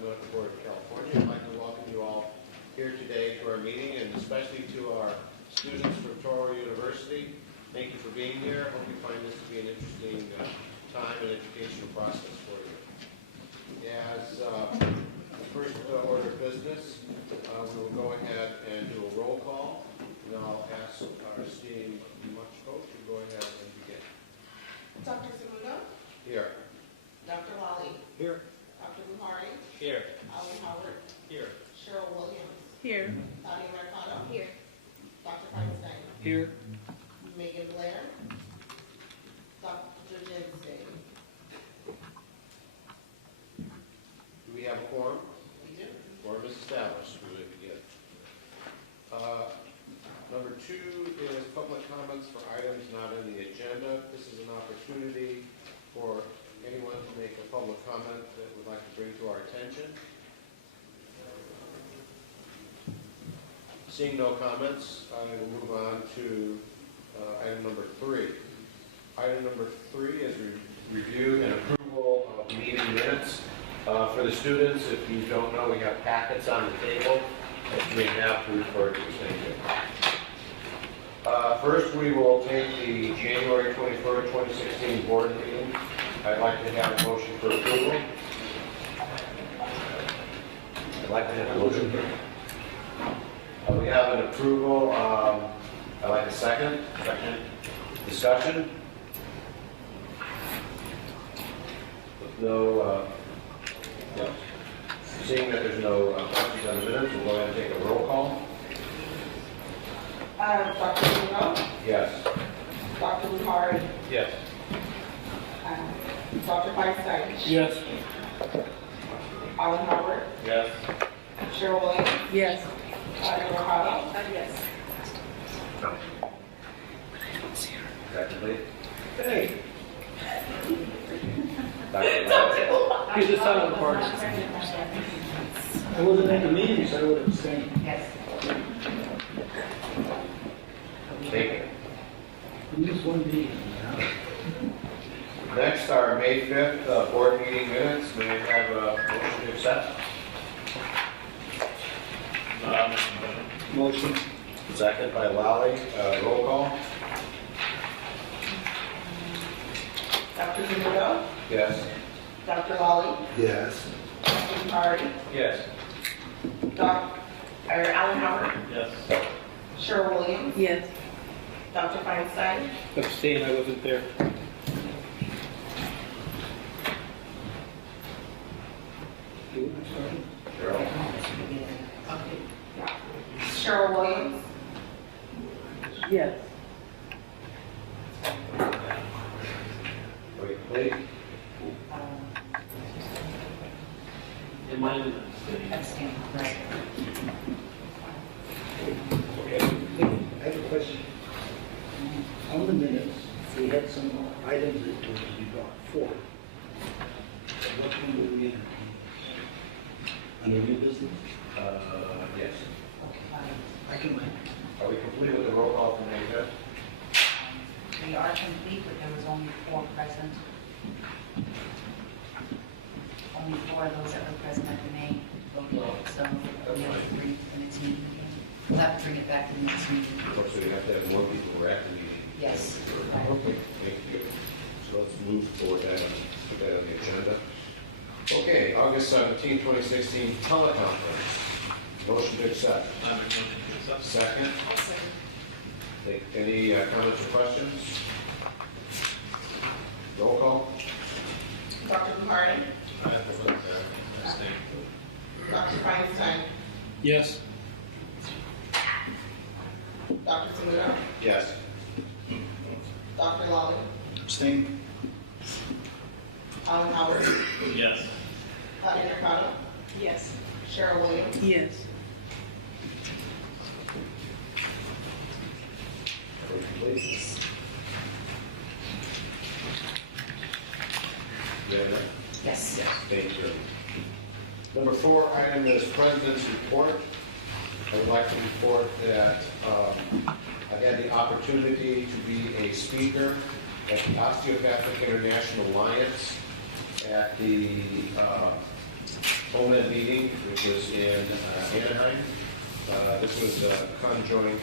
Osteopathic Medical Board of California. I'd like to welcome you all here today to our meeting, and especially to our students from Touro University. Thank you for being here. I hope you find this to be an interesting time and educational process for you. As the first order of business, we will go ahead and do a roll call, and I'll ask our esteemed much coach to go ahead and begin. Dr. Zamudo? Here. Dr. Lally? Here. Dr. Buhari? Here. Alan Howard? Here. Cheryl Williams? Here. Nadia Mercado? Here. Dr. Feinstein? Here. Megan Blair? Dr. Jensen? Do we have a quorum? We do. Quorum is established. We will begin. Number 2 is public comments for items not on the agenda. This is an opportunity for anyone to make a public comment that would like to bring to our attention. Seeing no comments, I will move on to item number 3. Item number 3 is review and approval of meeting minutes. For the students, if you don't know, we have packets on the table that you may have to refer to. Thank you. First, we will take the January 23rd, 2016 board meeting. I'd like to have a motion for approval. I'd like to have a motion. We have an approval. I'd like a second. Second. Discussion? With no, seeing that there's no questions on the minutes, we'll go ahead and take a roll call. Dr. Zamudo? Yes. Dr. Buhari? Yes. Dr. Feinstein? Yes. Alan Howard? Yes. Cheryl Williams? Yes. Nadia Mercado? Yes. Second, please. Hey. Dr. Bell. He's a silent part. I wasn't at the meeting, so I would have abstained. Yes. Thank you. We missed one meeting. Next, our May 5th board meeting minutes. May I have a motion to accept? Motion. Second by Lally. Roll call. Dr. Zamudo? Yes. Dr. Lally? Yes. Dr. Buhari? Yes. Alan Howard? Yes. Cheryl Williams? Yes. Dr. Feinstein? Abstain, I wasn't there. Cheryl. Cheryl Williams? Yes. Wait, please. In my Abstain. Right. Okay. I have a question. On the minutes, we had some items that were to be brought forward. What one were we in? Under new business? Yes. I can wait. Are we complete with the roll call from May 5th? We are complete, but there was only 4 present. Only 4 of those that were present at the May voting, so we have to bring it to the next meeting again. We'll have to bring it back to the next meeting. So we have to have more people who are at the meeting. Yes. Okay, thank you. So let's move forward that on, put that on the agenda. Okay, August 17, 2016, teleconference. Motion to accept. Second. Any comments or questions? Roll call. Dr. Buhari? Dr. Feinstein? Yes. Dr. Zamudo? Yes. Dr. Lally? Abstain. Alan Howard? Yes. Nadia Mercado? Yes. Cheryl Williams? Yes. Please. You have that? Yes. Thank you. Number 4 item is President's Report. I would like to report that I've had the opportunity to be a speaker at the Osteopathic International Alliance at the OMED meeting, which was in Anaheim. This was a conjoint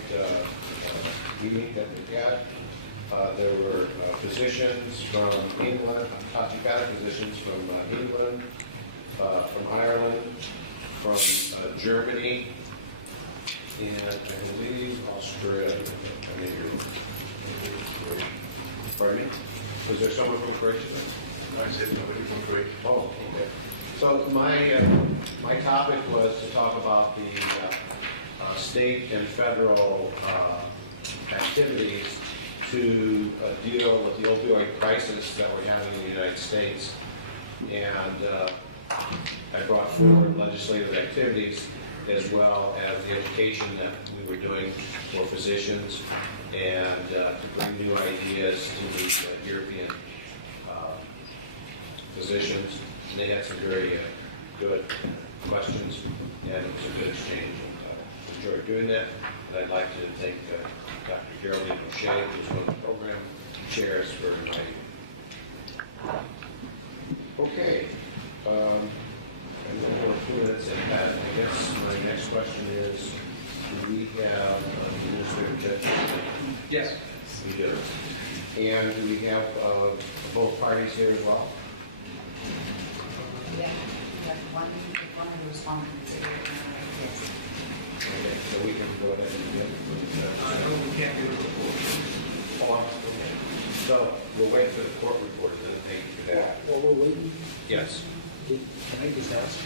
meeting that we had. There were physicians from England, osteopathic physicians from England, from Ireland, from Germany, and I believe Australia. I mean, pardon me? Was there someone from Croatia? I said nobody from Croatia. Oh, okay. So my topic was to talk about the state and federal activities to deal with the opioid crisis that we're having in the United States. And I brought forward legislative activities as well as the education that we were doing for physicians and to bring new ideas to the European physicians. And they had some very good questions, and it was a good exchange. Enjoyed doing that. And I'd like to thank Dr. Geraldine O'Shea, who's one of the program chairs, for inviting me. Okay. I'm going to go 2 minutes in that. I guess my next question is, do we have an administrative judge? Yes. We do. And do we have both parties here as well? Yeah, if one of those one consider it, yes. Okay, so we can go ahead and do it. We can't do it before. Okay. So we'll wait for the court report then. Thank you for that. While we're waiting, Yes. can I just ask,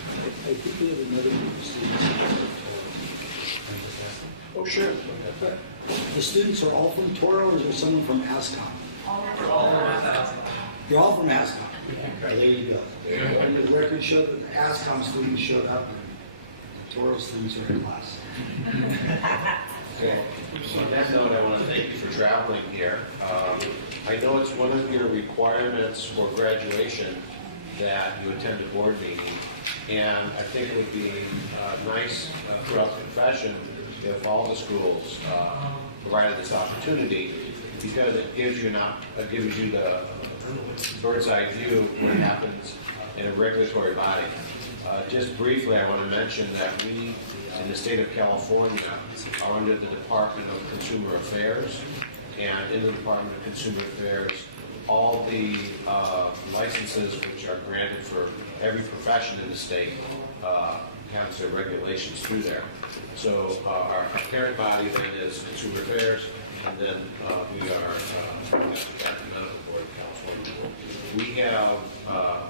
I think we have another group of students. Can I just ask them? Oh, sure. The students are all from Toro, or is there someone from ASCON? You're all from ASCON. There you go. And the record showed that the ASCON students showed up, and the Toro students are in class. Okay. On that note, I want to thank you for traveling here. I know it's one of your requirements for graduation that you attend a board meeting, and I think it would be nice throughout the profession if all the schools provided this opportunity, because it gives you the bird's eye view of what happens in a regulatory body. Just briefly, I want to mention that we, in the state of California, are under the Department of Consumer Affairs, and in the Department of Consumer Affairs, all the licenses which are granted for every profession in the state have their regulations through there. So our parent body then is Consumer Affairs, and then we are the Medical Board of California. We have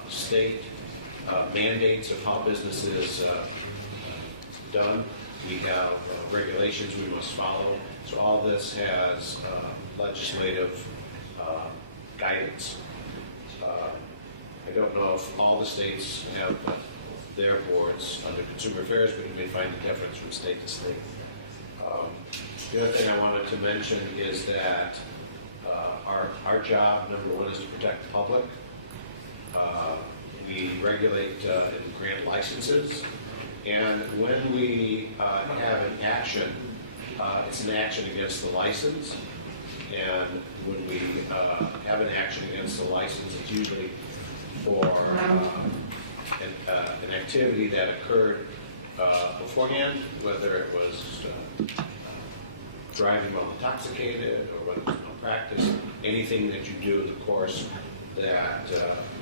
state mandates of how business is done. We have regulations we must follow. So all this has legislative guidance. I don't know if all the states have their boards under Consumer Affairs, but you may find a difference from state to state. The other thing I wanted to mention is that our job, number one, is to protect the public. We regulate and grant licenses, and when we have an action, it's an action against the license, and when we have an action against the license, it's usually for an activity that occurred beforehand, whether it was driving while intoxicated or whether it was malpractice, anything that you do in the course that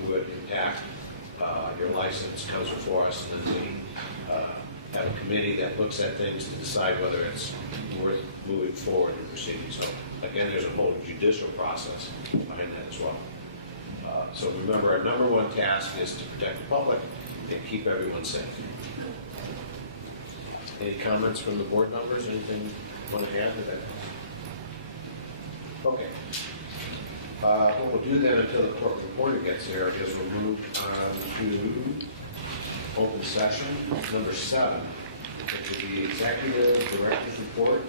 would impact your license comes before us, and then we have a committee that looks at things to decide whether it's worth moving forward and proceeding. So again, there's a whole judicial process behind that as well. So remember, our number one task is to protect the public and keep everyone safe. Any comments from the board members? Anything you want to add to that? Okay. What we'll do then until the court reporter gets here is we'll move on to open session number 7, which will be Executive Director's Report.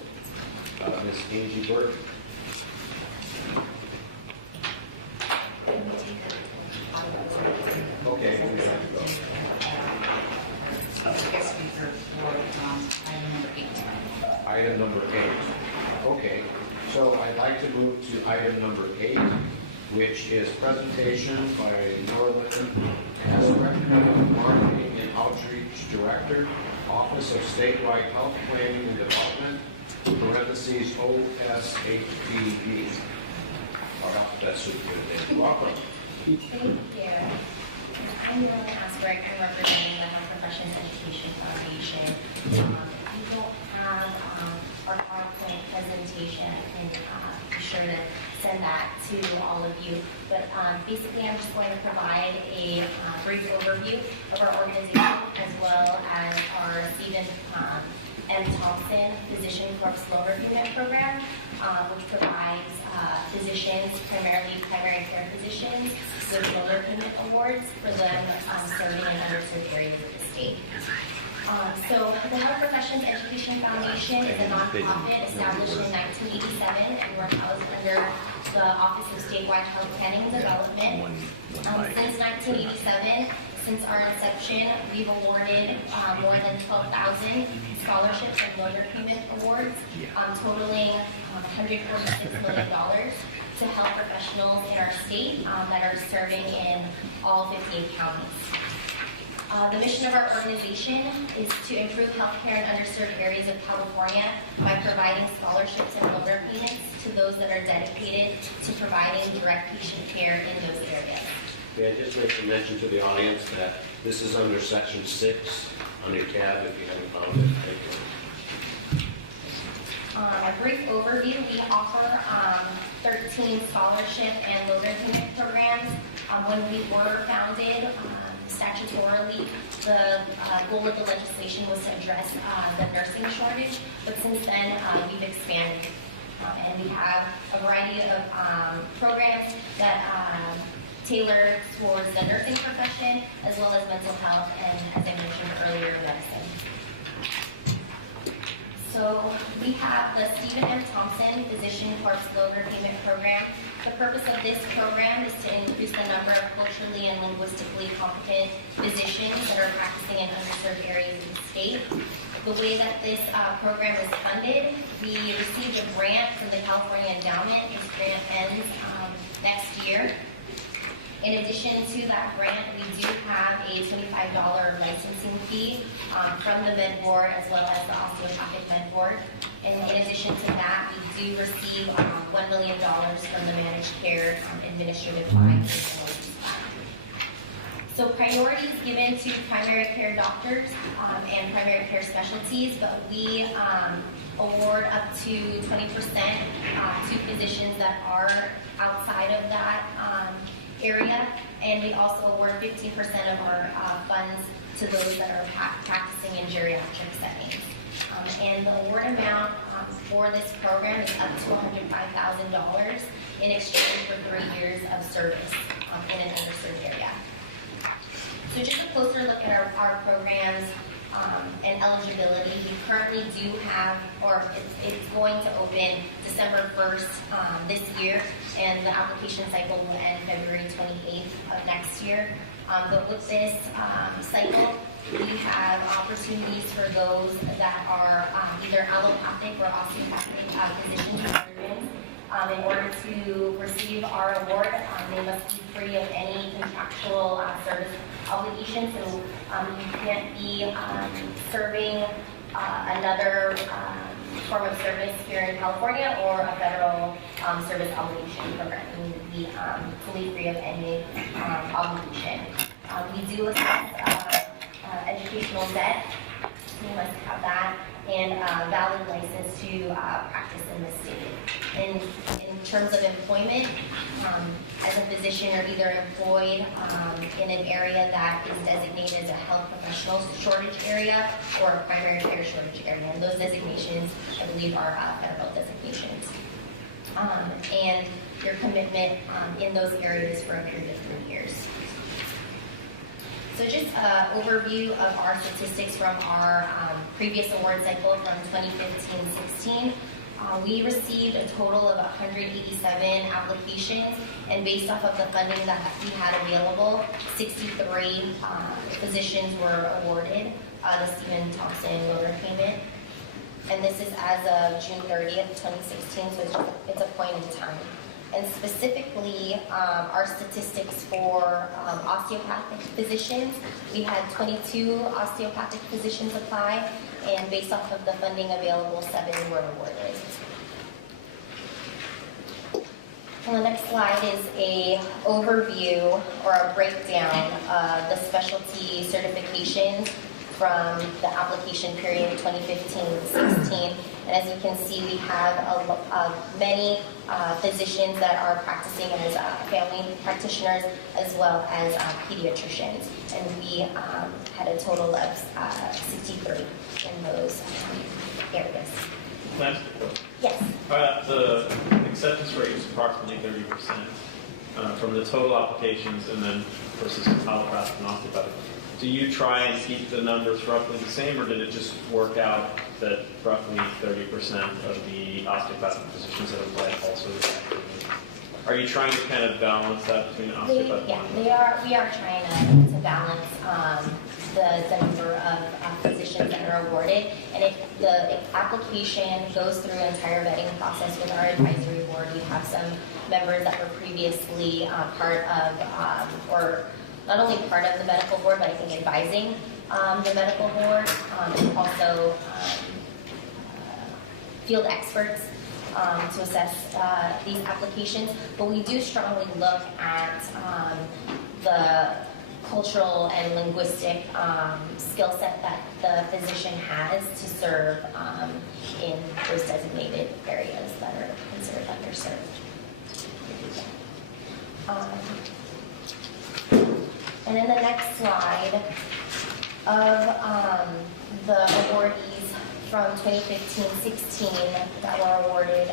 Ms. Angie Burke. Okay. Guest speaker for item number 8. Item number 8. Okay, so I'd like to move to item number 8, which is presentation by Norland Asper, Marketing and Outreach Director, Office of Statewide Health Planning and Development, parentheses OSHPD. That's super good. Welcome. Thank you. I'm Norland Asper. I'm representing the Health Professions Education Foundation. We don't have our PowerPoint presentation. I can be sure to send that to all of you. But basically, I'm just going to provide a brief overview of our organization as well as our Stephen M. Thompson Physician Corps Loan Repayment Program, which provides physicians, primarily primary care physicians, with loan repayment awards for them serving in underserved areas of the state. So the Health Professions Education Foundation is a nonprofit established in 1987, and we're housed under the Office of Statewide Health Planning and Development. Since 1987, since our inception, we've awarded more than 12,000 scholarships and loan repayment awards, totaling $146 million to health professionals in our state that are serving in all 58 counties. The mission of our organization is to improve healthcare in underserved areas of California by providing scholarships and loan repayments to those that are dedicated to providing direct patient care in those areas. Yeah, just make a mention to the audience that this is under Section 6 on your tab if you haven't found it. Thank you. A brief overview, we offer 13 scholarship and loan repayment programs. When we were founded, statutorily, the goal of the legislation was to address the nursing shortage, but since then we've expanded. And we have a variety of programs that tailor towards the nursing profession, as well as mental health, and as I mentioned earlier, medicine. So we have the Stephen M. Thompson Physician Corps Loan Repayment Program. The purpose of this program is to increase the number of culturally and linguistically competent physicians that are practicing in underserved areas of the state. The way that this program is funded, we received a grant from the California Endowment. This grant ends next year. In addition to that grant, we do have a $25 licensing fee from the Med Board as well as the Osteopathic Med Board. And in addition to that, we do receive $1 million from the Managed Care Administrative Fine. So priority is given to primary care doctors and primary care specialties, but we award up to 20% to physicians that are outside of that area, and we also award 15% of our funds to those that are practicing in geriatric settings. And the award amount for this program is up to $105,000 in exchange for 3 years of service in an underserved area. So just a closer look at our programs and eligibility. We currently do have, or it's going to open December 1st this year, and the application cycle will end February 28th of next year. But with this cycle, we have opportunities for those that are either allopathic or osteopathic physicians and surgeons. In order to receive our award, they must be free of any contractual service obligations, so you can't be serving another form of service here in California or a federal service obligation program. You need to be fully free of any obligation. We do assess educational debt. You must have that, and valid license to practice in the state. And in terms of employment, as a physician, you're either employed in an area that is designated as a health professional shortage area or a primary care shortage area. And those designations, I believe, are federal designations. And your commitment in those areas for a period of 3 years. So just an overview of our statistics from our previous award cycle from 2015-16. We received a total of 187 applications, and based off of the funding that we had available, 63 physicians were awarded the Stephen Thompson loan repayment. And this is as of June 30th, 2016, so it's a point in time. and specifically our statistics for osteopathic physicians. We had 22 osteopathic physicians apply, and based off of the funding available, 7 were awarded. And the next slide is a overview or a breakdown of the specialty certifications from the application period 2015-16. And as you can see, we have many physicians that are practicing as family practitioners as well as pediatricians. And we had a total of 63 in those areas. Nice. Yes. The acceptance rate is approximately 30% from the total applications, and then versus allopathic and osteopathic. Do you try and keep the numbers roughly the same, or did it just work out that roughly 30% of the osteopathic physicians that applied also? Are you trying to kind of balance that between osteopathic? We are trying to balance the number of physicians that are awarded, and if the application goes through an entire vetting process with our advisory board, we have some members that were previously part of, or not only part of the medical board, but I think advising the medical board, and also field experts to assess these applications. But we do strongly look at the cultural and linguistic skill set that the physician has to serve in those designated areas that are considered underserved. And then the next slide of the awardees from 2015-16 that were awarded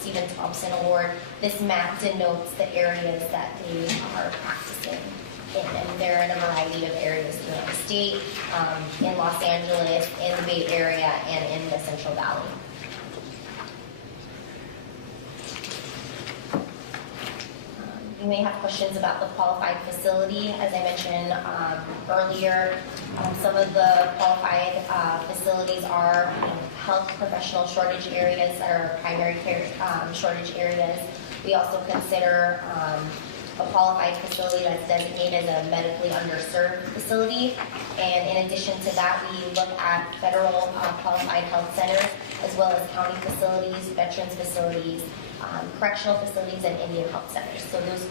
Stephen Thompson Award. This map denotes the areas that they are practicing in, and they're in a variety of areas throughout the state, in Los Angeles, in the Bay Area, and in the Central Valley. You may have questions about the qualified facility. As I mentioned earlier, some of the qualified facilities are health professional shortage areas that are primary care shortage areas. We also consider a qualified facility that's designated as a medically underserved facility. And in addition to that, we look at federal qualified health centers, as well as county facilities, veterans facilities, correctional facilities, and Indian health centers. So those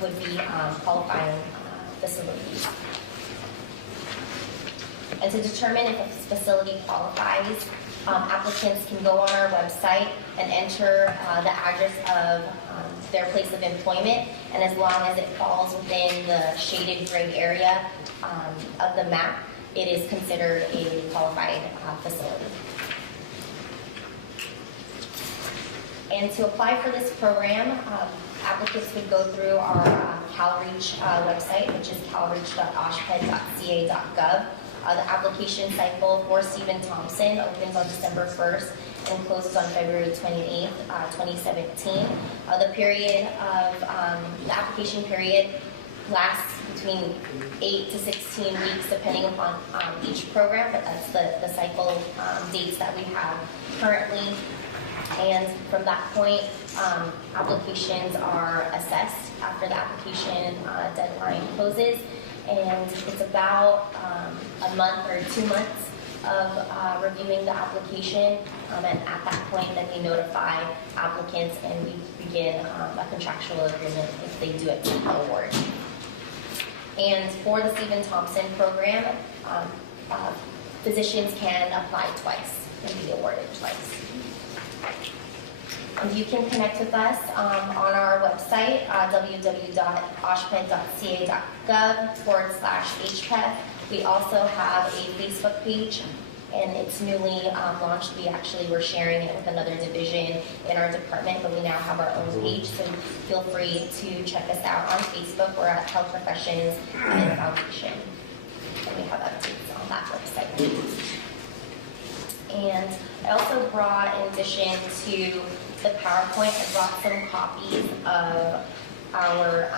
would be qualifying facilities. And to determine if a facility qualifies, applicants can go on our website and enter the address of their place of employment, and as long as it falls within the shaded gray area of the map, it is considered a qualified facility. And to apply for this program, applicants would go through our CalReach website, which is calreach.oshped.ca.gov. The application cycle for Stephen Thompson opens on December 1st and closes on February 28th, 2017. The period of the application period lasts between 8 to 16 weeks, depending upon each program, but that's the cycle dates that we have currently. And from that point, applications are assessed after the application deadline closes. And it's about a month or 2 months of reviewing the application. And at that point, then we notify applicants and we begin a contractual agreement if they do it to award. And for the Stephen Thompson program, physicians can apply twice and be awarded twice. And you can connect with us on our website, www.oshped.ca.gov/HPED. We also have a Facebook page, and it's newly launched. We actually were sharing it with another division in our department, but we now have our own page, so feel free to check us out on Facebook. We're at Health Professions and Foundation, and we have updates on that website. And I also brought, in addition to the PowerPoint, I brought some copies of our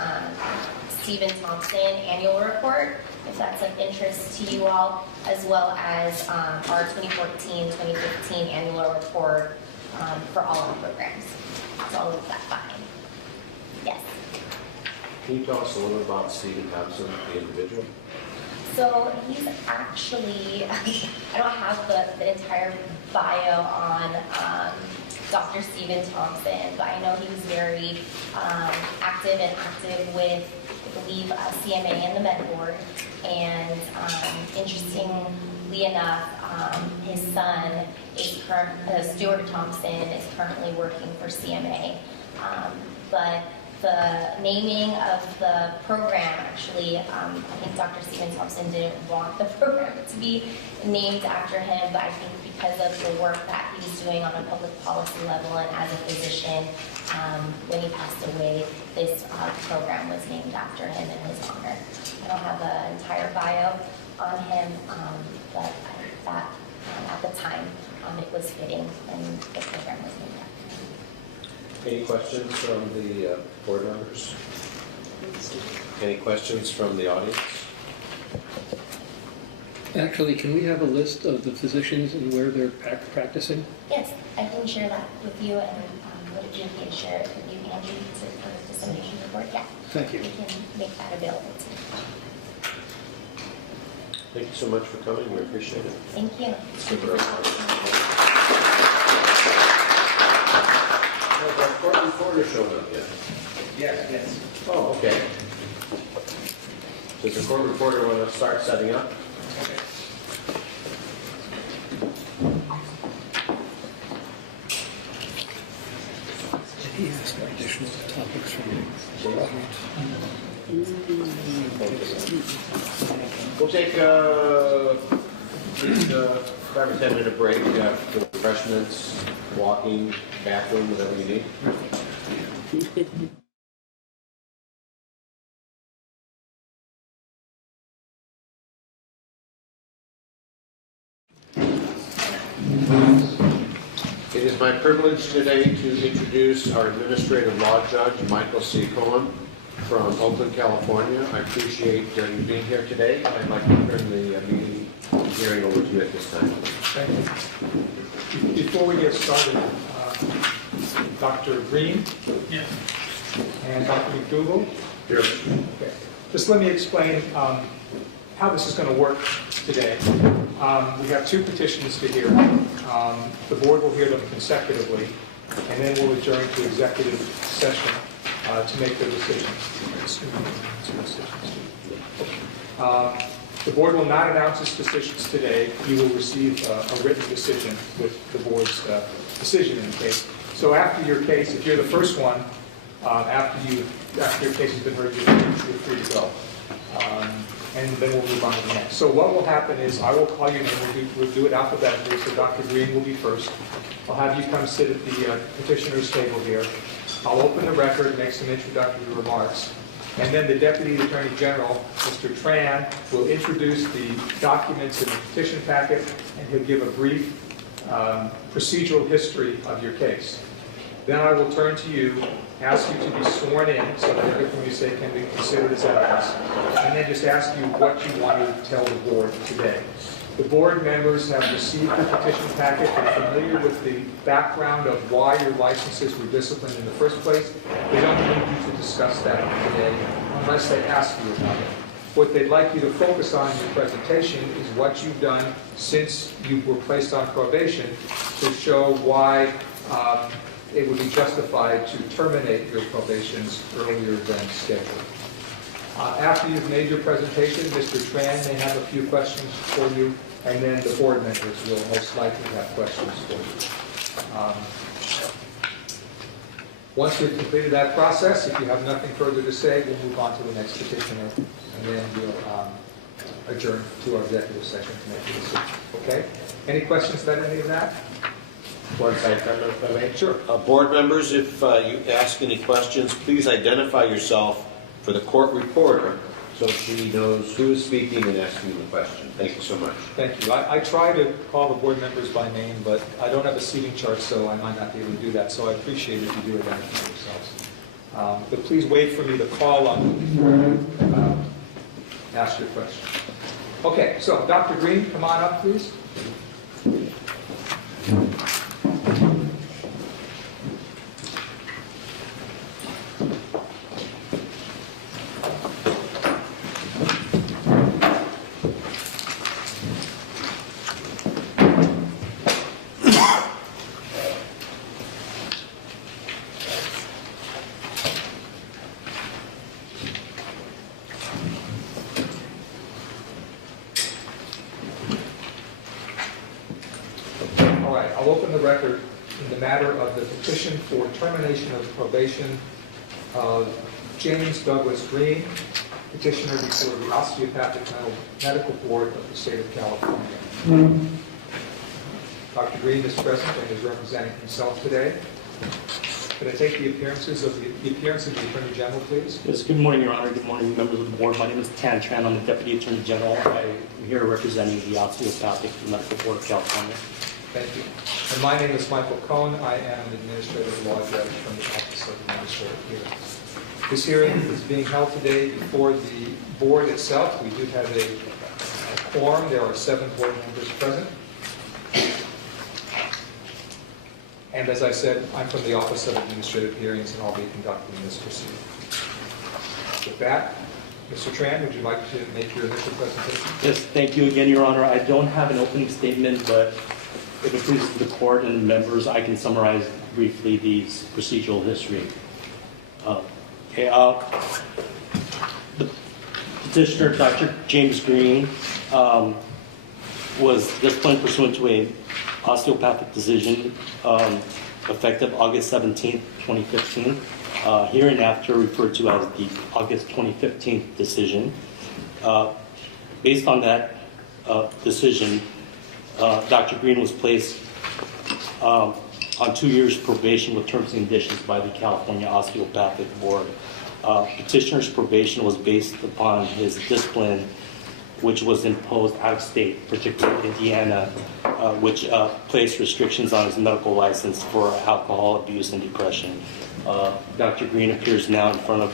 Stephen Thompson annual report, if that's of interest to you all, as well as our 2014-2015 annual report for all our programs. So I'll leave that behind. Yes. Can you tell us a little about Stephen Thompson, the individual? So he's actually, I don't have the entire bio on Dr. Stephen Thompson, but I know he was very active with, I believe, CMA and the Med Board. And interestingly enough, his son, Stuart Thompson, is currently working for CMA. But the naming of the program, actually, I think Dr. Stephen Thompson didn't want the program to be named after him, but I think because of the work that he was doing on a public policy level and as a physician, when he passed away, this program was named after him in his honor. I don't have an entire bio on him, but I think that at the time it was fitting and the program was named after him. Any questions from the board members? Any questions from the audience? Actually, can we have a list of the physicians and where they're practicing? Yes, I can share that with you, and would it be okay to share it with you, Angie, for the dissemination report? Yeah. Thank you. We can make that available to you. Thank you so much for coming. We appreciate it. Thank you. Super. Has our court reporter shown up yet? Yes. Oh, okay. Does the court reporter want to start setting up? He asked additional topics from We'll take a 5 or 10 minute break for refreshments, walking, bathroom, whatever you need. It is my privilege today to introduce our Administrative Law Judge, Michael C. Cohen, from Oakland, California. I appreciate you being here today. I'd like to turn the meeting hearing over to you at this time. Thank you. Before we get started, Dr. Green? Yes. And Dr. McDougall? Here. Okay. Just let me explain how this is going to work today. We have 2 petitions to hear. The board will hear them consecutively, and then we'll adjourn to executive session to make their decisions. The board will not announce its decisions today. You will receive a written decision with the board's decision in the case. So after your case, if you're the first one, after your case has been heard, you're free to go. And then we'll move on to the next. So what will happen is I will call your name. We'll do it alphabetically. So Dr. Green will be first. I'll have you come sit at the petitioner's table here. I'll open the record, make some introductory remarks. And then the Deputy Attorney General, Mr. Tran, will introduce the documents in the petition packet, and he'll give a brief procedural history of your case. Then I will turn to you, ask you to be sworn in so that everything you say can be considered as evidence, and then just ask you what you want to tell the board today. The board members have received the petition packet. They're familiar with the background of why your licenses were disciplined in the first place. They don't need you to discuss that today unless they ask you about it. What they'd like you to focus on in your presentation is what you've done since you were placed on probation to show why it would be justified to terminate your probations earlier than scheduled. After you've made your presentation, Mr. Tran may have a few questions for you, and then the board members will most likely have questions for you. Once we've completed that process, if you have nothing further to say, we'll move on to the next petitioner, and then we'll adjourn to our executive session to make the decision. Okay? Any questions about any of that? One side comment, if I may. Sure. Board members, if you ask any questions, please identify yourself for the court reporter so she knows who is speaking and asking the question. Thank you so much. Thank you. I try to call the board members by name, but I don't have a seating chart, so I might not be able to do that. So I appreciate it if you do identify yourselves. But please wait for me to call on you before you ask your question. Okay, so Dr. Green, come on up, please. I'll open the record in the matter of the petition for termination of probation of James Douglas Green, petitioner before the Osteopathic Medical Board of the State of California. Dr. Green is present and is representing himself today. Could I take the appearance of the Attorney General, please? Yes, good morning, Your Honor. Good morning, members of the board. My name is Tan Tran. I'm the Deputy Attorney General. I'm here representing the Osteopathic Medical Board of California. Thank you. And my name is Michael Cohn. I am an administrative law judge from the Office of Administrative Hearings. This hearing is being held today before the board itself. We do have a quorum. There are 7 board members present. And as I said, I'm from the Office of Administrative Hearings, and I'll be conducting this proceeding. With that, Mr. Tran, would you like to make your initial presentation? Yes, thank you again, Your Honor. I don't have an opening statement, but if it pleases the court and members, I can summarize briefly the procedural history. The petitioner, Dr. James Green, was disciplined pursuant to an osteopathic decision effective August 17, 2015, hereinafter referred to as the August 2015 decision. Based on that decision, Dr. Green was placed on 2 years probation with terms and conditions by the California Osteopathic Board. Petitioner's probation was based upon his discipline, which was imposed out of state, particularly Indiana, which placed restrictions on his medical license for alcohol abuse and depression. Dr. Green appears now in front of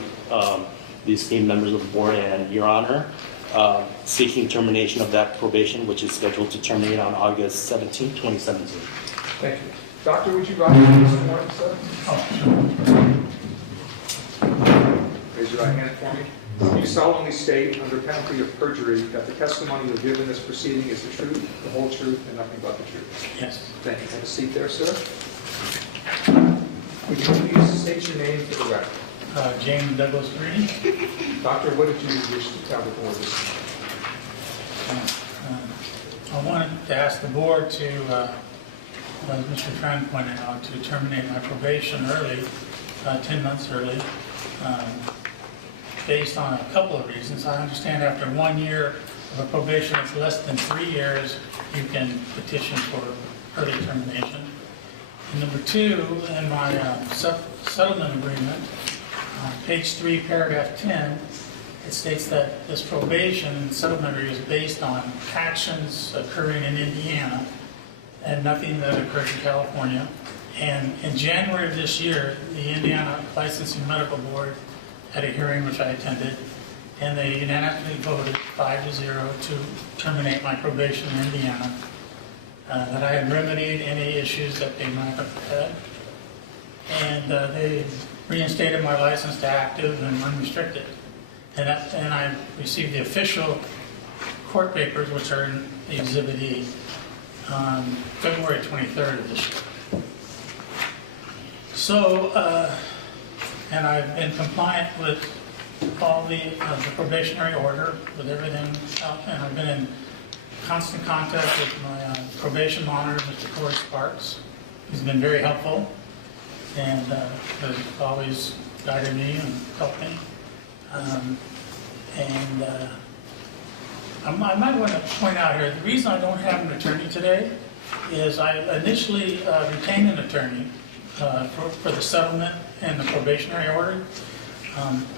the esteemed members of the board and Your Honor, seeking termination of that probation, which is scheduled to terminate on August 17, 2017. Thank you. Doctor, would you rise this morning, sir? Raise your right hand for me. You solemnly state, under penalty of perjury, that the testimony you give in this proceeding is the truth, the whole truth, and nothing but the truth? Yes. Thank you. Have a seat there, sir. Would you please state your name for the record? James Douglas Green. Doctor, what did you wish to tell the board this morning? I wanted to ask the board to, as Mr. Tran pointed out, to terminate my probation early, 10 months early, based on a couple of reasons. I understand after 1 year of a probation, it's less than 3 years, you can petition for early termination. And number 2, in my settlement agreement, page 3, paragraph 10, it states that this probation settlement agreement is based on actions occurring in Indiana and nothing that occurs in California. And in January of this year, the Indiana Licensing Medical Board had a hearing which I attended, and they unanimously voted 5-0 to terminate my probation in Indiana, that I had remedied any issues that they might have had, and they reinstated my license to active and unrestricted. And I received the official court papers, which are in the Exhibit E, on February 23rd of this year. So, and I've been compliant with all the probationary order, with everything, and I've been in constant contact with my probation monitor, Mr. Corey Sparks. He's been very helpful and has always guided me and helped me. I might want to point out here, the reason I don't have an attorney today is I initially retained an attorney for the settlement and the probationary order.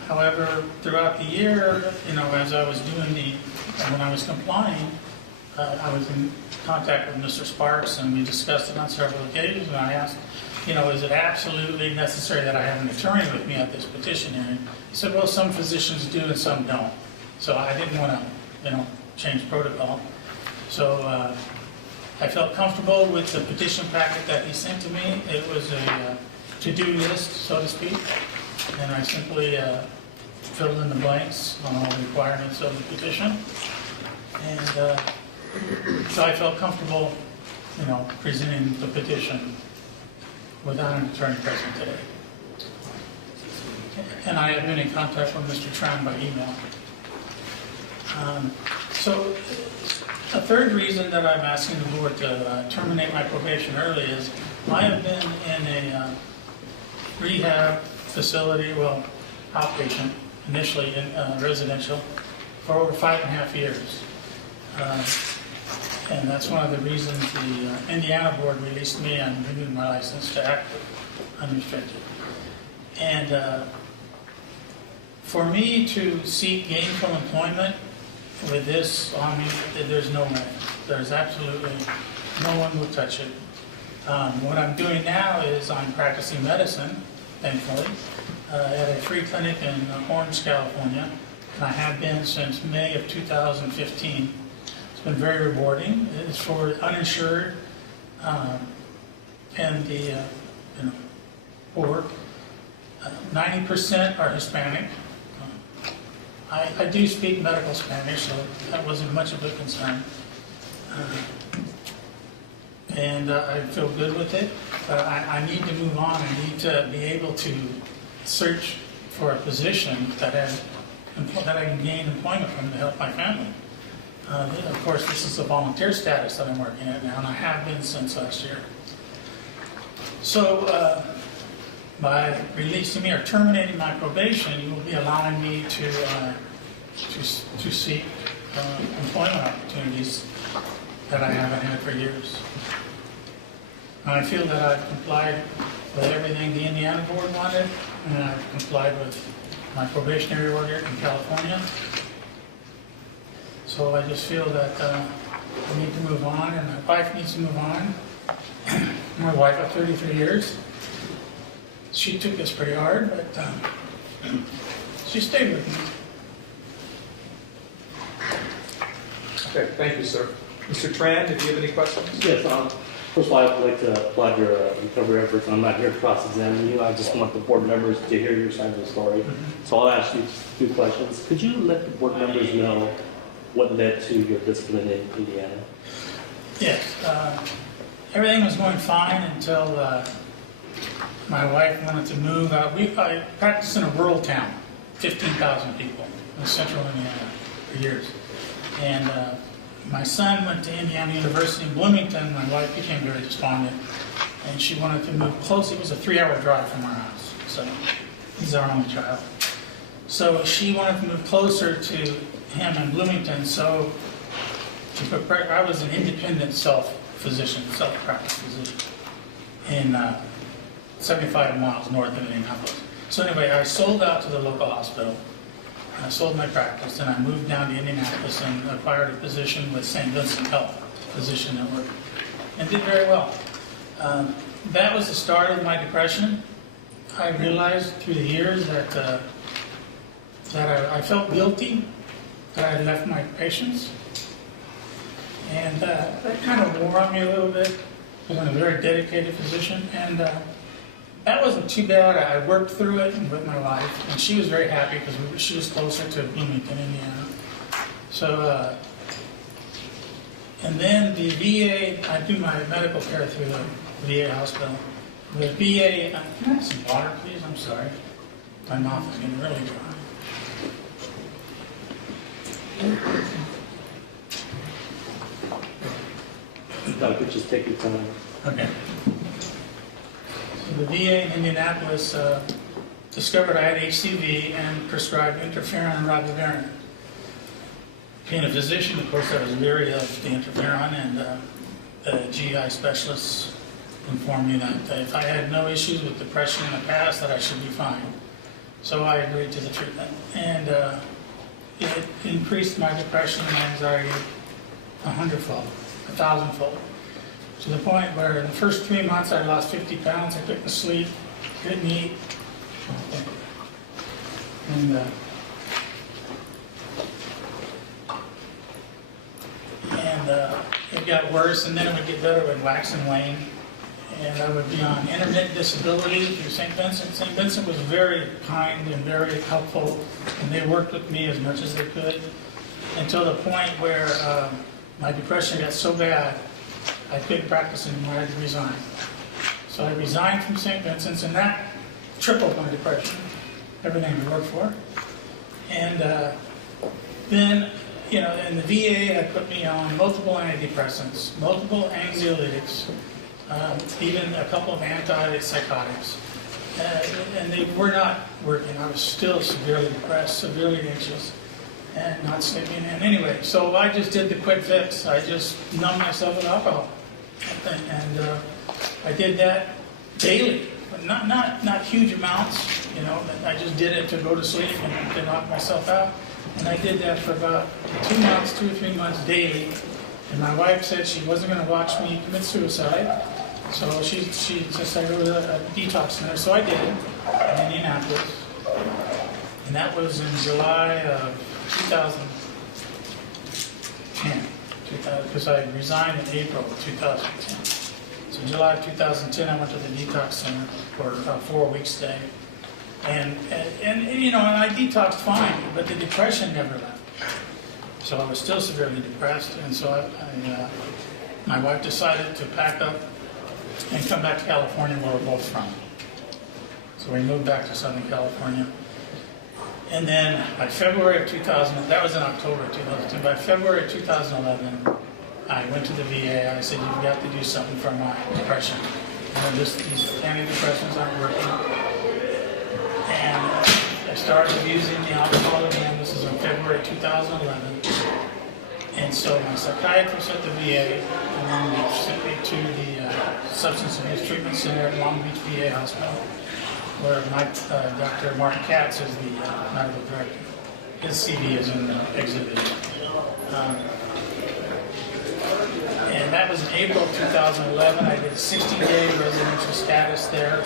However, throughout the year, as I was when I was complying, I was in contact with Mr. Sparks, and we discussed it on several occasions, and I asked, is it absolutely necessary that I have an attorney with me at this petition hearing? He said, well, some physicians do and some don't. So I didn't want to, change protocol. So I felt comfortable with the petition packet that he sent to me. It was a to-do list, so to speak, and I simply filled in the blanks on all the requirements of the petition. And so I felt comfortable, presenting the petition without an attorney present today. And I have been in contact with Mr. Tran by email. So a third reason that I'm asking the board to terminate my probation early is I have been in a rehab facility, well, outpatient, initially in residential, for over 5.5 years. And that's one of the reasons the Indiana board released me and renewed my license to active, unrestricted. And for me to seek gainful employment with this on me, there's no way. There's absolutely no one will touch it. What I'm doing now is I'm practicing medicine, thankfully, at a free clinic in Orange, California, and I have been since May of 2015. It's been very rewarding. It's for uninsured and the poor. 90% are Hispanic. I do speak medical Spanish, so that wasn't much of a concern. And I feel good with it, but I need to move on. I need to be able to search for a position that I can gain employment from to help my family. Of course, this is a volunteer status that I'm working at now, and I have been since last year. So by releasing me or terminating my probation, you will be allowing me to seek employment opportunities that I haven't had for years. And I feel that I've complied with everything the Indiana board wanted, and I've complied with my probationary order in California. So I just feel that I need to move on, and my wife needs to move on. My wife of 33 years. She took this pretty hard, but she stayed with me. Okay, thank you, sir. Mr. Tran, did you have any questions? Yes, first of all, I'd like to applaud your recovery efforts. I'm not here to cross-examine you. I just want the board members to hear your side of the story. So I'll ask you a few questions. Could you let the board members know what led to your discipline in Indiana? Yes. Everything was going fine until my wife wanted to move. I practiced in a rural town, 15,000 people in central Indiana for years. And my son went to Indiana University in Bloomington. My wife became very despondent, and she wanted to move close. It was a 3-hour drive from our house, so he's our only child. So she wanted to move closer to him in Bloomington, so I was an independent self-practice physician in 75 miles north of Indianapolis. So anyway, I sold out to the local hospital. I sold my practice, and I moved down to Indianapolis and acquired a position with St. Vincent Health Physician Network, and did very well. That was the start of my depression. I realized through the years that I felt guilty that I had left my patients, and that kind of wore on me a little bit, because I'm a very dedicated physician, and that wasn't too bad. I worked through it with my wife, and she was very happy because she was closer to Bloomington, Indiana. So, and then the VA, I do my medical care through the VA hospital. The VA, can I have some water, please? I'm sorry. My mouth is getting really dry. I could just take your time. Okay. So the VA in Indianapolis discovered I had HCV and prescribed interferon and ribavirin. Being a physician, of course, I was leery of the interferon, and the GI specialists informed me that if I had no issues with depression in the past, that I should be fine. So I agreed to the treatment, and it increased my depression and anxiety 100-fold, 1,000-fold, to the point where in the first 3 months I lost 50 pounds. I couldn't sleep, couldn't eat, and it got worse, and then it would get better with wax and wane. And I would be on intermittent disability through St. Vincent. St. Vincent was very kind and very helpful, and they worked with me as much as they could, until the point where my depression got so bad I couldn't practice anymore. I had to resign. So I resigned from St. Vincent's, and that tripled my depression, everything I worked for. And then you know, in the VA had put me on multiple antidepressants, multiple anxiolytics, even a couple of antipsychotics. And they were not working. I was still severely depressed, severely anxious, and not sleeping. And anyway, so I just did the quick fix. I just numbed myself with alcohol. And I did that daily, but not huge amounts, you know. I just did it to go to sleep and to knock myself out. And I did that for about 2 months, 2 or 3 months daily. And my wife said she wasn't going to watch me commit suicide. So she just said, go to a detox center. So I did in Indianapolis. And that was in July of 2010, because I resigned in April of 2010. So July of 2010, I went to the detox center for a 4-week stay. And you know, and I detoxed fine, but the depression never left. So I was still severely depressed, and so my wife decided to pack up and come back to California, where we're both from. So we moved back to Southern California. And then by February of 2000, that was in October of 2010, by February of 2011, I went to the VA. I said, you've got to do something for my depression. You know, these antidepressants aren't working. And I started using the alcohol again. This is in February 2011. And so my psychiatrist at the VA in Long Beach sent me to the Substance Abuse Treatment Center at Long Beach VA Hospital, where Dr. Mark Katz is the medical director. His CV is in the exhibit. And that was in April 2011. I did a 60-day residential status there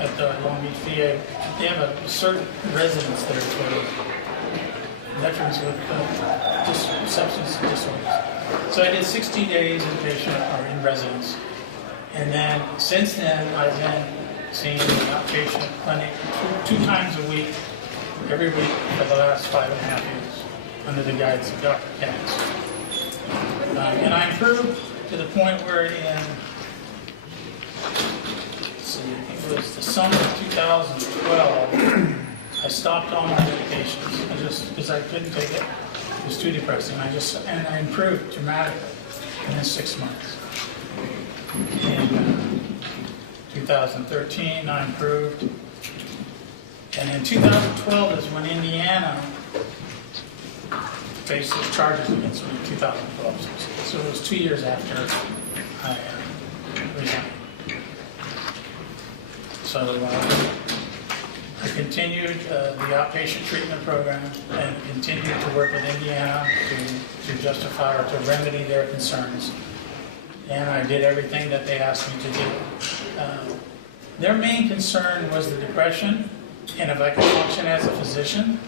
at the Long Beach VA. They have a certain residence there for veterans with substance disorders. So I did 60 days inpatient or in residence. And then, since then, I've been seeing an outpatient clinic 2 times a week, every week for the last 5.5 years, under the guidance of Dr. Katz. And I improved to the point where let's see, I think it was the summer of 2012, I stopped all my medications, because I couldn't take it. It was too depressing. And I improved dramatically in 6 months. In 2013, I improved. And in 2012 is when Indiana faced charges against me in 2012. So it was 2 years after I resigned. So I continued the outpatient treatment program and continued to work with Indiana to justify or to remedy their concerns. And I did everything that they asked me to do. Their main concern was the depression, and if I could function as a physician.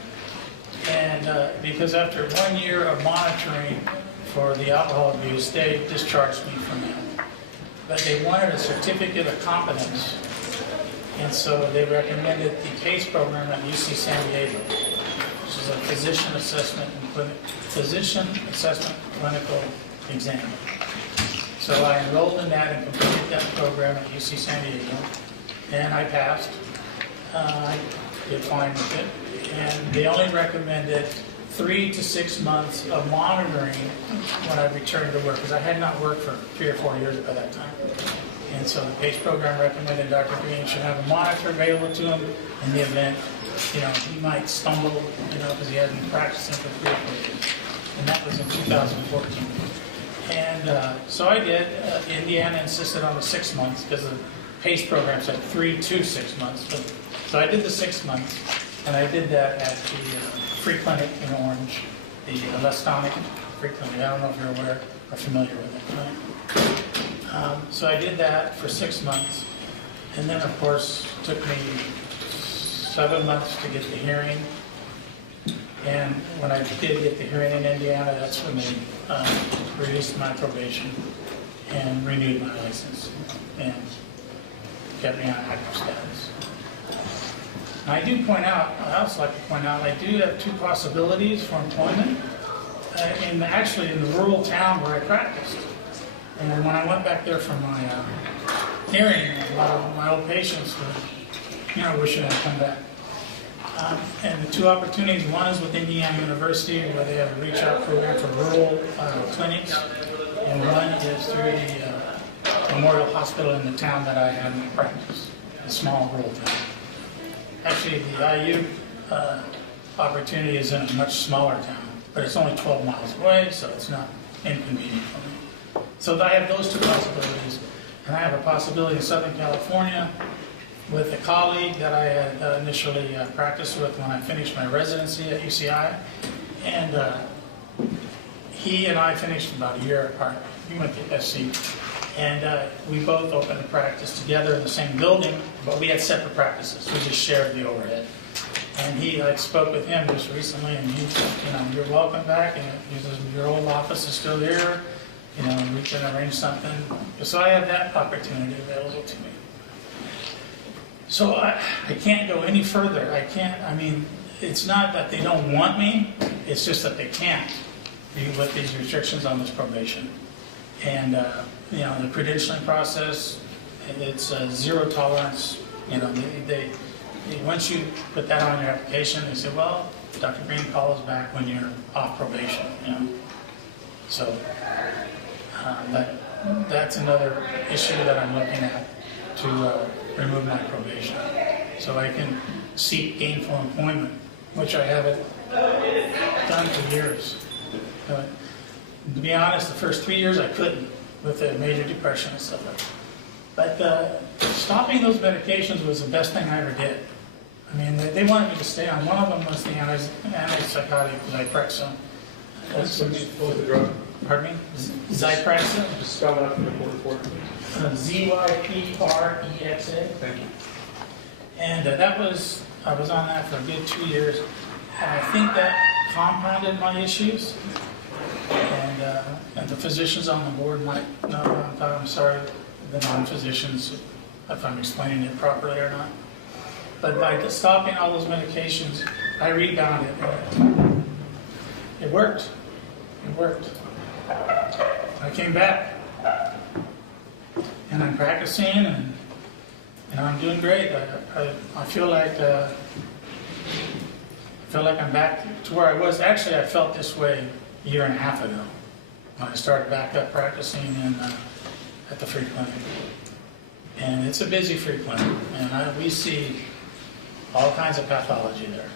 And because after 1 year of monitoring for the alcohol abuse, they discharged me from that. But they wanted a certificate of competence. And so they recommended the PACE program at UC San Diego, which is a physician assessment clinical exam. So I enrolled in that and completed that program at UC San Diego, and I passed. I did fine with it. And they only recommended 3 to 6 months of monitoring when I returned to work, because I had not worked for 3 or 4 years by that time. And so the PACE program recommended Dr. Green should have a monitor available to him in the event, you know, he might stumble, you know, because he hadn't been practicing for 3 or 4 years. And that was in 2014. And so I did. Indiana insisted on the 6 months because the PACE program said 3 to 6 months. So I did the 6 months, and I did that at the free clinic in Orange, the Lestonic free clinic. I don't know if you're aware or familiar with it. Right? So I did that for 6 months, and then of course it took me 7 months to get the hearing. And when I did get the hearing in Indiana, that's when they released my probation and renewed my license and kept me on active status. And I do point out, I also like to point out, I do have 2 possibilities for employment, actually in the rural town where I practiced. And when I went back there for my hearing, a lot of my old patients were, you know, wishing I'd come back. And the two opportunities, one is with Indiana University, where they have a reach out program for rural clinics, and one is through the Memorial Hospital in the town that I have in practice, a small rural town. Actually, the IU opportunity is in a much smaller town, but it's only 12 miles away, so it's not inconvenient for me. So I have those two possibilities, and I have a possibility in Southern California with a colleague that I had initially practiced with when I finished my residency at UCI, and he and I finished about a year apart. He went to SC, and we both opened a practice together in the same building, but we had separate practices. We just shared the overhead. And I spoke with him just recently, and he said, you're welcome back, and he says, your old office is still here, we can arrange something. So I have that opportunity available to me. So I can't go any further. It's not that they don't want me, it's just that they can't with these restrictions on this probation. And, the credentialing process, it's zero tolerance. Once you put that on your application, they say, well, Dr. Green calls back when you're off probation. So that's another issue that I'm looking at to remove my probation, so I can seek gainful employment, which I haven't done for years. To be honest, the first 3 years I couldn't, with the major depression and stuff like that. But stopping those medications was the best thing I ever did. They wanted me to stay on. One of them was the antipsychotic Zyprexa. What was the drug? Pardon me? Zyprexa. Just spell it out for the report, please. Zyprexa. Thank you. And I was on that for a good 2 years. And I think that compounded my issues. And the physicians on the board might know what I'm sorry, the non-physicians, if I'm explaining it properly or not. But by stopping all those medications, I rebounded. It worked. It worked. I came back. And I'm practicing, and I'm doing great. I feel like I'm back to where I was. Actually, I felt this way a year and a half ago when I started back up practicing at the free clinic. And it's a busy free clinic, and we see all kinds of pathology there.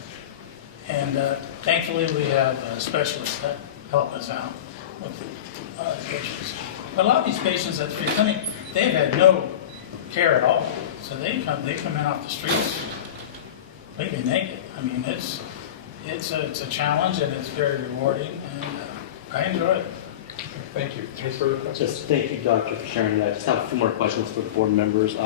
And thankfully, we have specialists that help us out with patients. But a lot of these patients at the free clinic, they've had no care at all. So they come in off the streets, completely naked. It's a challenge, and it's very rewarding, and I enjoy it. Thank you. Any further questions? Just thank you, Doctor, for sharing that. I just have a few more questions for the board members.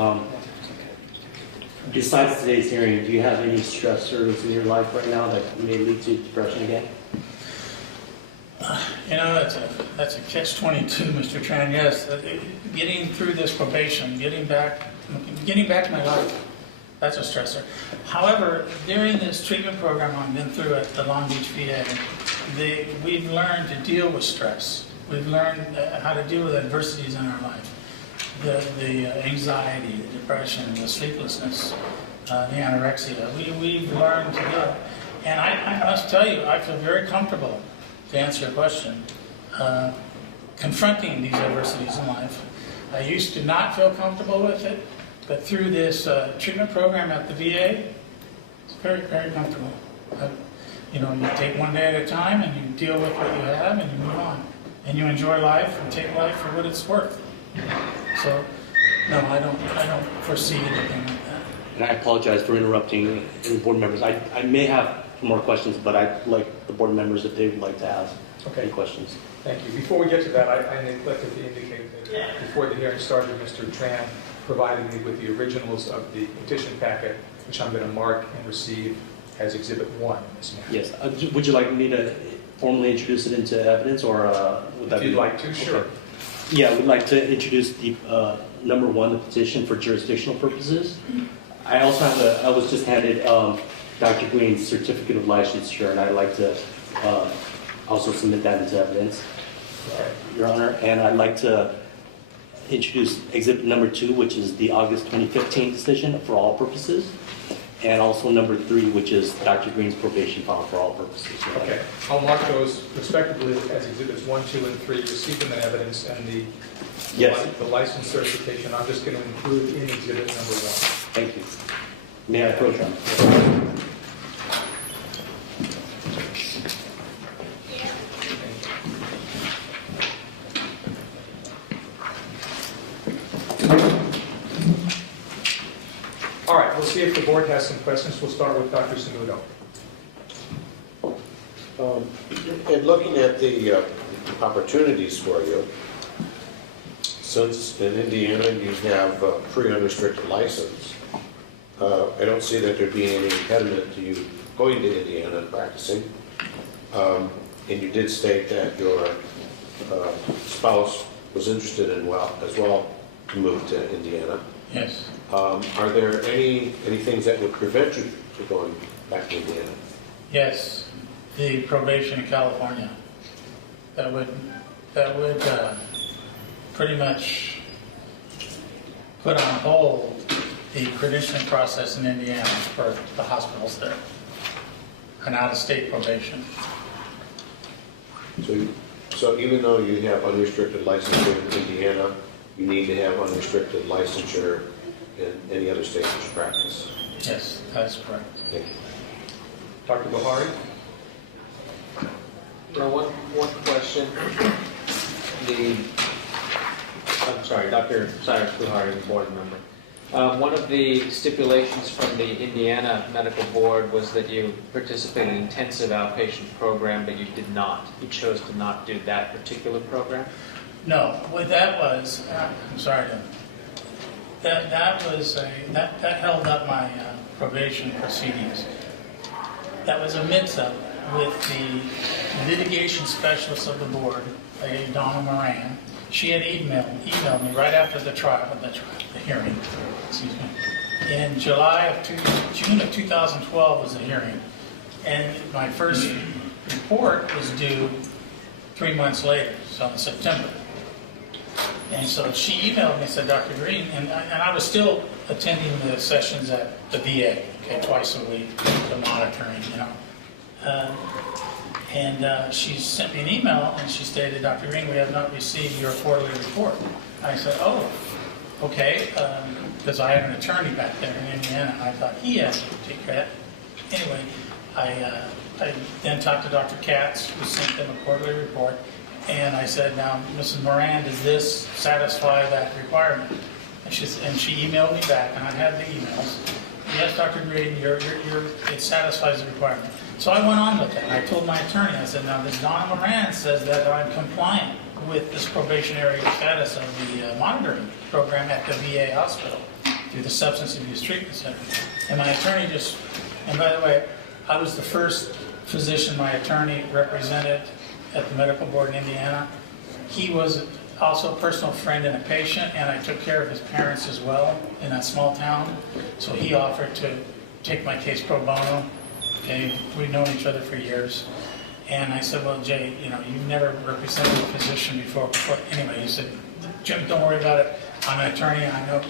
Besides today's hearing, do you have any stressors in your life right now that may lead to depression again? That's a catch-22, Mr. Tran. Yes, getting through this probation, getting back to my life, that's a stressor. However, during this treatment program I've been through at the Long Beach VA, we've learned to deal with stress. We've learned how to deal with adversities in our life. The anxiety, the depression, the sleeplessness, the anorexia. We've learned to deal. And I must tell you, I feel very comfortable, to answer your question, confronting these adversities in life. I used to not feel comfortable with it, but through this treatment program at the VA, it's very, very comfortable. You take one day at a time, and you deal with what you have, and you move on. And you enjoy life and take life for what it's worth. So, no, I don't foresee anything like that. And I apologize for interrupting the board members. I may have more questions, but I'd like the board members if they would like to ask any questions. Thank you. Before we get to that, I neglected to indicate that before the hearing started, Mr. Tran provided me with the originals of the petition packet, which I'm going to mark and receive as Exhibit 1 in this matter. Yes. Would you like me to formally introduce it into evidence, or would that If you'd like to, sure. Okay. Yeah, we'd like to introduce the number 1, the petition for jurisdictional purposes. I also have I was just handed Dr. Green's certificate of licensure, and I'd like to also submit that into evidence, Your Honor. And I'd like to introduce exhibit number 2, which is the August 2015 decision for all purposes. and also number 3, which is Dr. Green's probation file for all purposes. Okay, I'll mark those respectively as exhibits 1, 2, and 3, receiving the evidence and the Yes. the license certification. I'm just going to include in exhibit number 1. Thank you. May I approach him? All right, we'll see if the board has some questions. We'll start with Dr. Samuto. In looking at the opportunities for you, since in Indiana you have a pre-unrestricted license, I don't see that there being any impediment to you going to Indiana and practicing. And you did state that your spouse was interested in as well to move to Indiana. Yes. Are there any things that would prevent you from going back to Indiana? Yes, the probation in California. That would pretty much put on hold the credentialing process in Indiana for the hospitals there. An out-of-state probation. So even though you have unrestricted licensure in Indiana, you need to have unrestricted licensure in any other state that you practice? Yes, that's correct. Thank you. Dr. Buhari? Now, one question. I'm sorry, Dr. Cyrus Buhari, board member. One of the stipulations from the Indiana Medical Board was that you participated in an intensive outpatient program, but you did not. You chose to not do that particular program? No, what that was, I'm sorry, that held up my probation proceedings. That was a mix-up with the litigation specialist of the board, Lady Donna Moran. She had emailed me right after the hearing, excuse me. In June of 2012 was the hearing, and my first report was due 3 months later, so in September. And so she emailed me and said, Dr. Green, and I was still attending the sessions at the VA, okay, twice a week, the monitoring, you know. She sent me an email and she stated, Dr. Green, we have not received your quarterly report. I said, oh, okay, because I had an attorney back there in Indiana, and I thought he had to take that. Anyway, I then talked to Dr. Katz, who sent them a quarterly report, and I said, now, Mrs. Moran, does this satisfy that requirement? And she emailed me back, and I had the emails. Yes, Dr. Green, it satisfies the requirement. So I went on with that. I told my attorney, I said, now, this Donna Moran says that I'm compliant with this probationary status of the monitoring program at the VA hospital through the Substance Abuse Treatment Center. And my attorney and by the way, I was the first physician my attorney represented at the medical board in Indiana. He was also a personal friend and a patient, and I took care of his parents as well in that small town. So he offered to take my case pro bono. Okay, we've known each other for years. And I said, well, Jay, you've never represented a physician before. Anyway, he said, Jim, don't worry about it. I'm an attorney, I know,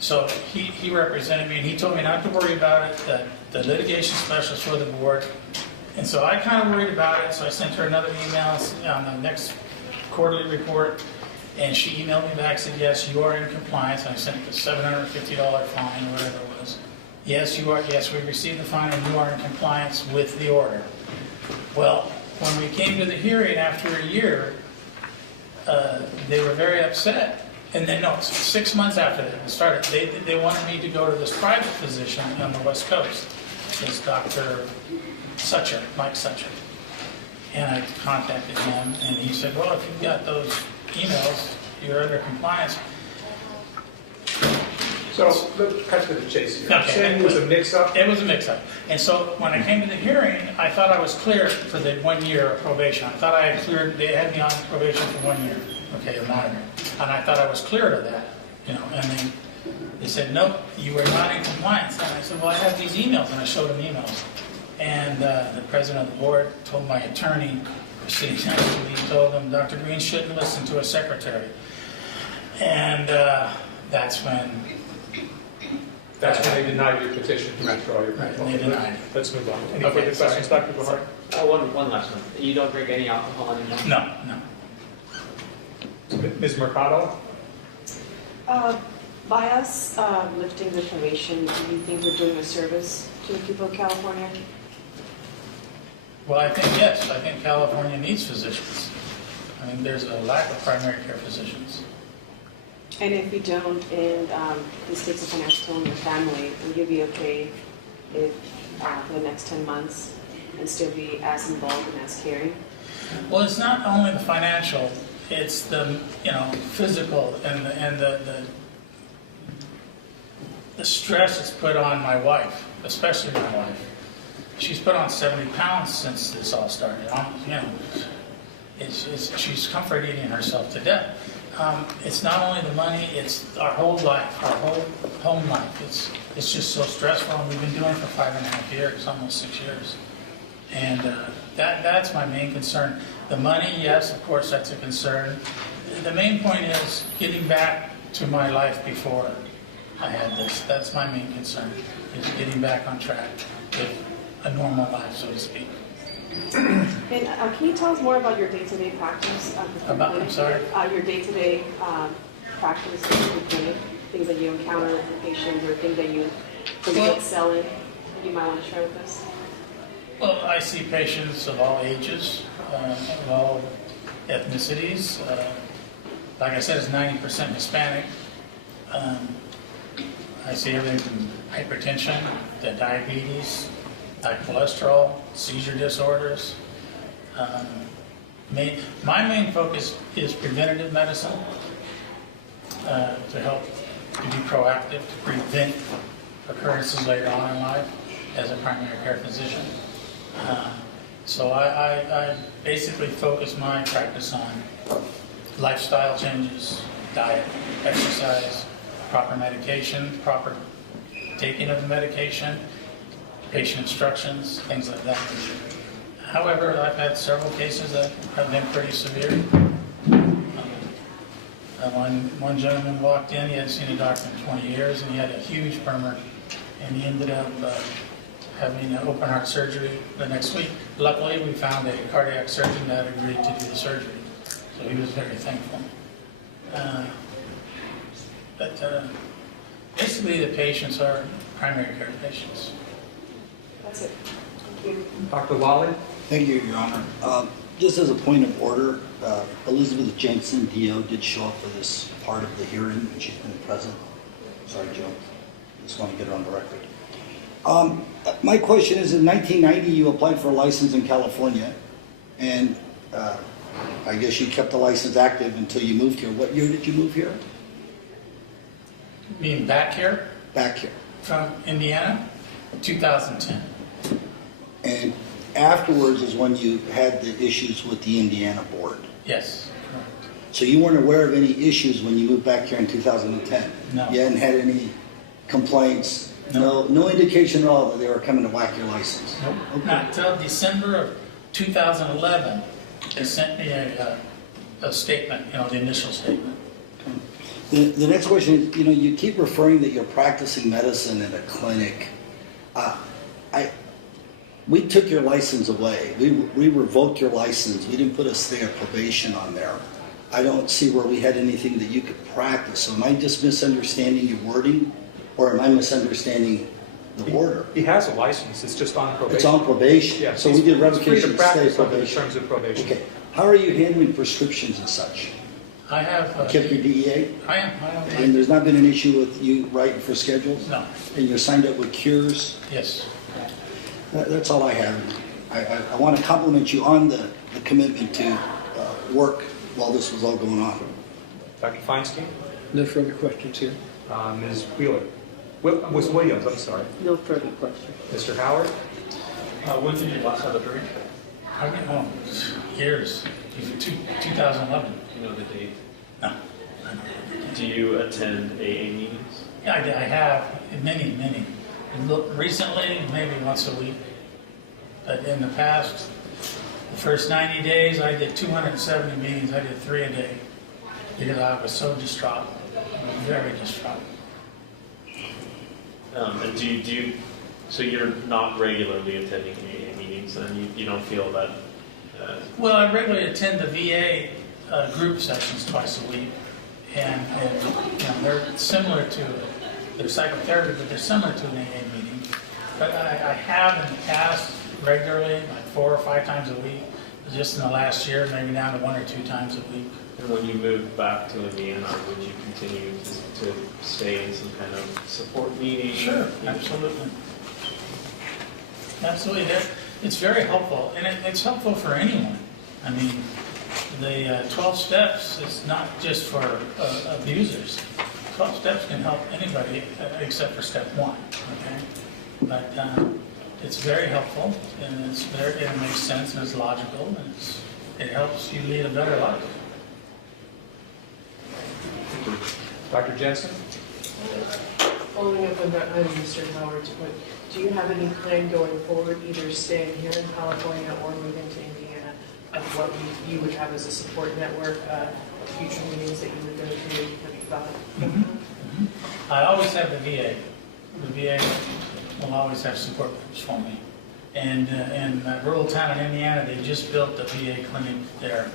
So he represented me, and he told me not to worry about it, that the litigation specialist for the board. And so I kind of worried about it, so I sent her another email on the next quarterly report, and she emailed me back, said, yes, you are in compliance. And I sent the $750 fine, or whatever it was. Yes, you are. Yes, we received the fine, and you are in compliance with the order. Well, when we came to the hearing after a year, they were very upset. And then, 6 months after that started, they wanted me to go to this private physician on the West Coast, this Dr. Sucher, Mike Sucher. And I contacted him, and he said, well, if you've got those emails, you're under compliance. So, let's cut to the chase here. Okay. You're saying it was a mix-up? It was a mix-up. And so when I came to the hearing, I thought I was clear for the 1 year of probation. I thought I had cleared, they had me on probation for 1 year, okay, of monitoring. And I thought I was clear to that, and then they said, nope, you are not in compliance. And I said, well, I have these emails, and I showed them emails. And the president of the board told my attorney, sitting next to me, he told him, Dr. Green shouldn't listen to a secretary. And that's when That's when they denied your petition to withdraw your Right, complaint. and they denied it. Let's move on. Any Okay, further questions, sorry. Dr. Buhari? One last one. You don't drink any alcohol anymore? No, no. Ms. Mercado? By us lifting the probation, do you think we're doing a service to the people of California? Well, I think yes. I think California needs physicians. I mean, there's a lack of primary care physicians. And if we don't, and this takes a financial toll on your family, would you be okay if for the next 10 months and still be as involved and as caring? Well, it's not only the financial; it's the physical and the stress it's put on my wife, especially my wife. She's put on 70 pounds since this all started. She's comfort eating herself to death. It's not only the money; it's our whole life, our whole home life. It's just so stressful, and we've been doing it for 5.5 years, almost 6 years. And that's my main concern. The money, yes, of course, that's a concern. The main point is getting back to my life before I had this. That's my main concern, is getting back on track with a normal life, so to speak. And can you tell us more about your day-to-day practice? I'm sorry? Your day-to-day practice in the clinic, things that you encounter with patients or things that you excel in, that you might want to share with us? Well, I see patients of all ages, of all ethnicities. Like I said, it's 90% Hispanic. I see everything from hypertension to diabetes, high cholesterol, seizure disorders. My main focus is preventative medicine to help to be proactive, to prevent occurrences later on in life as a primary care physician. So I basically focus my practice on lifestyle changes, diet, exercise, proper medication, proper taking of the medication, patient instructions, things like that. However, I've had several cases that have been pretty severe. One gentleman walked in, he hadn't seen a doctor in 20 years, and he had a huge murmur, and he ended up having an open heart surgery the next week. Luckily, we found a cardiac surgeon that agreed to do the surgery, so he was very thankful. But basically, the patients are primary care patients. That's it. Thank you. Dr. Lally? Thank you, Your Honor. Just as a point of order, Elizabeth Jensen, DO, did show up for this part of the hearing, and she's been present. Sorry, Joe. Just want to get her on the record. My question is, in 1990, you applied for a license in California, and I guess you kept the license active until you moved here. What year did you move here? Being back here Back here. from Indiana, 2010. And afterwards is when you had the issues with the Indiana board. Yes, correct. So you weren't aware of any issues when you moved back here in 2010? No. You hadn't had any complaints? No. No indication at all that they were coming to whack your license? Nope. Okay. Not until December of 2011, they sent me a statement, the initial statement. The next question is, you keep referring that you're practicing medicine in a clinic. We took your license away. We revoked your license. We didn't put a stay of probation on there. I don't see where we had anything that you could practice. So am I just misunderstanding your wording, or am I misunderstanding the order? He has a license, it's just on probation. It's on probation. Yes. So we did He's free to revocation, stay practice under the probation. terms of probation. Okay. How are you handling prescriptions and such? I have... Kept your DEA? I am. And there's not been an issue with you writing for schedules? No. And you're signed up with Cures? Yes. That's all I have. I want to compliment you on the commitment to work while this was all going on. Dr. Feinstein? No further questions here. Ms. Wheeler? Ms. Williams, I'm sorry. No further questions. Mr. Howard? When did you last have a drink? I've been years, 2011. Do you know the date? No. Do you attend AA meetings? Yeah, I have many. Recently, maybe once a week. But in the past, the first 90 days, I did 270 meetings. I did 3 a day because I was so distraught. I was very distraught. And so you're not regularly attending AA meetings, and you don't feel that? Well, I regularly attend the VA group sessions twice a week, and they're similar to, they're psychotherapy, but they're similar to an AA meeting. But I have in the past regularly, like 4 or 5 times a week, but just in the last year, maybe down to 1 or 2 times a week. And when you moved back to Indiana, would you continue to stay in some kind of support meeting? Sure, absolutely. Absolutely. It's very helpful, and it's helpful for anyone. I mean, the 12 steps is not just for abusers. 12 steps can help anybody except for step 1, okay? But it's very helpful, and it makes sense, and it's logical, and it helps you lead a better life. Dr. Jensen? Following up on that item, Mr. Howard's point, do you have any plan going forward, either staying here in California or moving to Indiana, of what you would have as a support network, future meetings that you would go to? Have you thought of that? I always have the VA. The VA will always have support groups for me. And in a rural town in Indiana, they just built the VA clinic there.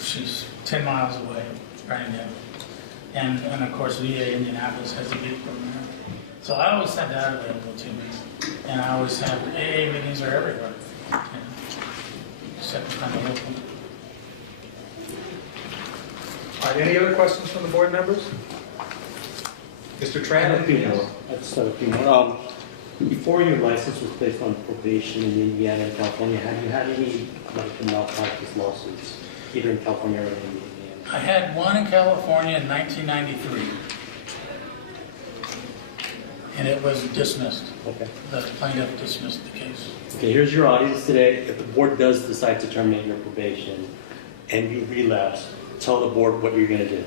She's 10 miles away, brand new. And of course, VA Indianapolis has a big program. So I always have that available to me. And I always have AA meetings are everywhere. Except kind of local. All right, any other questions from the board members? Mr. Tran, anything else? I just have a few more. Before your license was placed on probation in Indiana and California, have you had any medical malpractice lawsuits, either in California or in Indiana? I had one in California in 1993. And it was dismissed. Okay. The plaintiff dismissed the case. Okay, here's your audience today. If the board does decide to terminate your probation and you relapse, tell the board what you're going to do,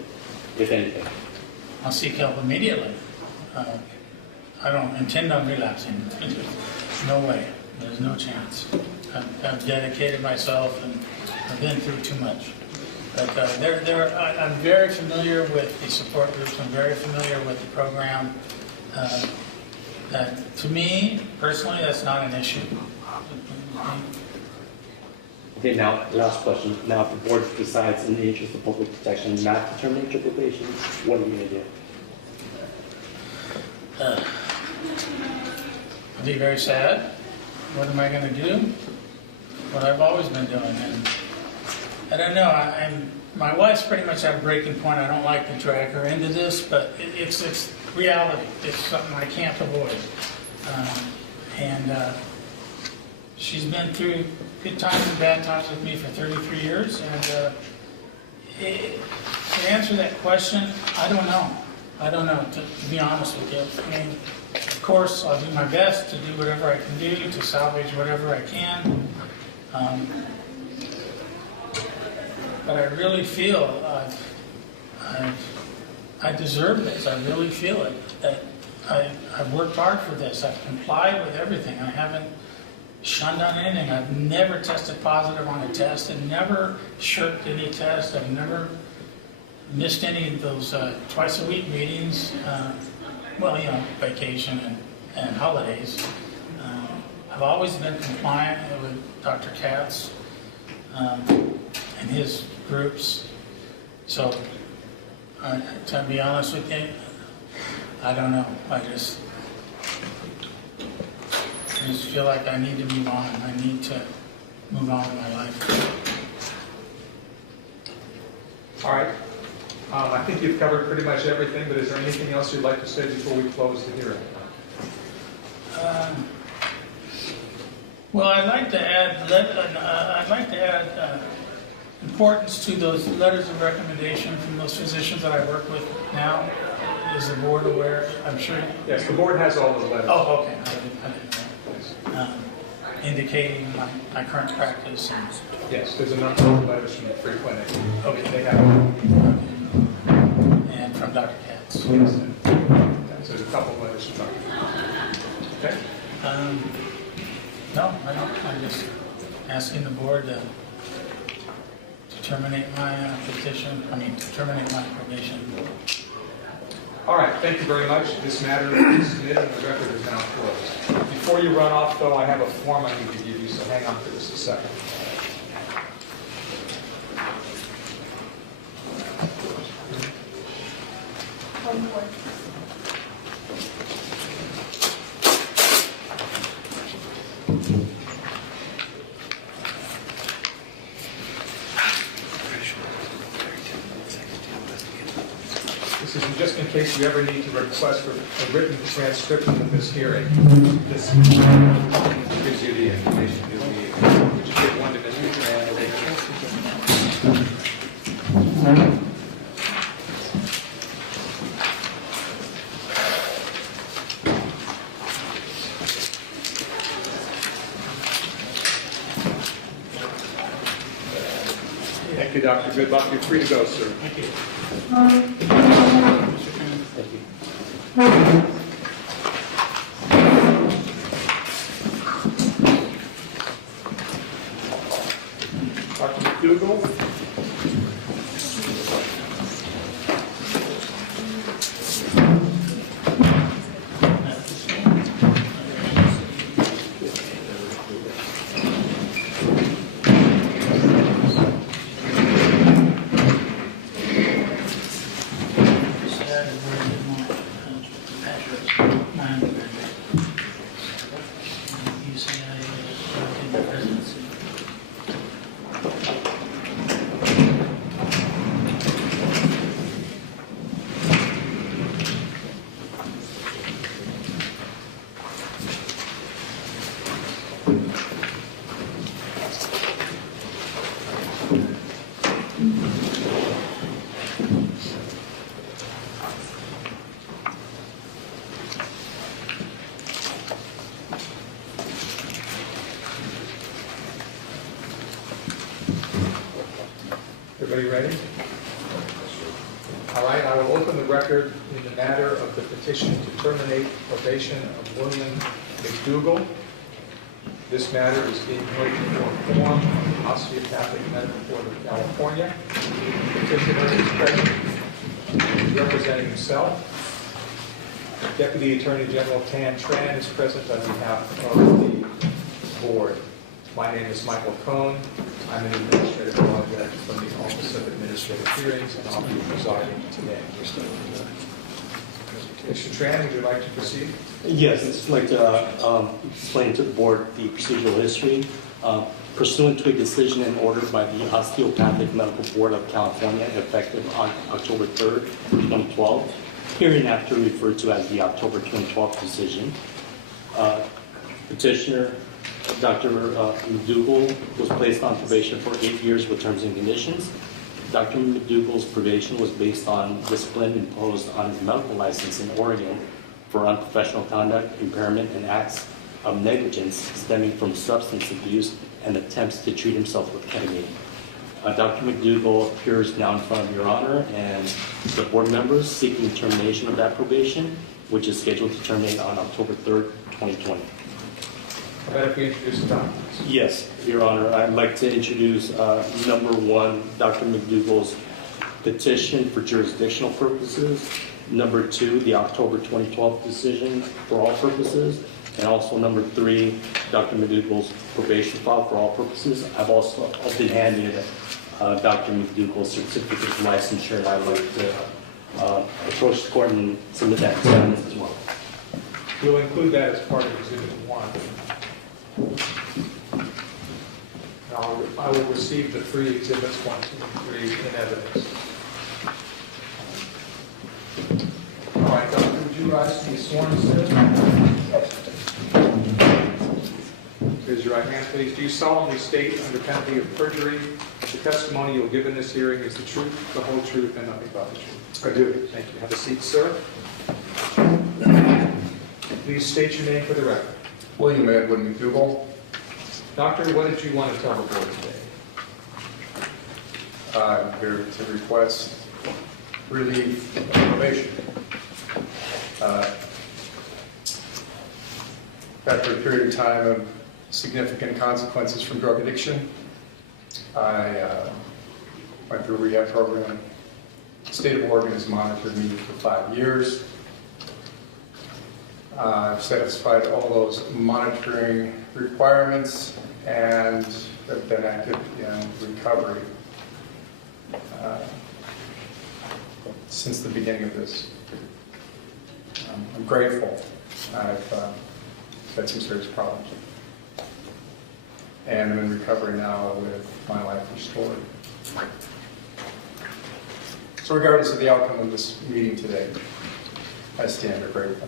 if anything. I'll seek help immediately. I don't intend on relapsing. No way. There's no chance. I've dedicated myself, and I've been through too much. But I'm very familiar with the support groups. I'm very familiar with the program. To me, personally, that's not an issue. Okay, now, last question. Now, if the board decides in the interest of public protection not to terminate your probation, what are you going to do? I'll be very sad. What am I going to do? What I've always been doing. And I don't know. My wife's pretty much at a breaking point. I don't like to drag her into this, but it's reality. It's something I can't avoid. She's been through good times and bad times with me for 33 years. And to answer that question, I don't know. I don't know, to be honest with you. I mean, of course, I'll do my best to do whatever I can do to salvage whatever I can. But I really feel I deserve this. I really feel it. That I've worked hard for this. I've complied with everything. I haven't shunned on anything. I've never tested positive on a test. I've never shirked any test. I've never missed any of those twice-a-week meetings. Vacation and holidays. I've always been compliant with Dr. Katz and his groups. So, to be honest with you, I don't know. I just feel like I need to move on. I need to move on in my life. All right. I think you've covered pretty much everything, but is there anything else you'd like to say before we close the hearing? Well, I'd like to add importance to those letters of recommendation from those physicians that I work with now. Is the board aware? I'm sure. Yes, the board has all those letters. Oh, okay. I didn't know. Indicating my current practice. Yes, there's a number of letters from the free clinic. Okay. They have it. And from Dr. Katz. Yes. So there's a couple of letters from Dr. Katz. Okay. No, I don't. I'm just asking the board to terminate my petition. To terminate my probation. All right, thank you very much. This matter is submitted and the record is now closed. Before you run off, though, I have a form I need to give you, so hang on for just a second. This is just in case you ever need to request a written transcription of this hearing. This gives you the information you'll need. Would you give one to Mr. Duran? Thank you, Dr. Good luck. You're free to go, sir. Thank you. Thank you. Dr. McDougall? Everybody ready? All right, I will open the record in the matter of the petition to terminate probation of William McDougall. This matter is being heard before a form of the Osteopathic Medical Board of California. The petitioner is present, representing himself. Deputy Attorney General Tan Tran is present on behalf of the board. My name is Michael Cohn. I'm an administrative law judge from the Office of Administrative Hearings, and I'll be presiding today. Mr. Tran, would you like to proceed? Yes, I'd just like to explain to the board the procedural history. Pursuant to a decision and order by the Osteopathic Medical Board of California, effective on October 3rd, 2012, hereinafter referred to as the October 2012 decision, petitioner Dr. McDougall was placed on probation for 8 years with terms and conditions. Dr. McDougall's probation was based on discipline imposed on his medical license in Oregon for unprofessional conduct, impairment, and acts of negligence stemming from substance abuse and attempts to treat himself with ketamine. Dr. McDougall appears now in front of Your Honor and the board members seeking termination of that probation, which is scheduled to terminate on October 3rd, 2020. I better if we introduce the documents. Yes, Your Honor. I'd like to introduce number one, Dr. McDougall's petition for jurisdictional purposes. Number two, the October 2012 decision for all purposes. And also number three, Dr. McDougall's probation file for all purposes. I've also been handed Dr. McDougall's certificate of licensure, and I'd like to approach the court and submit that to them as well. We'll include that as part of Exhibit 1. I will receive the three exhibits 1, 2, and 3 in evidence. All right, Doctor, would you rise to be sworn, sir? Raise your right hand, please. Do you solemnly state under penalty of perjury the testimony you'll give in this hearing is the truth, the whole truth, and nothing but the truth? I do. Thank you. Have a seat, sir. Please state your name for the record. William Edwin McDougall. Doctor, what did you want to tell the board today? I'm here to request relief of probation. After a period of time of significant consequences from drug addiction, I went through a rehab program, The state of Oregon has monitored me for 5 years. I've satisfied all those monitoring requirements and have been active in recovery since the beginning of this. I'm grateful. I've had some serious problems. And I'm in recovery now with my life restored. So regardless of the outcome of this meeting today, I stand grateful.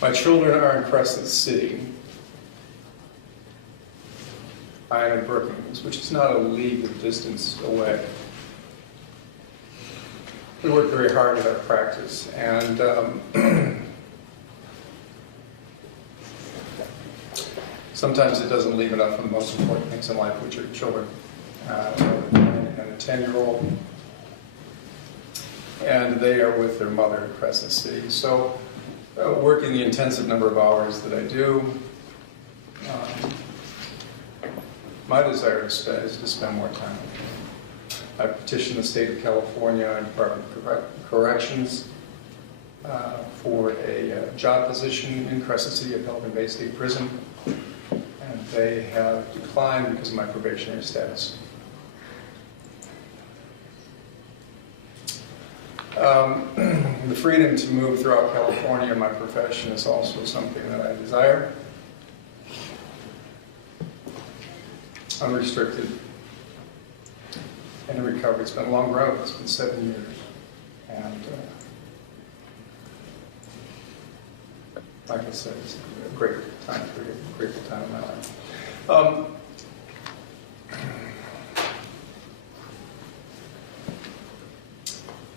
My children are in Crescent City. I am in Brookings, which is not a league of distance away. We work very hard at our practice, and sometimes it doesn't leave enough of the most important things in life, which are children, and a 10-year-old, and they are with their mother in Crescent City. So working the intensive number of hours that I do, my desire is to spend more time with them. I petitioned the state of California and Department of Corrections for a job position in Crescent City at Pelican Bay State Prison, and they have declined because of my probationary status. The freedom to move throughout California in my profession is also something that I desire. Unrestricted and in recovery. It's been a long road. It's been 7 years. And like I said, it's a great time, a grateful time in my life.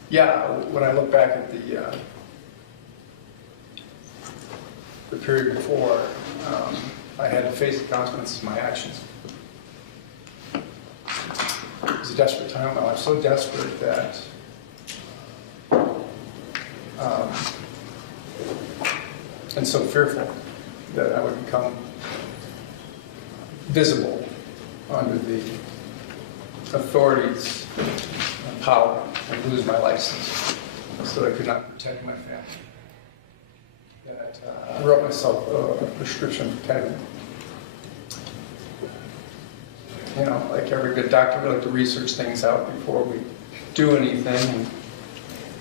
Yeah, when I look back at the period before, I had to face the consequences of my actions. It was a desperate time in my life, so desperate that and so fearful that I would become visible under the authorities' power and lose my license, so that I could not protect my family. That I wrote myself a prescription for ketamine. You know, like every good doctor, we like to research things out before we do anything. And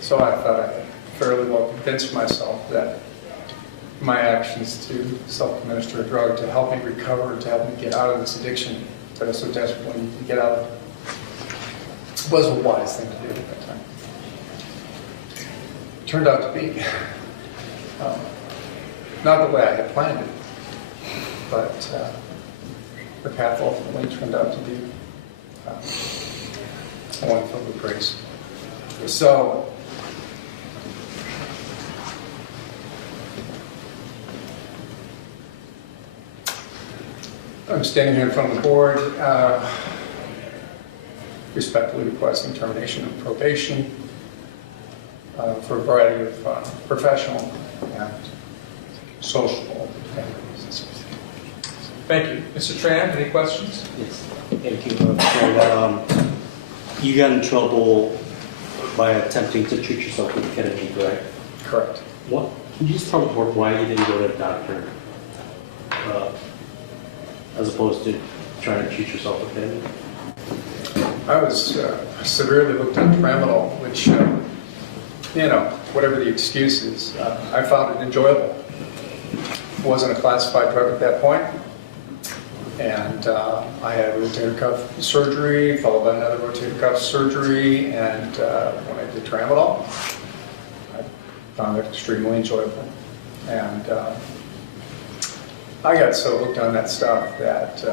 so I thought I fairly well convinced myself that my actions to self-administer a drug to help me recover, to help me get out of this addiction that I so desperately need to get out of, was a wise thing to do at that time. It turned out to be not the way I had planned it, but the path ultimately turned out to be one filled with grace. So, I'm standing here in front of the board, respectfully requesting termination of probation for a variety of professional and social reasons. Thank you. Mr. Tran, any questions? Yes, thank you. You got in trouble by attempting to treat yourself with ketamine, correct? Correct. What? Can you just tell the board why you didn't go to a doctor as opposed to trying to treat yourself with ketamine? I was severely hooked on tramadol, which, you know, whatever the excuse is, I found it enjoyable. It wasn't a classified drug at that point. And I had rotator cuff surgery, followed by another rotator cuff surgery, and when I did tramadol, I found it extremely enjoyable. And I got so hooked on that stuff that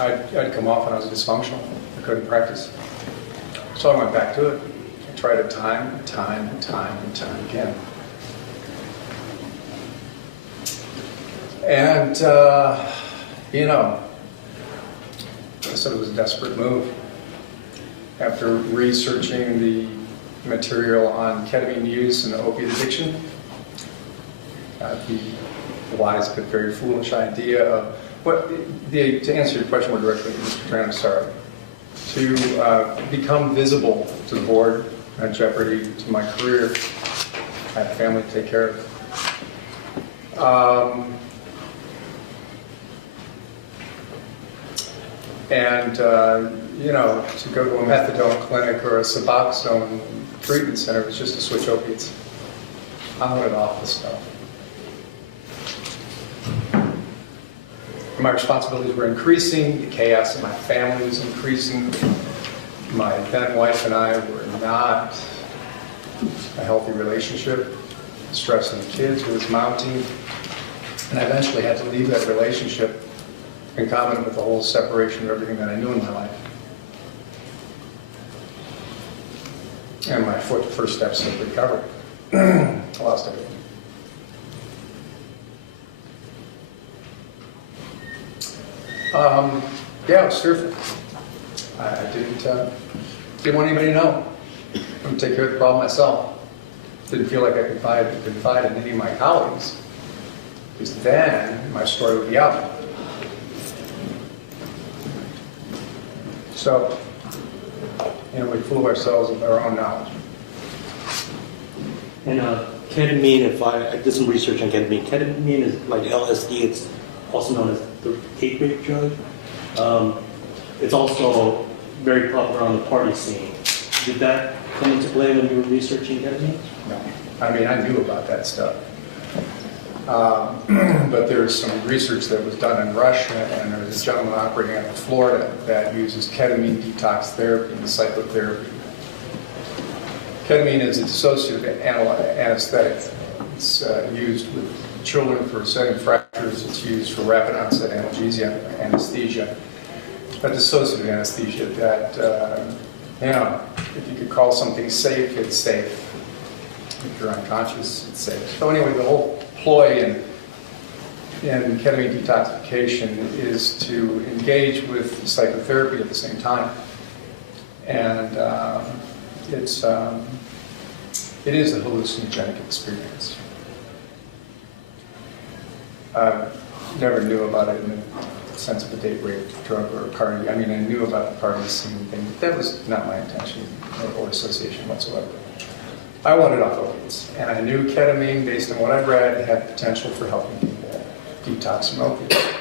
I'd come off when I was dysfunctional. I couldn't practice. So I went back to it. I tried it time and time and time and time again. And, you know, I said it was a desperate move. After researching the material on ketamine use and opiate addiction, the wise but very foolish idea of to answer your question more directly, Mr. Tran, I'm sorry, to become visible to the board at jeopardy to my career. I have a family to take care of. You know, to go to a methadone clinic or a Suboxone treatment center was just to switch opiates. I wanted off the stuff. My responsibilities were increasing, the chaos in my family was increasing. My then wife and I were not a healthy relationship. The stress on the kids was mounting. And I eventually had to leave that relationship concomitant with the whole separation of everything that I knew in my life. And my first steps of recovery. I lost everything. Yeah, it was fearful. I didn't want anybody to know. I'm going to take care of the problem myself. Didn't feel like I could confide in any of my colleagues, because then my story would be out. So, you know, we fool ourselves with our own knowledge. And ketamine, if I did some research on ketamine, ketamine is like LSD, it's also known as the hate rape drug. It's also very popular on the party scene. Did that come into play when you were researching ketamine? No. I mean, I knew about that stuff. But there's some research that was done in Russia, and there's a gentleman operating out of Florida that uses ketamine detox therapy and psychotherapy. Ketamine is a dissociative anesthetic. It's used with children for setting fractures. It's used for rapid onset analgesia, anesthesia. A dissociative anesthesia that, you know, if you could call something safe, it's safe. If you're unconscious, it's safe. So anyway, the whole ploy in ketamine detoxification is to engage with psychotherapy at the same time. And it is a hallucinogenic experience. Never knew about it in the sense of a date rape drug or a party. I mean, I knew about the party scene thing, but that was not my intention or association whatsoever. I wanted off opiates, and I knew ketamine, based on what I'd read, had potential for helping people detox from opiates.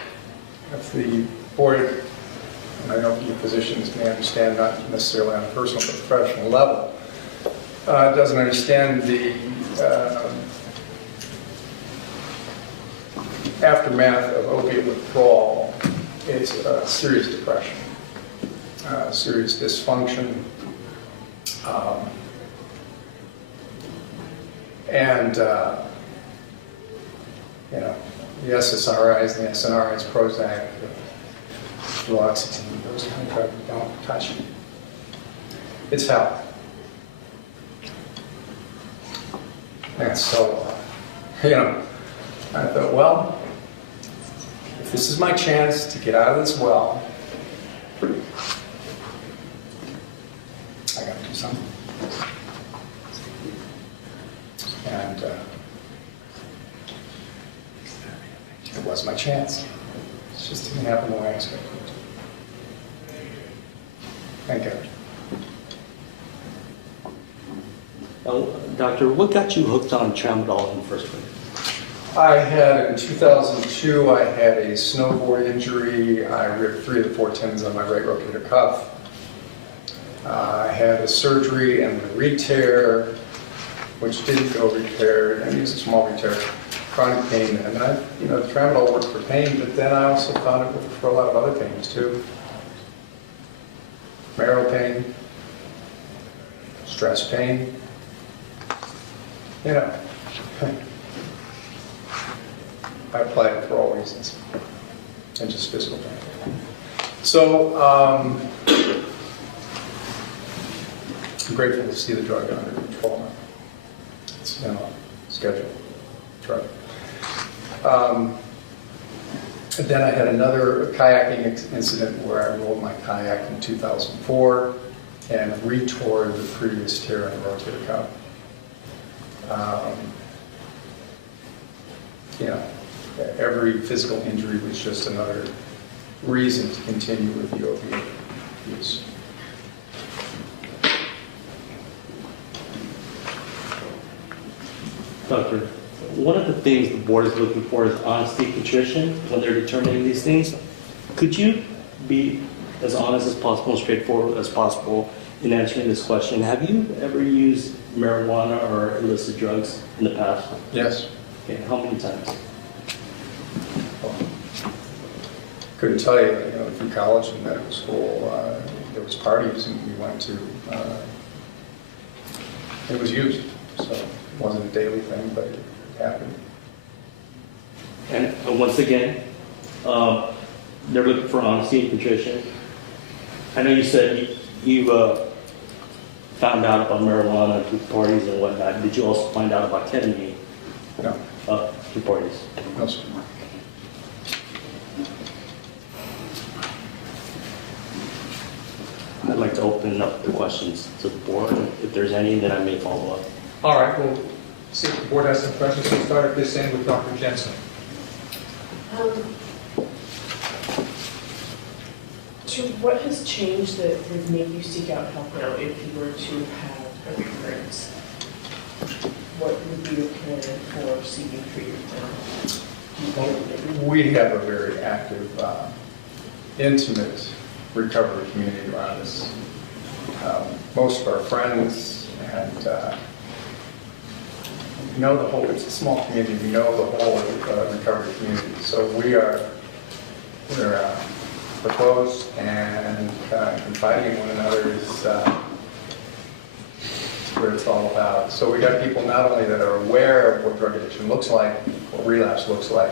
If the board, and I know you physicians may understand, not necessarily on a personal but professional level, doesn't understand the aftermath of opiate withdrawal, it's serious depression, serious dysfunction, and you know, the SSRIs and the SNRIs, Prozac, fluoxetine, those kind of drugs don't touch you. It's hell. And so, you know, I thought, well, if this is my chance to get out of this well, I got to do something. And it was my chance. It just didn't happen the way I expected it to. Thank God. Doctor, what got you hooked on tramadol in the first place? I had, in 2002, I had a snowboard injury. I ripped 3 of the 4 tendons on my right rotator cuff. I had a surgery and a re-tear, which didn't go repaired. I mean, it was a small re-tear, chronic pain. And I, you know, the tramadol worked for pain, but then I also found it worked for a lot of other pains too. Marrow pain, stress pain, you know. I applied it for all reasons, and just physical pain. So, I'm grateful to see the drug under control now. It's now scheduled drug. And then I had another kayaking incident where I rolled my kayak in 2004 and re-tore the previous tear in the rotator cuff. you know, every physical injury was just another reason to continue with the opioid use. Doctor, one of the things the board is looking for is honesty, contrition when they're determining these things. Could you be as honest as possible and straightforward as possible in answering this question? Have you ever used marijuana or illicit drugs in the past? Yes. Okay, how many times? Couldn't tell you, through college and medical school, there was parties and we went to, it was used, so it wasn't a daily thing, but it happened. And once again, they're looking for honesty and contrition. I know you said you found out about marijuana through parties and whatnot. Did you also find out about ketamine? No. Through parties? No, sir. I'd like to open up the questions to the board. If there's any, then I may follow up. All right, we'll see if the board has some questions. We'll start at this end with Dr. Jensen. So what has changed that would make you seek out help now if you were to have a recurrence? What would be your plan for seeking treatment now? We have a very active, intimate recovery community around us. Most of our friends and know the whole, it's a small community, we know the whole recovery community. So we're close and confiding in one another is what it's all about. So we got people not only that are aware of what drug addiction looks like, what relapse looks like,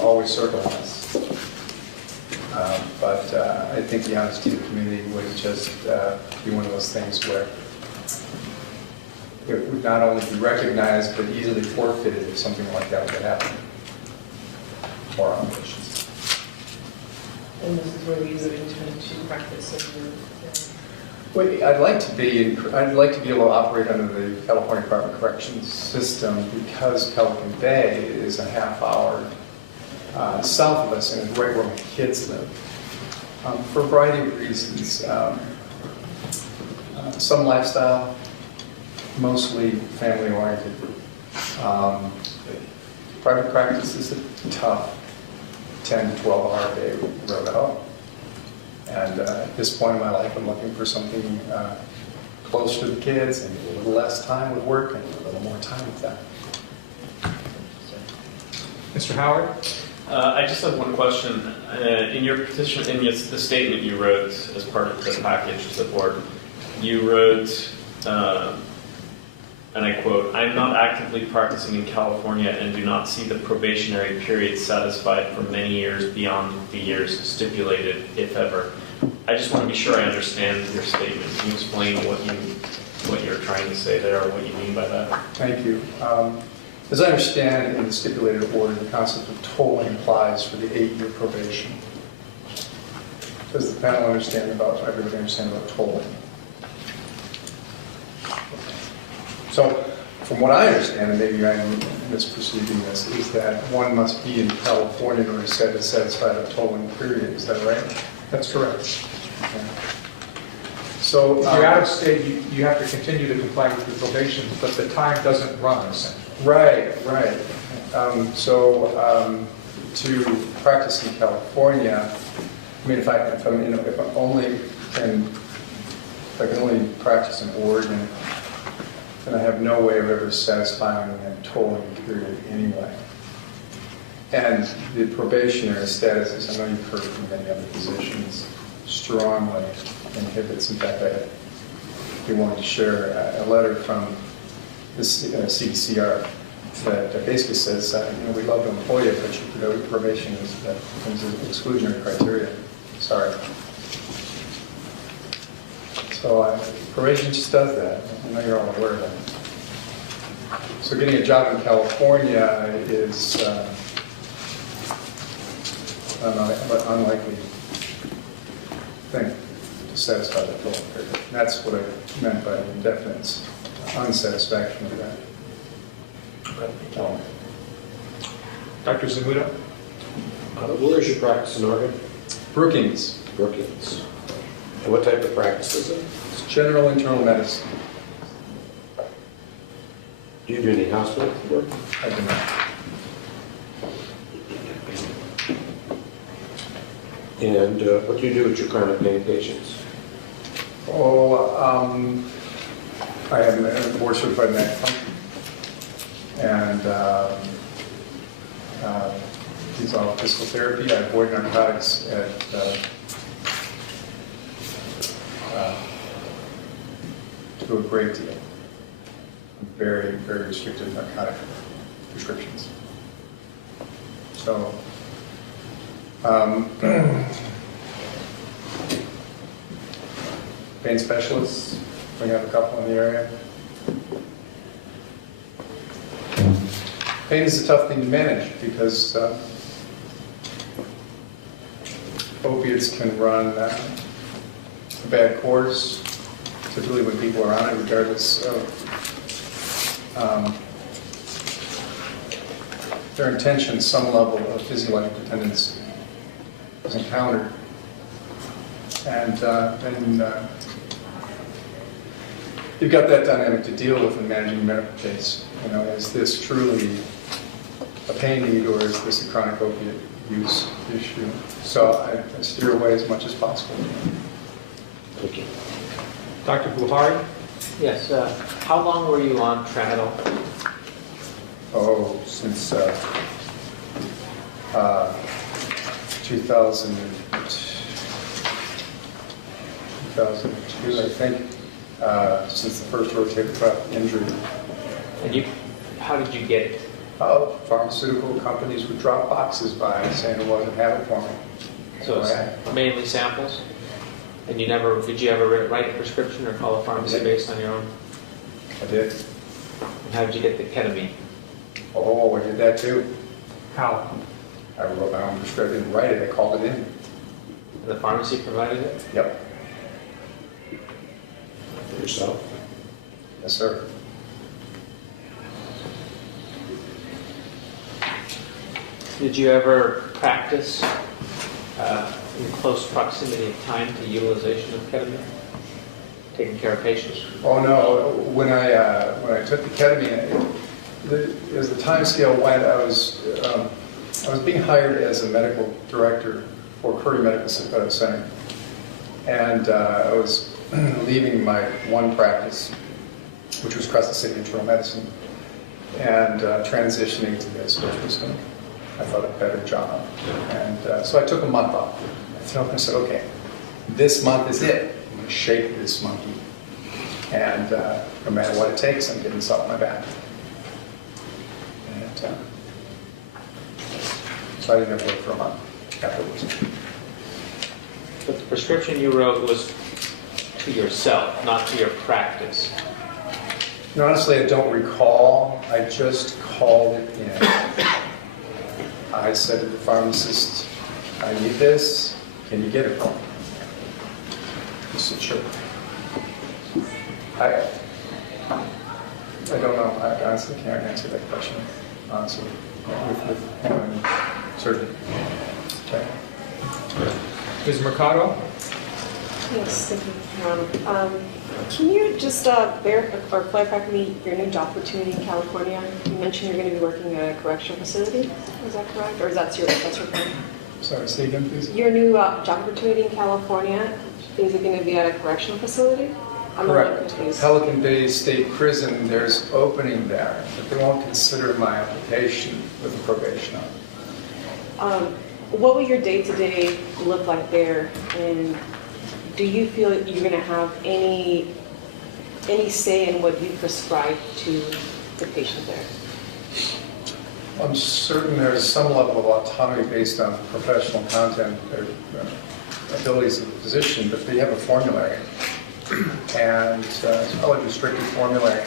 always circling us. But I think the honesty of the community would just be one of those things where it would not only be recognized but easily forfeited if something like that would happen. Or our patients. And this is where you would intend to practice in your Well, I'd like to be able to operate under the California Department of Corrections system because Pelican Bay is a half hour south of us and is right where my kids live. For a variety of reasons. Some lifestyle, mostly family oriented. Private practice is a tough 10 to 12 hour day road out. And at this point in my life, I'm looking for something close to the kids and a little less time with work and a little more time with them. Mr. Howard? I just have one question. In your petition, in the statement you wrote as part of the package to the board, you wrote, and I quote, "I'm not actively practicing in California and do not see the probationary period satisfied for many years beyond the years stipulated, if ever." I just want to be sure I understand your statement. Can you explain what you're trying to say there, or what you mean by that? Thank you. As I understand in the stipulated order, the concept of tolling applies for the 8-year probation. Does the panel understand about, everybody understand about tolling? So, from what I understand, and maybe I'm misperceiving this, is that one must be in California in order to satisfy the tolling period. Is that right? That's correct. Okay. So, If you're out of state, you have to continue to comply with the probation, but the time doesn't run, essentially. Right. To practice in California, I mean, if I can only practice in Oregon, then I have no way of ever satisfying that tolling period anyway. And the probationary status, as I know you've heard from many other physicians, strongly inhibits. In fact, I'd be willing to share a letter from the CDCR that basically says, we'd love to employ you, but your probation is an exclusionary criteria. Sorry. So probation just does that. I know you're all aware of that. So getting a job in California is an unlikely thing to satisfy the tolling period. And that's what I meant by indefinite unsatisfaction of that. Dr. Zamuda? Where is your practice in Oregon? Brookings. Brookings. And what type of practice is it? It's general internal medicine. Do you do any hospital work? I do not. And what do you do with your chronic pain patients? I am a board certified med function. And he's on physical therapy. I avoid narcotics to a great deal. Very, very restricted narcotic prescriptions. So, pain specialists, we have a couple in the area. Pain is a tough thing to manage because opiates can run a bad course, typically when people are on it, regardless of their intention. Some level of physiological dependence is encountered. And then you've got that dynamic to deal with in managing a medical case. You know, is this truly a pain need or is this a chronic opiate use issue? So I steer away as much as possible. Thank you. Dr. Buhari? Yes. How long were you on tramadol? Oh, since 2002, I think, since the first rotator cuff injury. And how did you get it? Pharmaceutical companies would drop boxes by saying it wasn't habit forming. So it's mainly samples? And did you ever write a prescription or call a pharmacy based on your own? I did. And how did you get the ketamine? Oh, I did that too. How? I wrote my own prescription. I didn't write it, I called it in. And the pharmacy provided it? Yep. Yourself? Yes, sir. Did you ever practice in close proximity of time to utilization of ketamine? Taking care of patients? Oh no, when I took the ketamine, as the time scale went, I was being hired as a medical director for Curry Medical Center, and I was leaving my one practice, which was Crescent City Internal Medicine, and transitioning to this, which was, I thought, a better job. And so I took a month off. I said, okay, this month is it. I'm going to shake this monkey. And no matter what it takes, I'm getting this off my back. And so I didn't have to work for a month afterwards. But the prescription you wrote was to yourself, not to your practice. And honestly, I don't recall. I just called it in. I said to the pharmacist, I need this. Can you get it for me? He said, sure. I don't know. I honestly can't answer that question, honestly, with certainty. Okay. Ms. Mercado? Yes, thank you. Can you just clarify for me your new job opportunity in California? You mentioned you're going to be working at a correctional facility. Is that correct? Or is that your plan? Sorry, say again, please. Your new job opportunity in California, is it going to be at a correctional facility? I'm a little Correct. confused. Pelican Bay State Prison, there's opening there, but they won't consider my application with a probation on. What will your day-to-day look like there? And do you feel that you're going to have any say in what you prescribe to the patient there? I'm certain there's some level of autonomy based on professional content or abilities of the physician, but they have a formulary. And it's probably a restricted formulary.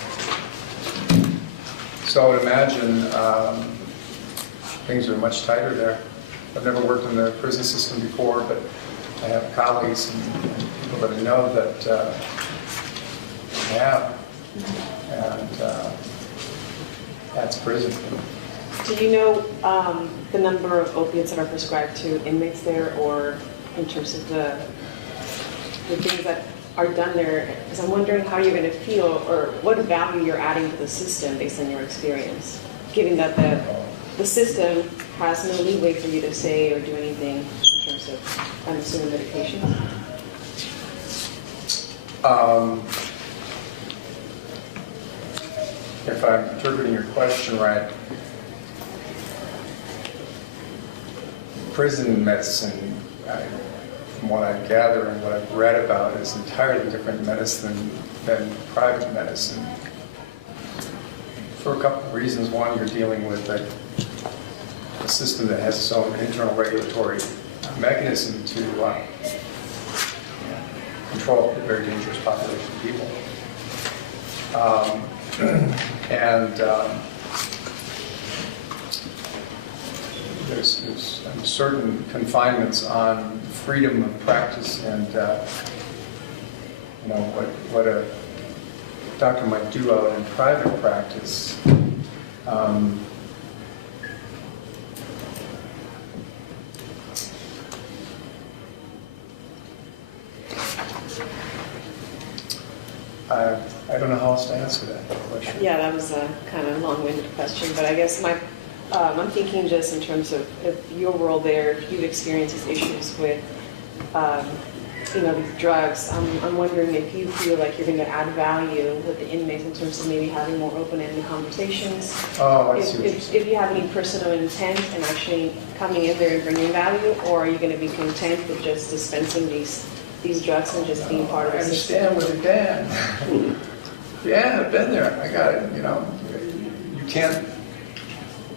So I would imagine things are much tighter there. I've never worked in the prison system before, but I have colleagues and people that I know that have. And That's prison. Do you know the number of opiates that are prescribed to inmates there, or in terms of the things that are done there? Because I'm wondering how you're going to feel, or what value you're adding to the system based on your experience, given that the system has no leeway for you to say or do anything in terms of, I'm assuming, medications. If I'm interpreting your question right, prison medicine, from what I gather and what I've read about, is entirely different medicine than private medicine. For a couple of reasons. One, you're dealing with a system that has its own internal regulatory mechanism to control a very dangerous population of people. And there's certain confinements on freedom of practice and what a doctor might do out in private practice. I don't know how else to answer that question. Yeah, that was a kind of long-winded question, but I guess I'm thinking just in terms of your role there, if you've experienced these issues with, these drugs. I'm wondering if you feel like you're going to add value with the inmates in terms of maybe having more open-ended conversations. Oh, I see what you're saying. If you have any personal intent and actually coming in there and bringing value, or are you going to be content with just dispensing these drugs and just being part of I the system? understand with it, Dan. Yeah, I've been there. I got it. You can't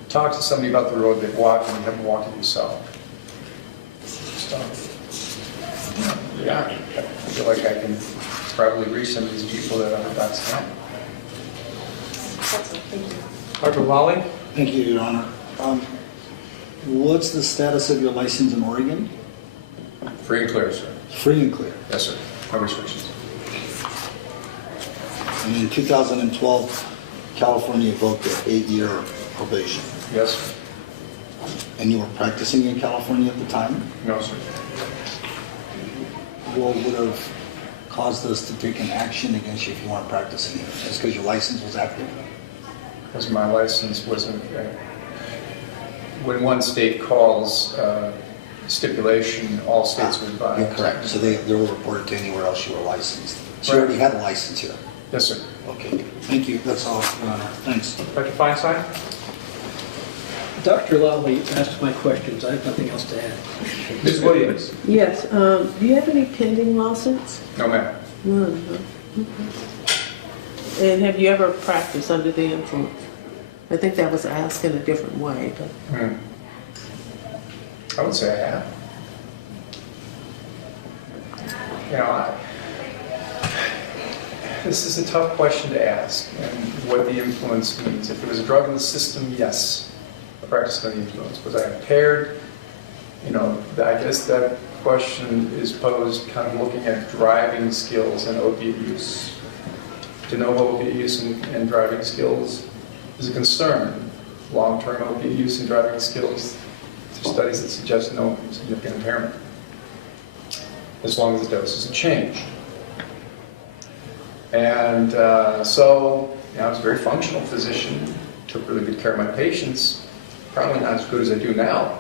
talk to somebody about the road they've walked and you haven't walked it yourself. So, yeah, I feel like I can probably reach some of these people that other docs can't. That's all. Thank you. Dr. Lally? Thank you, Your Honor. What's the status of your license in Oregon? Free and clear, sir. Free and clear. Yes, sir. No restrictions. And in 2012, California revoked the 8-year probation. Yes, sir. And you were practicing in California at the time? No, sir. What would have caused us to take an action against you if you weren't practicing here? Just because your license was active? Because my license wasn't. When one state calls stipulation, all states would buy. You're correct. So they were reported to anywhere else you were licensed. So you already had a license here? Yes, sir. Okay. Thank you. That's all, Your Honor. Thanks. Dr. Feinstein? Dr. Lally asked my questions. I have nothing else to add. Ms. Williams? Yes. Do you have any pending lawsuits? No, ma'am. None. Huh? Okay. And have you ever practiced under the influence? I think that was asked in a different way, but. I would say I have. This is a tough question to ask, and what the influence means. If there was a drug in the system, yes, I practiced under the influence. Was I impaired? I guess that question is posed kind of looking at driving skills and opiate use. De novo opiate use and driving skills is a concern. Long-term opiate use and driving skills, there are studies that suggest no significant impairment, as long as the doses have changed. And so, I was a very functional physician, took really good care of my patients, probably not as good as I do now.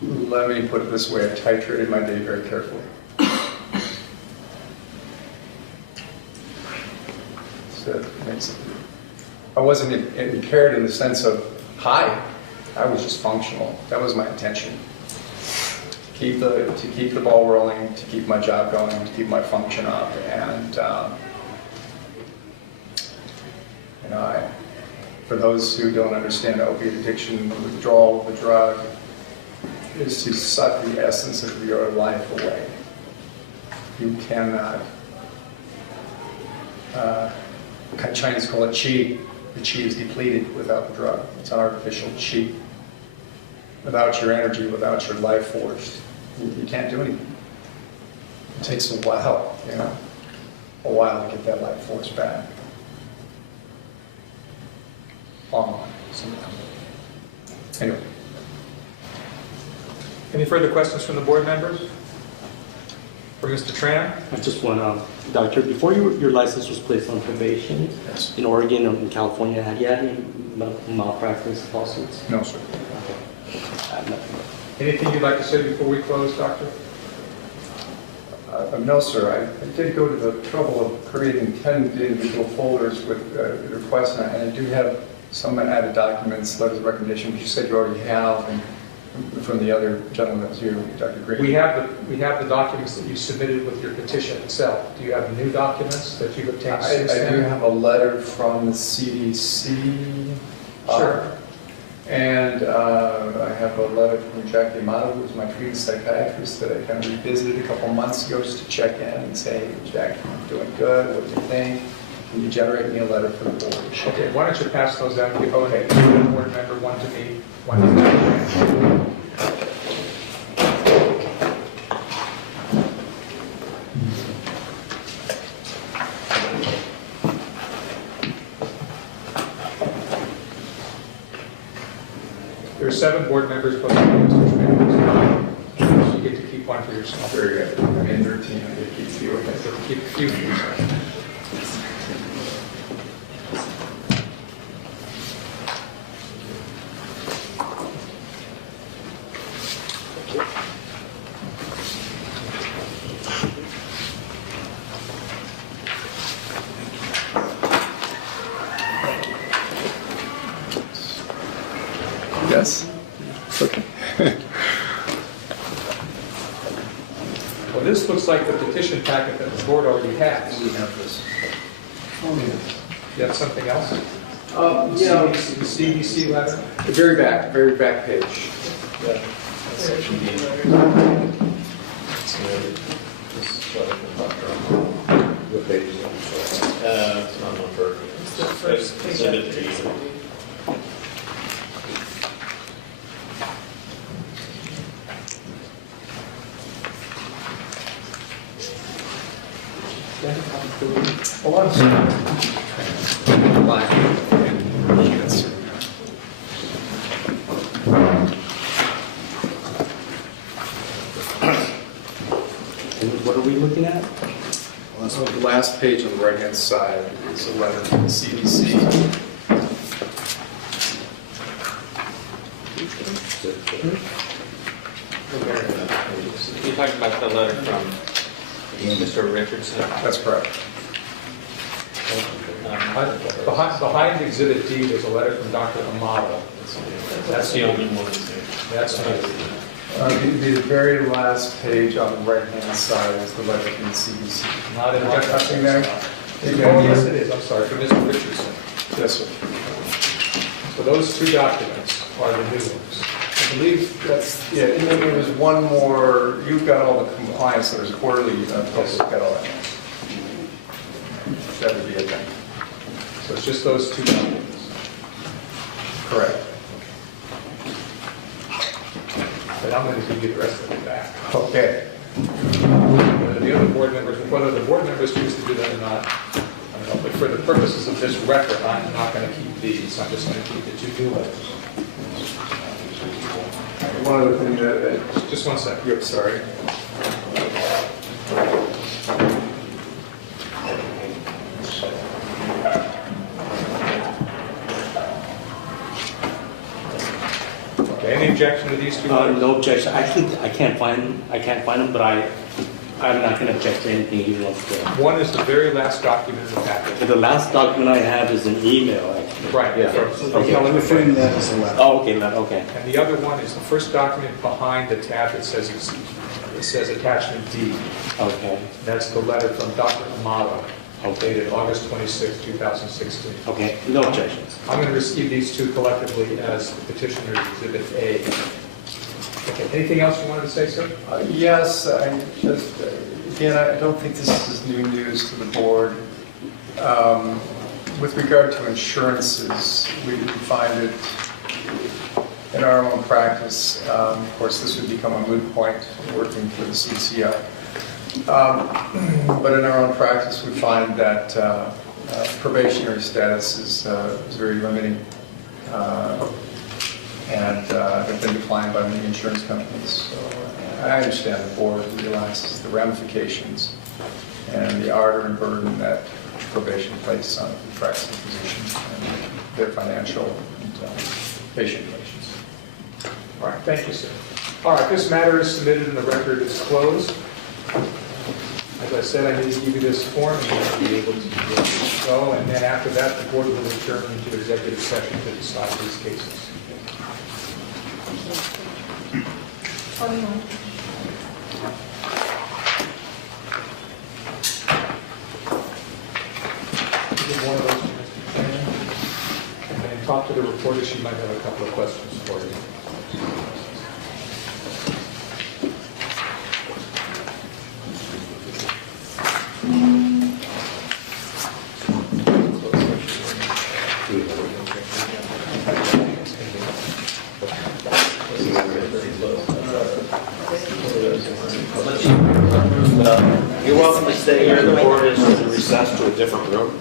Let me put it this way, I titrated my day very carefully. So it makes it, I wasn't impaired in the sense of high, I was just functional. That was my intention. To keep the ball rolling, to keep my job going, to keep my function up, and for those who don't understand opiate addiction, the withdrawal of the drug is to suck the essence of your life away. You cannot. Chinese call it qi. The qi is depleted without the drug. It's an artificial qi. Without your energy, without your life force, you can't do anything. It takes a while, a while to get that life force back. Online, somehow. Anyway. Any further questions from the board members? For Mr. Tran? I just want, Doctor, before your license was placed on probation in Oregon or in California, had you had any malpractice lawsuits? No, sir. Anything you'd like to say before we close, Doctor? No, sir. I did go to the trouble of creating 10 individual folders with requests, and I do have some added documents, letters of recommendation, which you said you already have, and from the other gentleman that was here, Dr. Green. We have the documents that you submitted with your petition itself. Do you have new documents that you've obtained since I then? do have a letter from the CDC. Sure. And I have a letter from Jackie Amato, who's my treating psychiatrist, that I kind of revisited a couple months ago just to check in and say, hey, Jackie, I'm doing good. What do you think? Can you generate me a letter for the board? Okay, why don't you pass those out? Okay, one board member, one to me, one to me. There are 7 board members plus Mr. Tran. So you get to keep one for yourself. Very good. I'm in 13. I get to keep a few. Okay, so keep a few for yourself. Yes? Okay. Well, this looks like the petition packet that the board already has. We have this. You have something else? Yeah. The CDC letter? The very back page. Yeah. That's section B. What page is that? It's not on for. It's the first page. Exhibit B. Oh, I'm sorry. What are we looking at? So the last page on the right-hand side is a letter from the CDC. You're talking about the letter from Mr. Richardson? That's correct. Behind Exhibit D, there's a letter from Dr. Amato. That's the only one that's there. That's me. The very last page on the right-hand side is the letter from the CDC. Not in Nothing there? Oh, yes, it is. I'm sorry, from Mr. Richardson. Yes, sir. So those 2 documents are the new ones. I believe that's, yeah, and then there was one more, you've got all the compliance, there's quarterly, plus got all that. That would be it then. So it's just those 2 documents. Correct. But I'm going to give you the rest of it back. Okay. Whether the other board members, whether the board members choose to do that or not, I don't know. But for the purposes of this record, I'm not going to keep these. I'm just going to keep the 2 new letters. One other thing that, Just one second. yep, sorry. Okay, any objection to these 2 letters? No objection. Actually, I can't find them, but I'm not going to object to anything he wants to. One is the very last document in the packet. But the last document I have is an email, actually. Right. Yeah. Okay, I'm referring to that as a letter. Oh, okay, okay. And the other one is the first document behind the tab that says, it says attachment D. Okay. That's the letter from Dr. Amato, dated August 26, 2016. Okay, no objections. I'm going to receive these 2 collectively as Petitioner's Exhibit A. Okay, anything else you wanted to say, sir? Yes, I just, again, I don't think this is new news to the board. With regard to insurances, we find it in our own practice. Of course, this would become a moot point working for the CCI. But in our own practice, we find that probationary status is very limiting and have been declined by many insurance companies. So I understand the board realizes the ramifications and the ardor and burden that probation places on the practicing physicians and their financial and patient relations. All right, thank you, sir. All right, this matter is submitted and the record is closed. As I said, I need to give you this form and you'll be able to go, and then after that, the board will adjourn into executive session to decide these cases. Give one of those to Mr. Chairman, and then talk to the reporter. She might have a couple of questions for you. You're welcome to stay here. The board is recessed to a different room.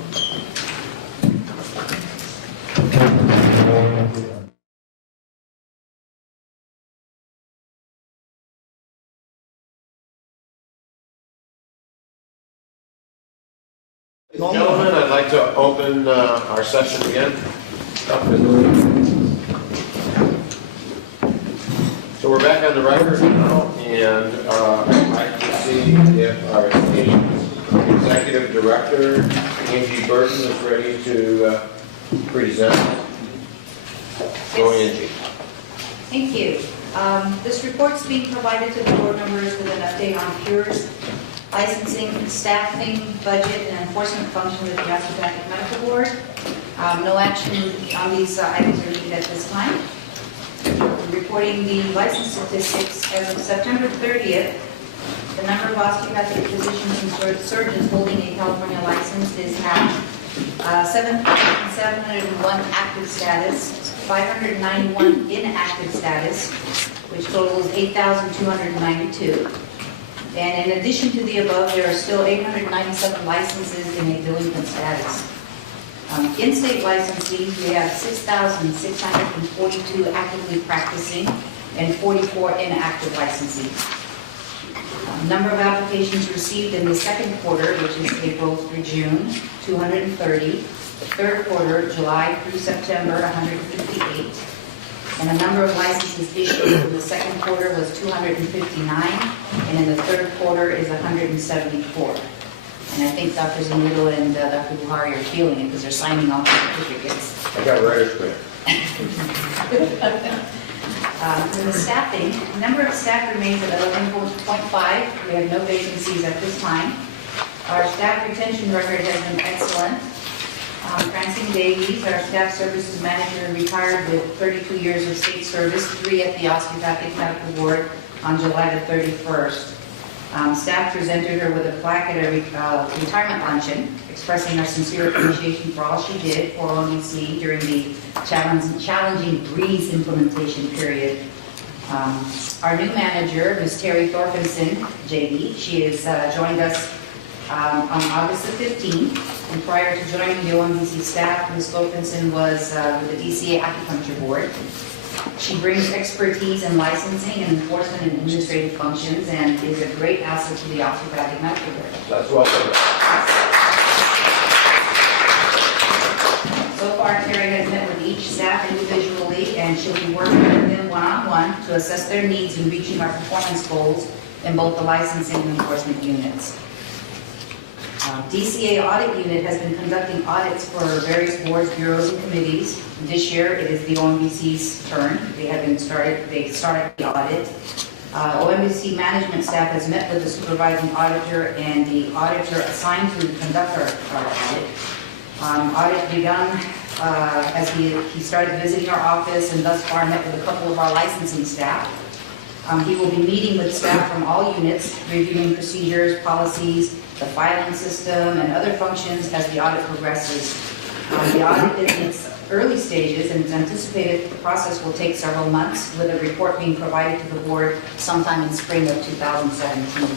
Gentlemen, I'd like to open our session again. So we're back on the record now, and I'd like to see if our Executive Director, Angie Burton, is ready to present. Go, Angie. Thank you. This report's being provided to the board members with an update on PURE's licensing, staffing, budget, and enforcement function with the Osteopathic Medical Board. No action on these items are needed at this time. Reporting the license statistics as of September 30th, the number of osteopathic physicians and surgeons holding a California license is at 7,701 active status, 591 inactive status, which totals 8,292. And in addition to the above, there are still 897 licenses in a delinquent status. In-state licensees, we have 6,642 actively practicing and 44 inactive licensees. Number of applications received in the second quarter, which is April through June, 230. The third quarter, July through September, 158. And the number of licenses issued in the second quarter was 259, and in the third quarter is 174. And I think Dr. Zanuto and Dr. Buhari are feeling it because they're signing off the certificates. I got writer's clear. For the staffing, the number of staff remains at 11.5. We have no vacancies at this time. Our staff retention record has been excellent. Francine Davies, our staff services manager, retired with 32 years of state service, 3 at the Osteopathic Medical Board on July the 31st. Staff presented her with a plaque at a retirement luncheon, expressing our sincere appreciation for all she did for OMBC during the challenging BREEZE implementation period. Our new manager, Ms. Terry Thorfinson, JD, she has joined us on August the 15th, and prior to joining the OMBC staff, Ms. Thorfinson was with the DCA Acupuncture Board. She brings expertise in licensing and enforcement and administrative functions and is a great asset to the Osteopathic Medical Board. That's welcome. So far, Terry has met with each staff individually, and she'll be working with them one-on-one to assess their needs in reaching our performance goals in both the licensing and enforcement units. DCA Audit Unit has been conducting audits for various boards, bureaus, and committees. This year, it is the OMBC's turn. They started the audit. OMBC management staff has met with the supervising auditor and the auditor assigned to conduct our audit. Audit begun as he started visiting our office and thus far met with a couple of our licensing staff. He will be meeting with staff from all units, reviewing procedures, policies, the filing system, and other functions as the audit progresses. The audit is in its early stages, and it's anticipated the process will take several months, with a report being provided to the board sometime in spring of 2017.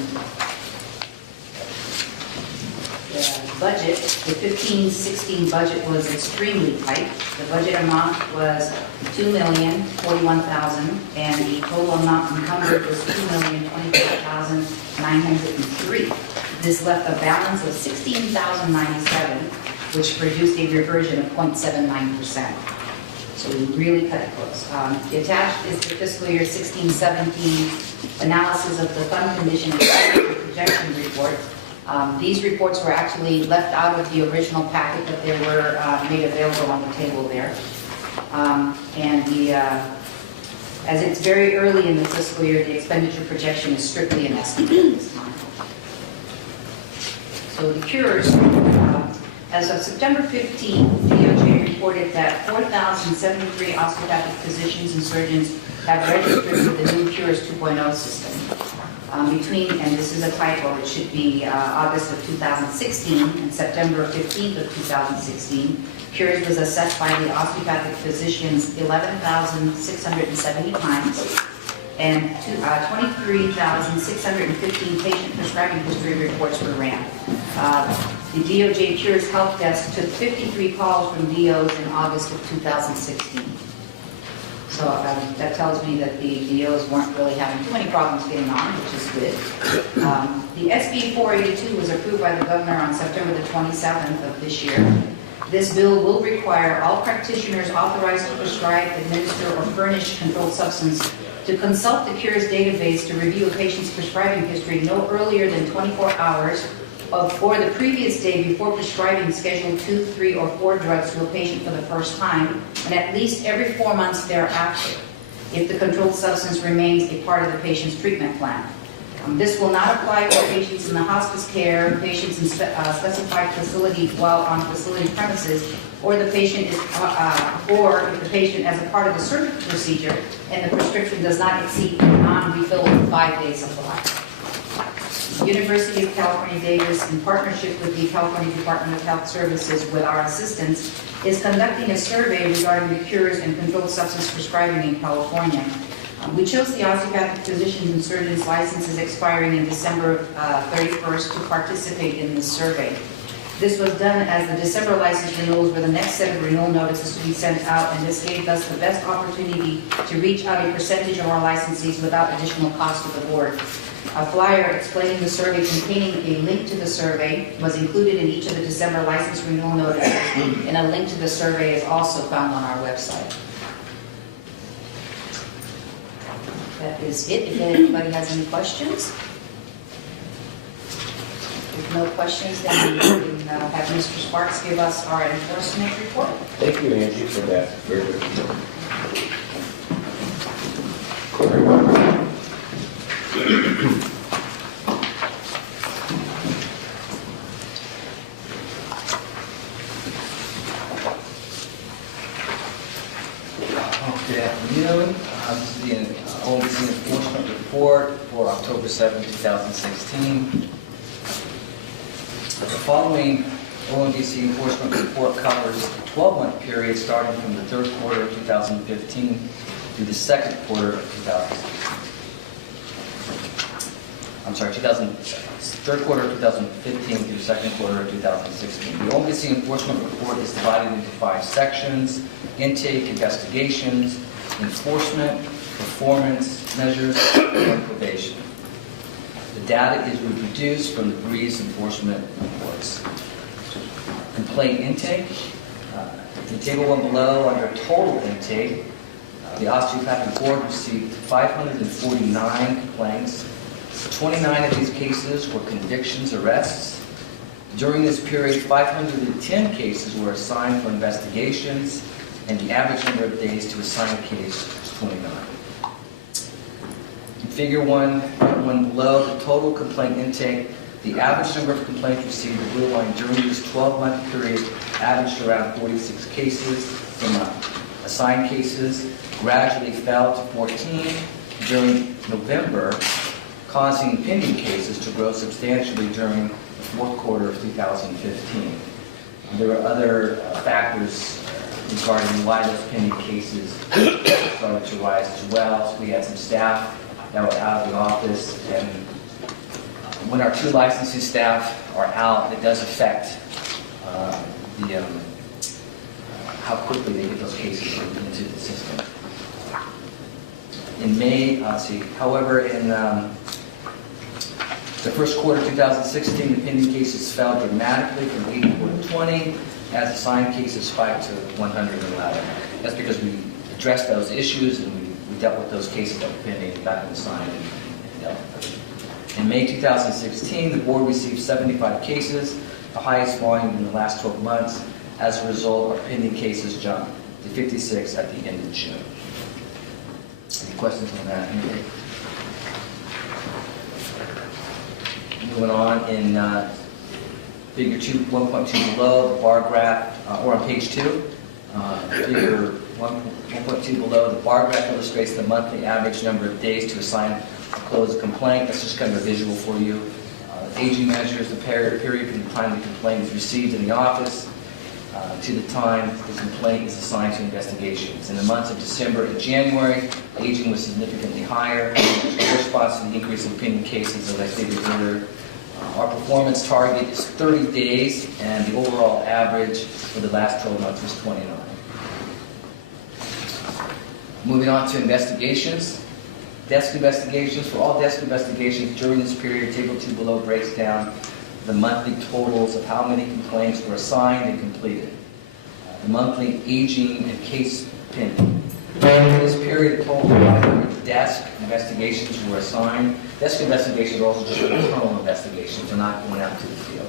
budget, the 15-16 budget was extremely tight. The budget amount was $2,041,000, and the total amount encumbered was $2,024,903. This left a balance of $16,097, which produced a reversion of 0.79%. So we really cut it close. The attached is the fiscal year 16-17 analysis of the fund condition and projection report. These reports were actually left out of the original packet, but they were made available on the table there. As it's very early in the fiscal year, the expenditure projection is strictly an estimate at this time. So the cures, as of September 15, DOJ reported that 4,073 osteopathic physicians and surgeons have registered with the new Cures 2.0 system. And this is a typo, it should be August of 2016 and September 15th of 2016. Cures was assessed by the osteopathic physicians 11,670 times, and 23,615 patient prescribing history reports were ran. The DOJ Cures Help Desk took 53 calls from DOs in August of 2016. So that tells me that the DOs weren't really having too many problems getting on, which is good. The SB 482 was approved by the governor on September the 27th of this year. This bill will require all practitioners authorized to prescribe, administer, or furnish controlled substance to consult the Cures database to review a patient's prescribing history no earlier than 24 hours or the previous day before prescribing Schedule 2, 3, or 4 drugs to a patient for the first time, and at least every 4 months thereafter, if the controlled substance remains a part of the patient's treatment plan. This will not apply to patients in the hospice care, patients in specified facility while on facility premises, or the patient is, or if the patient as a part of the surgical procedure and the prescription does not exceed a non-refillable 5-day supply. The University of California, Davis, in partnership with the California Department of Health Services with our assistance, is conducting a survey regarding the cures and controlled substance prescribing in California. We chose the osteopathic physicians and surgeons licenses expiring in December 31st to participate in this survey. This was done as the December license renewals were the next set of renewal notices to be sent out, and this gave us the best opportunity to reach out a percentage of our licensees without additional cost to the board. A flyer explaining the survey containing a link to the survey was included in each of the December license renewal notices, and a link to the survey is also found on our website. That is it. If anybody has any questions? If no questions, then we can have Mr. Sparks give us our enforcement report. Thank you, Angie, for that. Very good. Good afternoon. This is the OMC Enforcement Report for October 7, 2016. The following OMDC Enforcement Report covers a 12-month period starting from the third quarter of 2015 through the second quarter of 3rd quarter of 2015 through second quarter of 2016. The OMDC Enforcement Report is divided into 5 sections: intake, investigations, enforcement, performance measures, and probation. The data is reproduced from the Breeze enforcement reports. Complaint intake. The table 1 below, under total intake, the Osteopathic Board received 549 complaints. 29 of these cases were convictions, arrests. During this period, 510 cases were assigned for investigations, and the average number of days to assign a case was 29. In Figure 1 below, the total complaint intake, the average number of complaints received, the blue line, during this 12-month period averaged around 46 cases from assigned cases, gradually fell to 14 during November, causing pending cases to grow substantially during the 4th quarter of 2015. There were other factors regarding why those pending cases started to rise as well. So we had some staff that were out of the office, and when our 2 licensing staff are out, it does affect how quickly they get those cases into the system. In May, however, in the first quarter of 2016, the pending cases fell dramatically from 84 to 20, as assigned cases spiked to 111. That's because we addressed those issues and we dealt with those cases that were pending, got them assigned, and dealt with them. In May 2016, the board received 75 cases, the highest volume in the last 12 months. As a result, our pending cases jumped to 56 at the end of June. Any questions on that? Moving on, in figure 1.2 below, the bar graph, or on page 2, figure 1.2 below, the bar graph illustrates the monthly average number of days to assign or close a complaint. That's just kind of a visual for you. Aging measures the period from the time the complaint is received in the office to the time the complaint is assigned to investigations. In the months of December and January, aging was significantly higher, which corresponds to the increase in pending cases, as I stated earlier. Our performance target is 30 days, and the overall average for the last 12 months was 29. Moving on to investigations. Desk investigations. For all desk investigations during this period, Table 2 below breaks down the monthly totals of how many complaints were assigned and completed. The monthly aging and case pending. During this period, a total of 500 desk investigations were assigned. Desk investigations are also just internal investigations. They're not going out to the field.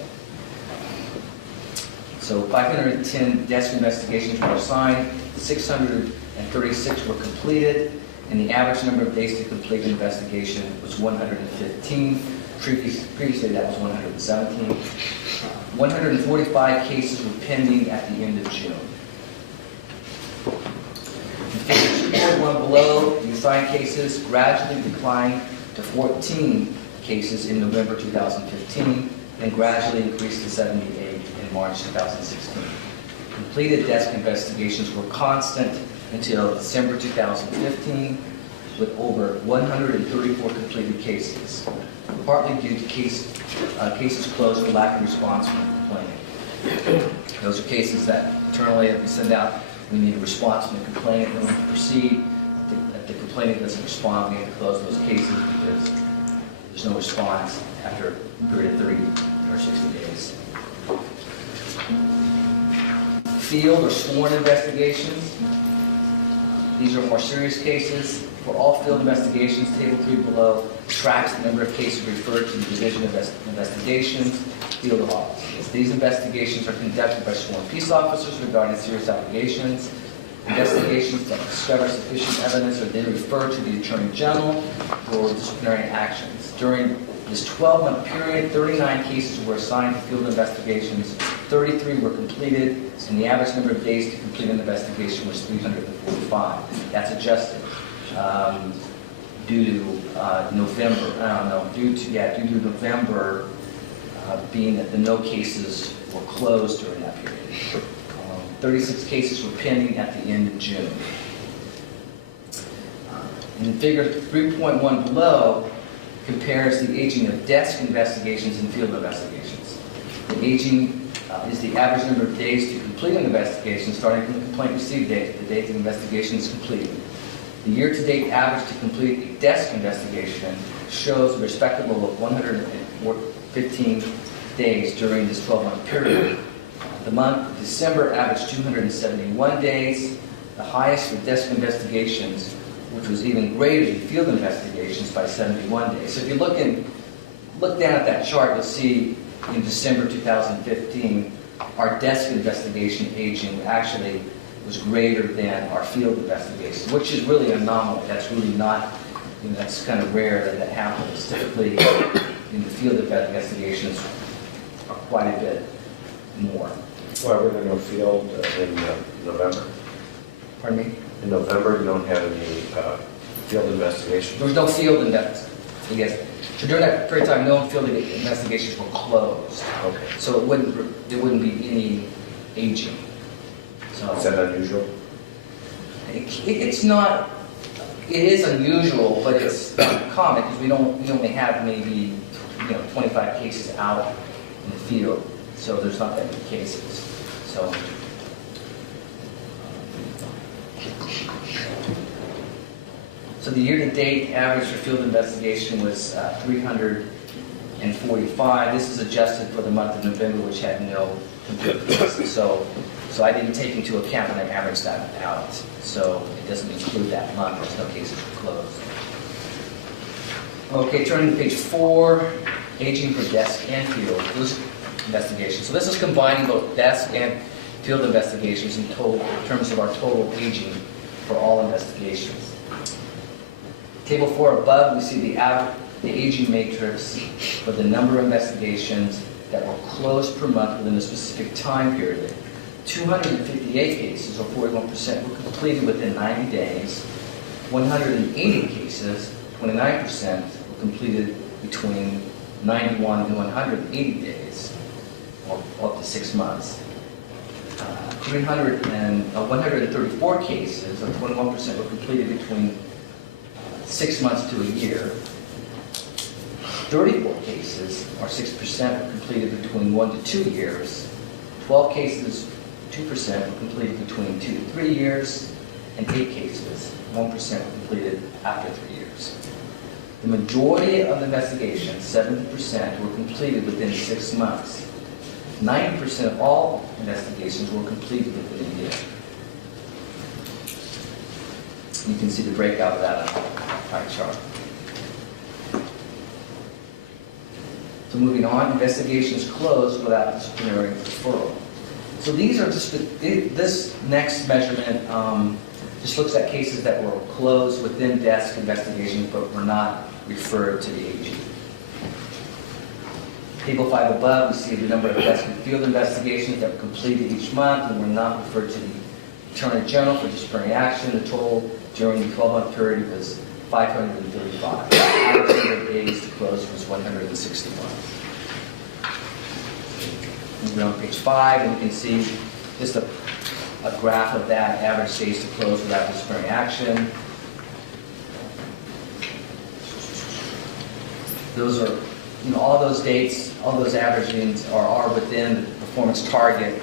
So 510 desk investigations were assigned, 636 were completed, and the average number of days to complete an investigation was 115. Previously that was 117. 145 cases were pending at the end of June. In figure 2.1 below, the assigned cases gradually declined to 14 cases in November 2015, and gradually increased to 78 in March 2016. Completed desk investigations were constant until December 2015, with over 134 completed cases, partly due to cases closed for lack of response from the complainant. Those are cases that internally, if we send out, we need a response from the complainant in order to proceed. If the complainant doesn't respond, we have to close those cases because there's no response after a period of 30 or 60 days. Field or sworn investigations. These are more serious cases. For all field investigations, Table 3 below tracks the number of cases referred to the Division of Investigations, Field of Offices. These investigations are conducted by sworn peace officers regarding serious allegations. Investigations that discover sufficient evidence are then referred to the Attorney General for disciplinary actions. During this 12-month period, 39 cases were assigned to field investigations, 33 were completed, and the average number of days to complete an investigation was 345. That's adjusted due to November. Due to November being that the no cases were closed during that period. 36 cases were pending at the end of June. In figure 3.1 below, compares the aging of desk investigations and field investigations. The aging is the average number of days to complete an investigation starting from the complaint received date, the date the investigation is completed. The year-to-date average to complete a desk investigation shows a respectable of 115 days during this 12-month period. The month of December averaged 271 days, the highest for desk investigations, which was even greater than field investigations by 71 days. So if you look down at that chart, you'll see in December 2015, our desk investigation aging actually was greater than our field investigations, which is really an anomaly. That's really not, that's kind of rare that happens. Typically, in the field investigations are quite a bit more. Why were there no field in November? Pardon me? In November, you don't have any field investigations? There was no field investigations. So during that period of time, no field investigations were closed. Okay. So there wouldn't be any aging. So is that unusual? It's not. It is unusual, but it's not common because we only have maybe 25 25 cases out in the field, so there's not that many cases. So the year-to-date average for field investigation was 345. This is adjusted for the month of November, which had no confirmed cases. So I didn't take into account when I averaged that out. So it doesn't include that month. There's no cases closed. Okay, turning to page 4, aging for desk and field investigations. So this is combining both desk and field investigations in terms of our total aging for all investigations. Table 4 above, we see the aging matrix for the number of investigations that were closed per month within a specific time period. 258 cases, or 41%, were completed within 90 days. 180 cases, 29%, were completed between 91 and 180 days, or up to 6 months. 134 cases, or 21%, were completed between 6 months to a year. 34 cases, or 6%, were completed between 1 to 2 years. 12 cases, 2%, were completed between 2 to 3 years. And 8 cases, 1%, were completed after 3 years. The majority of the investigations, 70%, were completed within 6 months. 90% of all investigations were completed within a year. You can see the breakout of that on the pie chart. So moving on, investigations closed without disciplinary referral. So these are just this next measurement just looks at cases that were closed within desk investigations but were not referred to the AG. Table 5 above, we see the number of desk and field investigations that were completed each month and were not referred to the Attorney General for disciplinary action. The total during the 12-month period was 535. The average number of days to close was 161. Moving on to page 5, and you can see just a graph of that, average days to close without disciplinary action. Those are, all those dates, all those averagings are within the performance target,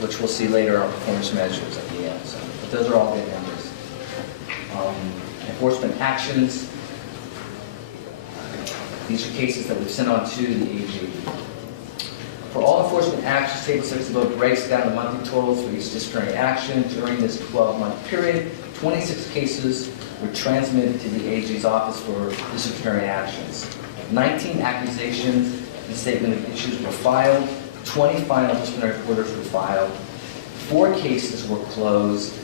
which we'll see later on performance measures at the end. So, but those are all good numbers. Enforcement actions. These are cases that we've sent on to the AG. For all enforcement actions, Table 6 above breaks down the monthly totals for each disciplinary action. During this 12-month period, 26 cases were transmitted to the AG's office for disciplinary actions. 19 accusations and statement of issues were filed. 20 final disciplinary orders were filed. 4 cases were closed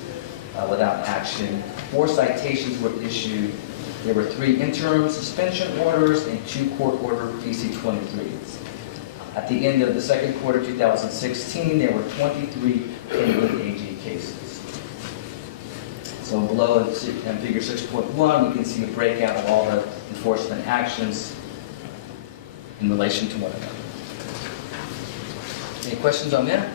without action. 4 citations were issued. There were 3 interim suspension orders and 2 court order PC-23s. At the end of the second quarter 2016, there were 23 pending AG cases. So below in figure 6.1, you can see a breakout of all the enforcement actions in relation to one another. Any questions on that?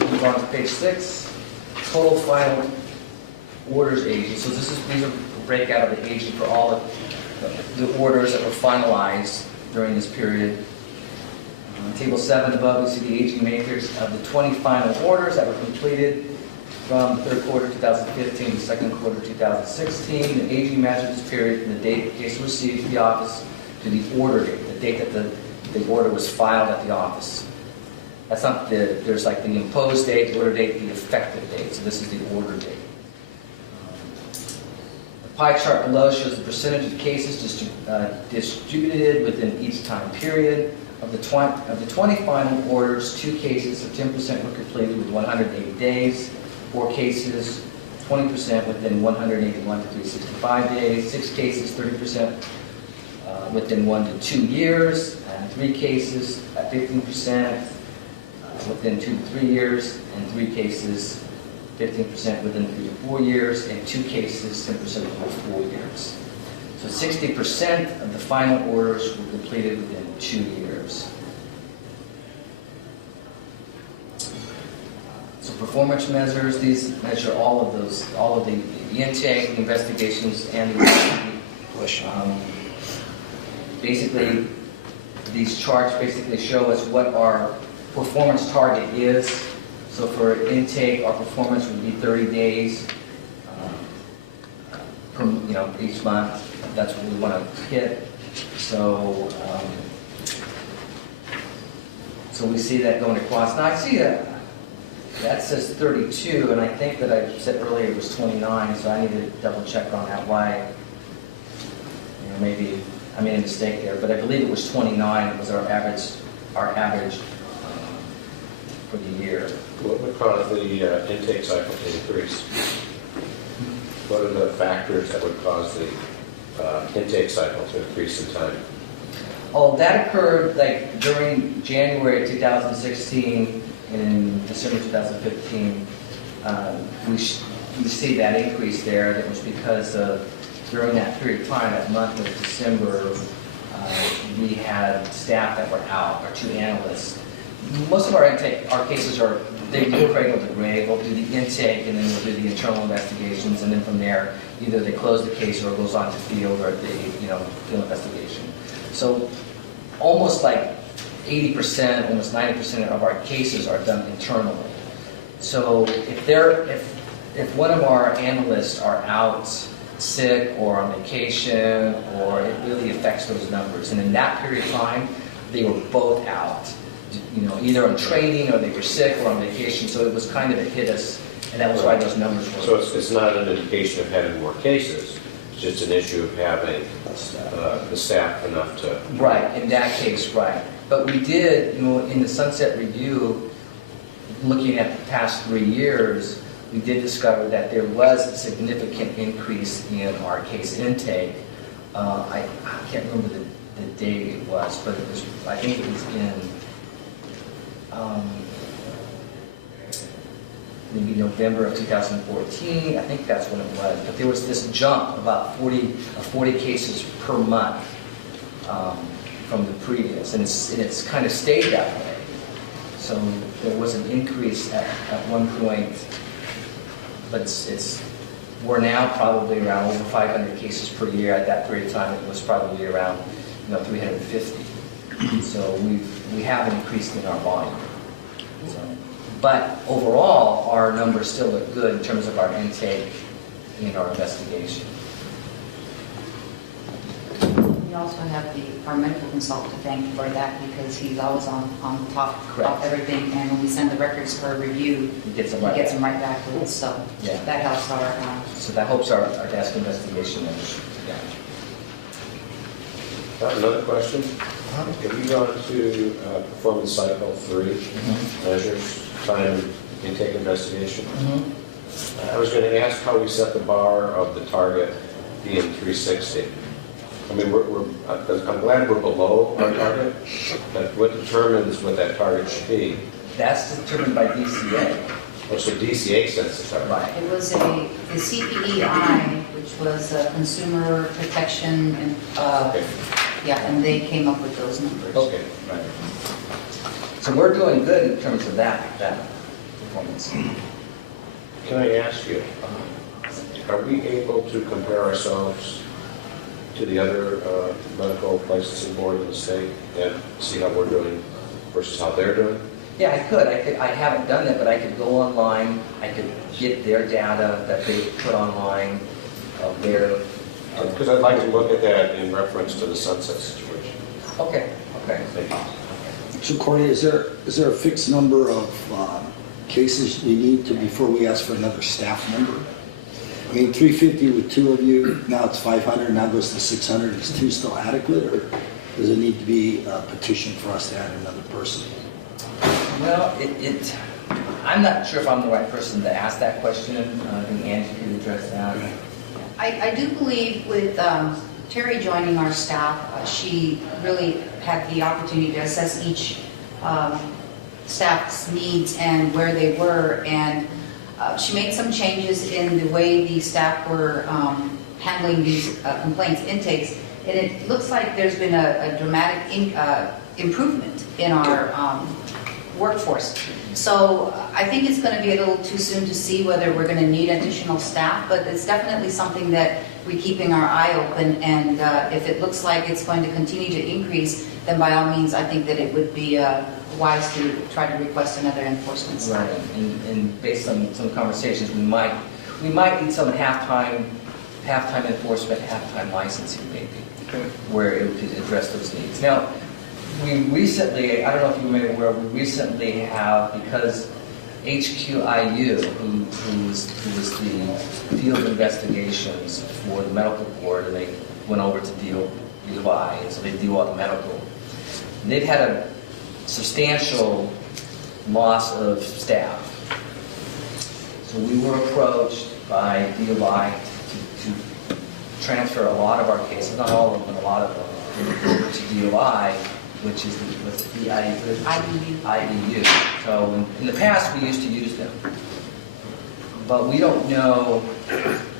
Move on to page 6. Total final orders AG. So these are a breakout of the AG for all the orders that were finalized during this period. Table 7 above, we see the AG matrix of the 20 final orders that were completed from the third quarter 2015 to second quarter 2016. The AG measured this period from the date the case was received to the office to the order date, the date that the order was filed at the office. That's not there's like the imposed date, the order date, the effective date. So this is the order date. The pie chart below shows the percentage of cases distributed within each time period. Of the 20 final orders, 2 cases, or 10%, were completed within 180 days. 4 cases, 20% within 181 to 365 days. 6 cases, 30% within 1 to 2 years. And 3 cases at 15%. Within 2 to 3 years, and 3 cases, 15% within 3 to 4 years, and 2 cases, 10% within 4 years. So 60% of the final orders were completed within 2 years. So performance measures, these measure all of the intake, the investigations, and the basically, these charts basically show us what our performance target is. So for intake, our performance would be 30 days each month. That's what we want to hit. So, so we see that going across. Now I see that says 32, and I think that I said earlier it was 29. So I need to double check on that. Why? Maybe I made a mistake there, but I believe it was 29. It was our average for the year. What would cause the intake cycle to increase? What are the factors that would cause the intake cycle to increase in time? Oh, that occurred like during January 2016 and December 2015. We see that increase there. That was because during that period of time, that month of December, we had staff that were out, our 2 analysts. Most of our cases are, they do cradle to grave. We'll do the intake, and then we'll do the internal investigations, and then from there, either they close the case or it goes on to field or the field investigation. So almost like 80%, almost 90% of our cases are done internally. So if one of our analysts are out sick or on vacation, or it really affects those numbers. And in that period of time, they were both out, either on training or they were sick or on vacation. So it was kind of, it hit us, and that was why those numbers were. So it's not an indication of having more cases. It's just an issue of having the staff enough to. Right, in that case, right. But we did, in the Sunset Review, looking at the past 3 years, we did discover that there was a significant increase in our case intake. I can't remember the date it was, but it was, I think it was in maybe November of 2014. I think that's when it was. But there was this jump, about 40 cases per month from the previous, and it's kind of stayed that way. So there was an increase at one point. But we're now probably around over 500 cases per year. At that period of time, it was probably around 350. So we have increased in our volume. So, but overall, our numbers still look good in terms of our intake and our investigation. We also have our medical consultant to thank for that, because he's always on top of everything, and when we send the records for review, He gets them right back to us. So that helps our. So that helps our desk investigation numbers. Another question? Have you gone to performance cycle 3 measures, time intake investigation? I was going to ask how we set the bar of the target being 360. I mean, I'm glad we're below our target, but what determines what that target should be? That's determined by DCA. Oh, so DCA sets the target. Right. It was the CPEI, which was Consumer Protection, and and they came up with those numbers. Okay, right. So we're doing good in terms of that performance. Can I ask you, are we able to compare ourselves to the other medical licensing board in the state and see how we're doing versus how they're doing? Yeah, I could. I haven't done that, but I could go online. I could get their data that they put online of their. Because I'd like to look at that in reference to the sunset situation. Okay. Thank you. So Corey, is there a fixed number of cases you need before we ask for another staff member? I mean, 350 with 2 of you, now it's 500, now goes to 600. Is 2 still adequate, or does it need to be a petition for us to add another person? Well, I'm not sure if I'm the right person to ask that question. I think Angie could address that. I do believe with Terry joining our staff, she really had the opportunity to assess each staff's needs and where they were, and she made some changes in the way the staff were handling these complaints, intakes, and it looks like there's been a dramatic improvement in our workforce. So I think it's going to be a little too soon to see whether we're going to need additional staff, but it's definitely something that we're keeping our eye open, and if it looks like it's going to continue to increase, then by all means, I think that it would be wise to try to request another enforcement staff. Right, and based on some conversations, we might need some half-time enforcement, half-time licensing maybe, where it could address those needs. Now, we recently, I don't know if you may aware, we recently have, because HQIU, who was the field investigations for the medical board, and they went over to DOI, and so they do all the medical. And they've had a substantial loss of staff. So we were approached by DOI to transfer a lot of our cases, not all of them, but a lot of them, over to DOI, which is the IDU. So in the past, we used to use them. But we don't know,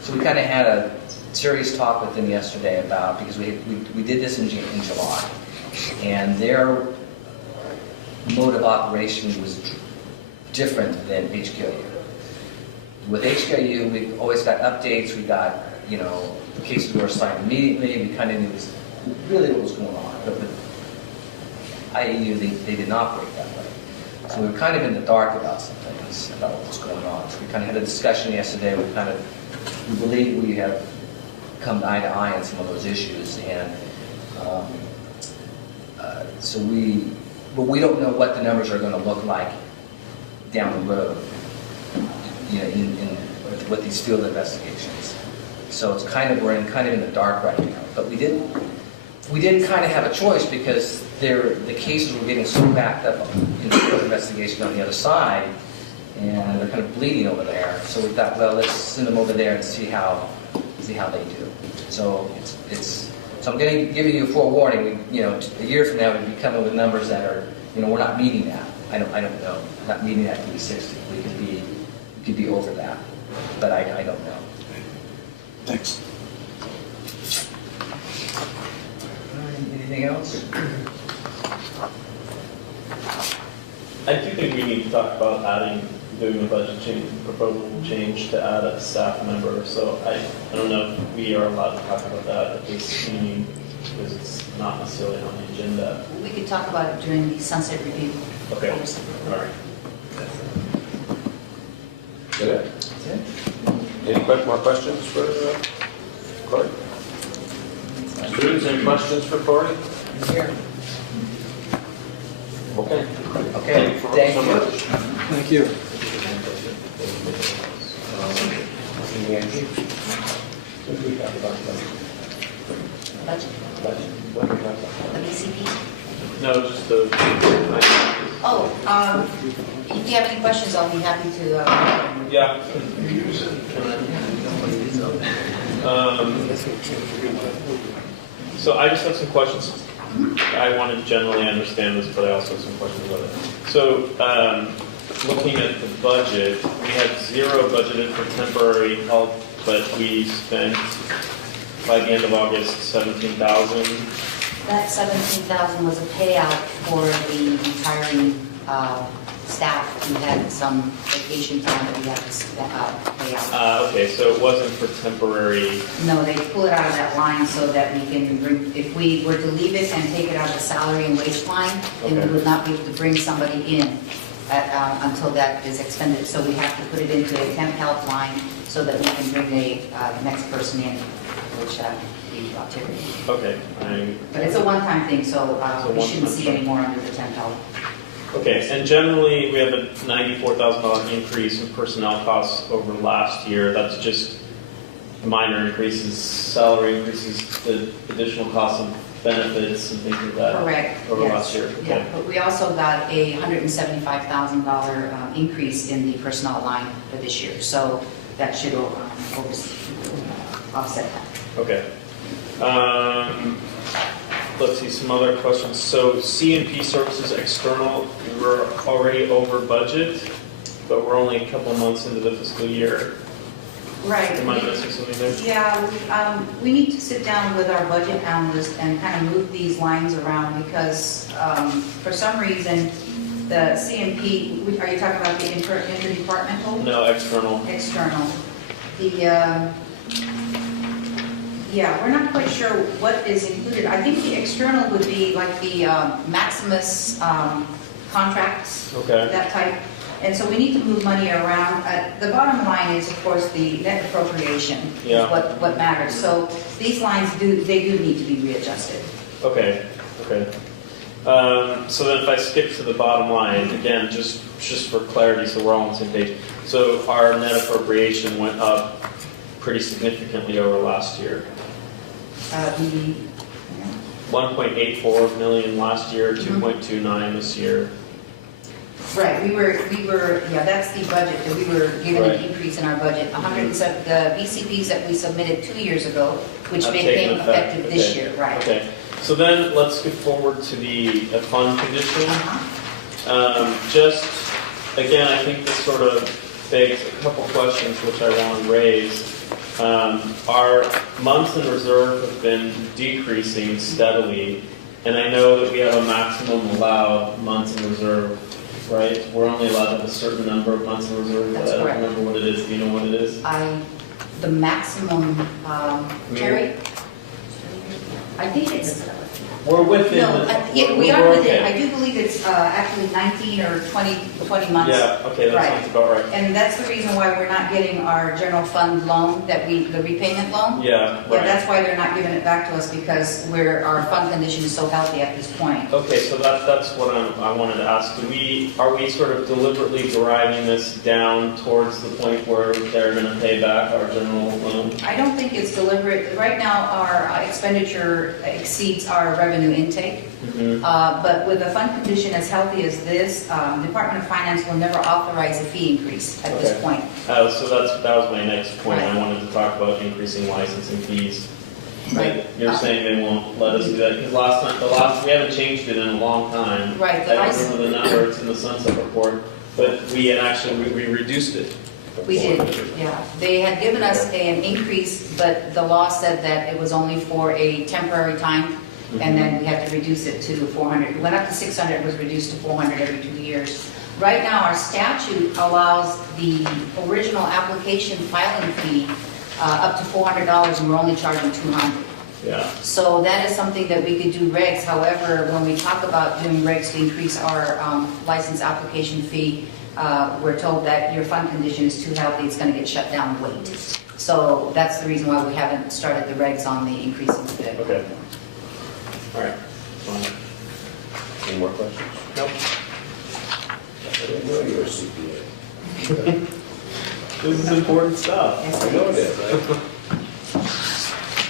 so we kind of had a serious talk with them yesterday about, because we did this in July, and their mode of operation was different than HQIU. With HQIU, we always got updates, we got, cases were assigned immediately, we kind of knew really what was going on. But with IEU, they didn't operate that way. So we were kind of in the dark about some things, about what was going on. So we kind of had a discussion yesterday, we believe we have come eye to eye on some of those issues, and but we don't know what the numbers are going to look like down the road, with these field investigations. So it's we're in the dark right now. But we didn't kind of have a choice, because the cases were getting so backed up in the field investigation on the other side, and they're kind of bleeding over there. So we thought, well, let's send them over there and see how they do. So so I'm giving you a forewarning. A year from now, we'll be coming with numbers that are, we're not meeting that. I don't know. Not meeting that to be 60. We could be over that, but I don't know. Thanks. Anything else? I do think we need to talk about doing a budget proposal change to add a staff member. So I don't know if we are allowed to talk about that at this meeting, because it's not necessarily on the agenda. We could talk about it during the sunset review. Okay, all right. Good. Any more questions for Corey? Students, any questions for Corey? Here. Okay. Okay, Thank you so much. Thank you. Angie? Budget. What did we talk about? The BCP. No, just the. If you have any questions, I'll be happy to. Yeah. So I just have some questions. I want to generally understand this, but I also have some questions about it. So, looking at the budget, we had zero budgeted for temporary help, but we spent, by the end of August, $17,000. That $17,000 was a payout for the retiring staff who had some vacation time that we had to pay out. Okay, so it wasn't for temporary. No, they pull it out of that line so that we can, if we were to leave it and take it out of the salary and wage line, then we would not be able to bring somebody in until that is expended. So we have to put it into a temp help line so that we can bring the next person in, which we typically. Okay. But it's a one-time thing, so we shouldn't see any more under the temp help. Okay, and generally we have a $94,000 increase in personnel costs over last year. That's just minor increases, salary increases, the additional costs of benefits and things like that. Correct. Over yes. last year. Okay. Yeah, but we also got a $175,000 increase in the personnel line for this year, so that should offset that. Okay. Let's see, some other questions. So C&P services external, we're already over budget, but we're only a couple months into the fiscal year. Right. Am I missing something there? Yeah, we need to sit down with our budget analyst and kind of move these lines around because for some reason the C&P, are you talking about the interdepartmental? No, external. External. Yeah, we're not quite sure what is included. I think the external would be like the Maximus contracts, Okay. that type. And so we need to move money around. The bottom line is, of course, the net appropriation Yeah. is what matters. So these lines do need to be readjusted. Okay, okay. So then if I skip to the bottom line, again, just for clarity, so we're all on the same page. So our net appropriation went up pretty significantly over last year. 1.84 million last year, 2.29 this year. Right, we were, yeah, that's the budget, that we were given Right. an increase in our budget. 107, the BCPs that we submitted 2 years ago, which Have became taken effect. effective this Okay. year, right. Okay, so then let's skip forward to the fund condition. Just, again, I think this sort of begs a couple questions which I want to raise. Our months in reserve have been decreasing steadily, and I know that we have a maximum allowed months in reserve, right? We're only allowed to have a certain number of months in reserve. That's I don't correct. remember what it is. Do you know what it is? The maximum, Terry? I think it's, We're within. no, the, yeah, we we're are within, okay. I do believe it's actually 19 or 20 months. Yeah, okay, that Right. sounds about right. And that's the reason why we're not getting our general fund loan, the repayment loan. Yeah, Yeah, right. that's why they're not giving it back to us, because our fund condition is so healthy at this point. Okay, so that's what I wanted to ask. Are we sort of deliberately driving this down towards the point where they're going to pay back our general loan? I don't think it's deliberate. Right now, our expenditure exceeds our revenue intake. But with a fund condition as healthy as this, Department of Finance will never authorize a fee increase at this point. So that was my next point. I wanted to talk about increasing licensing fees. Right. You're saying they won't let us do that because we haven't changed it in a long time. Right. I don't remember the number. It's in the sunset report, but we had actually we reduced it. We did, yeah. They had given us an increase, but the law said that it was only for a temporary time, and then we had to reduce it to 400. It went up to 600, it was reduced to 400 every 2 years. Right now, our statute allows the original application filing fee up to $400, and we're only charging $200. Yeah. So that is something that we could do regs. However, when we talk about doing regs to increase our license application fee, we're told that your fund condition is too healthy, it's going to get shut down, wait. So that's the reason why we haven't started the regs on the increasing of it. Okay. All right. Fine. Any more questions? Nope. I didn't know you were a CPA. This is important stuff. I know it is, right?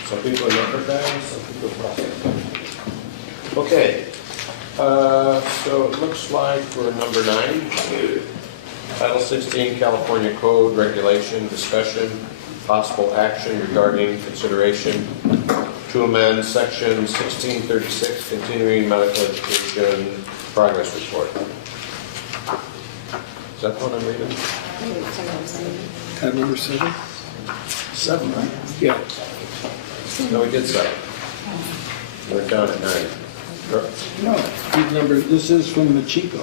Some people are number guys, some people are process guys. Okay, so it looks like we're number 9. Title 16 California Code Regulation Discussion, Possible Action Regarding Consideration to amend Section 1636 Continuing Medical Education Progress Report. Is that the one I'm reading? Tab number 7? 7, right? Yeah. No, we did 7. We're down at 9. No, this is from Machiko.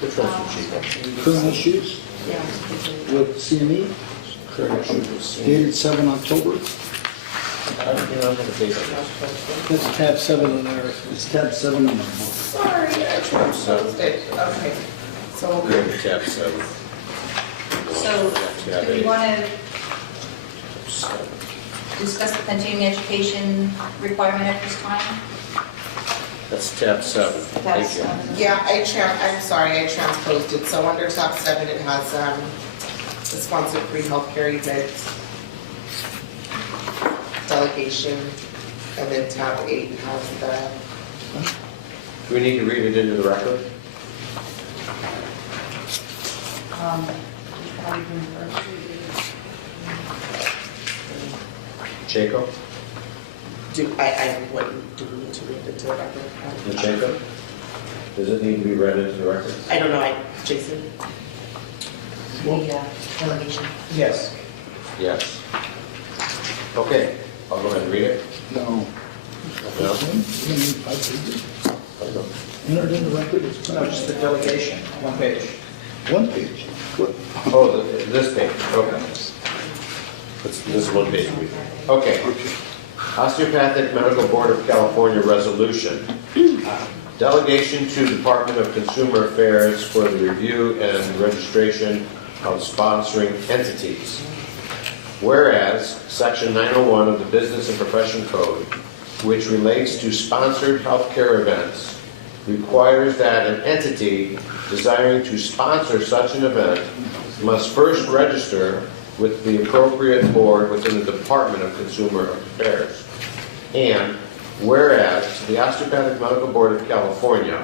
Which one's from Chico? Current issues with CME, Current issues. dated 7 October. I don't have a date on this. That's tab 7 on there. It's tab 7 on the book. Sorry. Tab 7. Okay. So, Go to tab 7. So Tab do we 8. want to 7. discuss the continuing education requirement at this time? That's tab 7. Thank you. yeah, I'm sorry, I transposed it. So under top 7, it has the sponsored free healthcare event, delegation, and then tab 8 has the, Do we need to read it into the record? How are you doing first? Jacob? I wouldn't do we need to read it to the record. The Jacob? Does it need to be read into the record? I don't know, Jason? The delegation. Yes. Yes. Okay, I'll go ahead and read it. No. No? Entered in the record, it's No, just the delegation, 1 page. 1 page. What? Oh, this page, okay. This is one page. Okay. Osteopathic Medical Board of California resolution. Delegation to Department of Consumer Affairs for the review and registration of sponsoring entities. Whereas Section 901 of the Business and Profession Code, which relates to sponsored healthcare events, requires that an entity desiring to sponsor such an event must first register with the appropriate board within the Department of Consumer Affairs. And whereas the Osteopathic Medical Board of California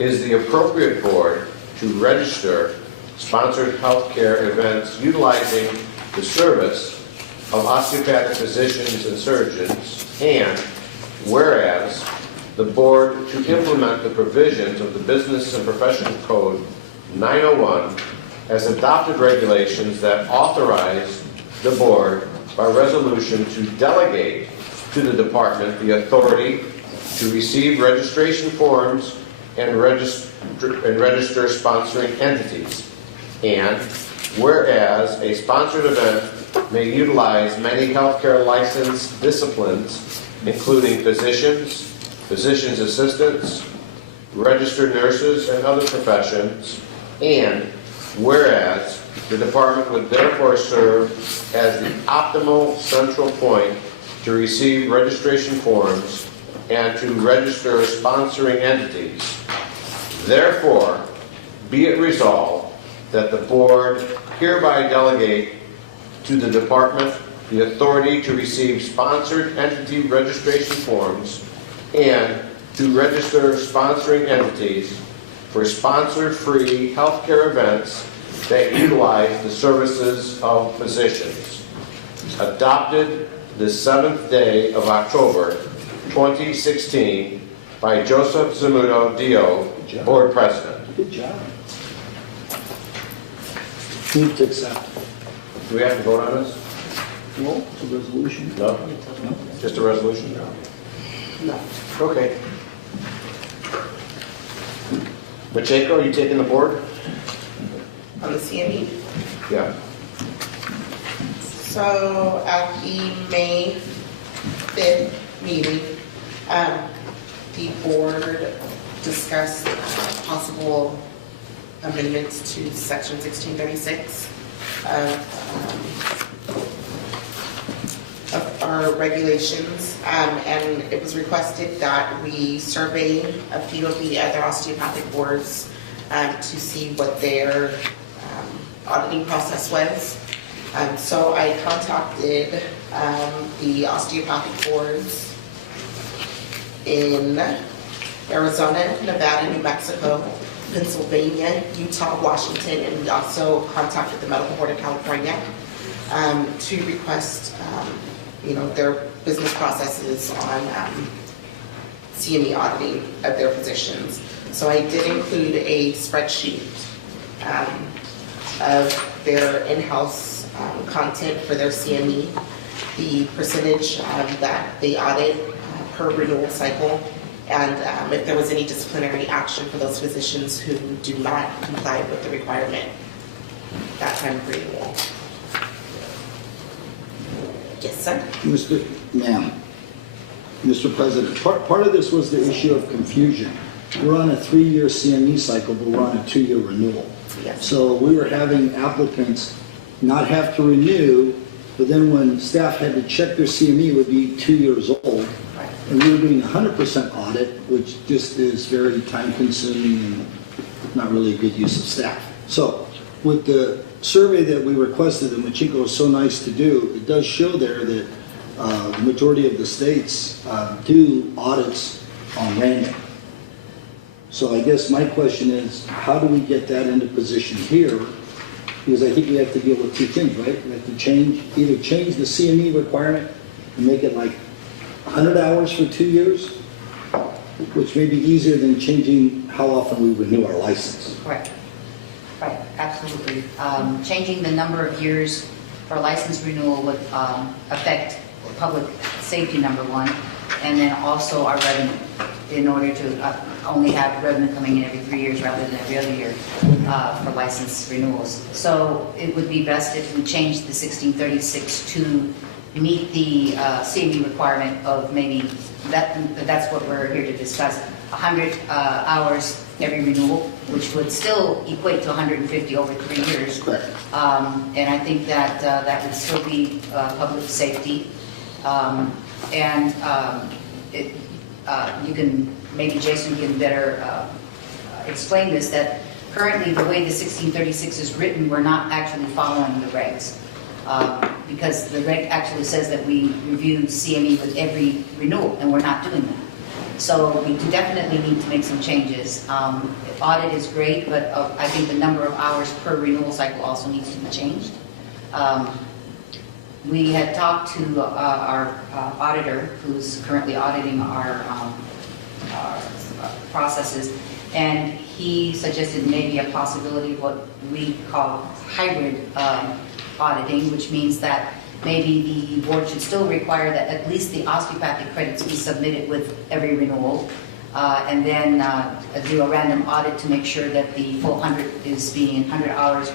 is the appropriate board to register sponsored healthcare events utilizing the service of osteopathic physicians and surgeons, and whereas the board to implement the provisions of the Business and Profession Code 901 has adopted regulations that authorize the board by resolution to delegate to the department the authority to receive registration forms and register sponsoring entities. And whereas a sponsored event may utilize many healthcare licensed disciplines, including physicians, physician's assistants, registered nurses, and other professions, and whereas the department would therefore serve as the optimal central point to receive registration forms and to register sponsoring entities. Therefore, be it resolved that the board hereby delegate to the department the authority to receive sponsored entity registration forms and to register sponsoring entities for sponsor-free healthcare events that utilize the services of physicians. Adopted the 7th day of October 2016 by Joseph Zamudo Dio, Board President. Good job. Move to accept. Do we have to vote on this? No, it's a resolution. No? No. Just a resolution? No. Okay. Pacheco, are you taking the board? On the CME. Yeah. So at the May 5th meeting, the board discussed possible amendments to section 1636 of our regulations, and it was requested that we survey a few of the other osteopathic boards to see what their auditing process was. So I contacted the osteopathic boards in Arizona, Nevada, New Mexico, Pennsylvania, Utah, Washington, and we also contacted the Medical Board of California to request their business processes on CME auditing of their physicians. So I did include a spreadsheet of their in-house content for their CME, the percentage that they audit per renewal cycle, and if there was any disciplinary action for those physicians who do not comply with the requirement that time of renewal. Yes, sir? Mr. President, part of this was the issue of confusion. We're on a 3-year CME cycle, but we're on a 2-year renewal. Yes. So we were having applicants not have to renew, but then when staff had to check their CME, it would be 2 years old. And we were doing 100% audit, which just is very time consuming and not really a good use of staff. So with the survey that we requested, and Machiko was so nice to do, it does show there that the majority of the states do audits on random. So I guess my question is, how do we get that into position here? Because I think we have to deal with two things, right? We have to either change the CME requirement and make it like 100 hours for 2 years, which may be easier than changing how often we renew our license. Right, absolutely. Changing the number of years for license renewal would affect public safety, number one, and then also our revenue. in order to only have revenue coming in every 3 years rather than every other year for license renewals. So it would be best if we changed the 1636 to meet the CME requirement of maybe, that's what we're here to discuss, 100 hours every renewal, which would still equate to 150 over 3 years. Correct. And I think that that would still be public safety. You can, maybe Jason can better explain this, that currently the way the 1636 is written, we're not actually following the regs. Because the reg actually says that we review CME with every renewal, and we're not doing that. So we definitely need to make some changes. Audit is great, but I think the number of hours per renewal cycle also needs to be changed. We had talked to our auditor, who's currently auditing our processes, and he suggested maybe a possibility of what we call hybrid auditing, which means that maybe the board should still require that at least the osteopathic credits be submitted with every renewal, and then do a random audit to make sure that the full 100 hours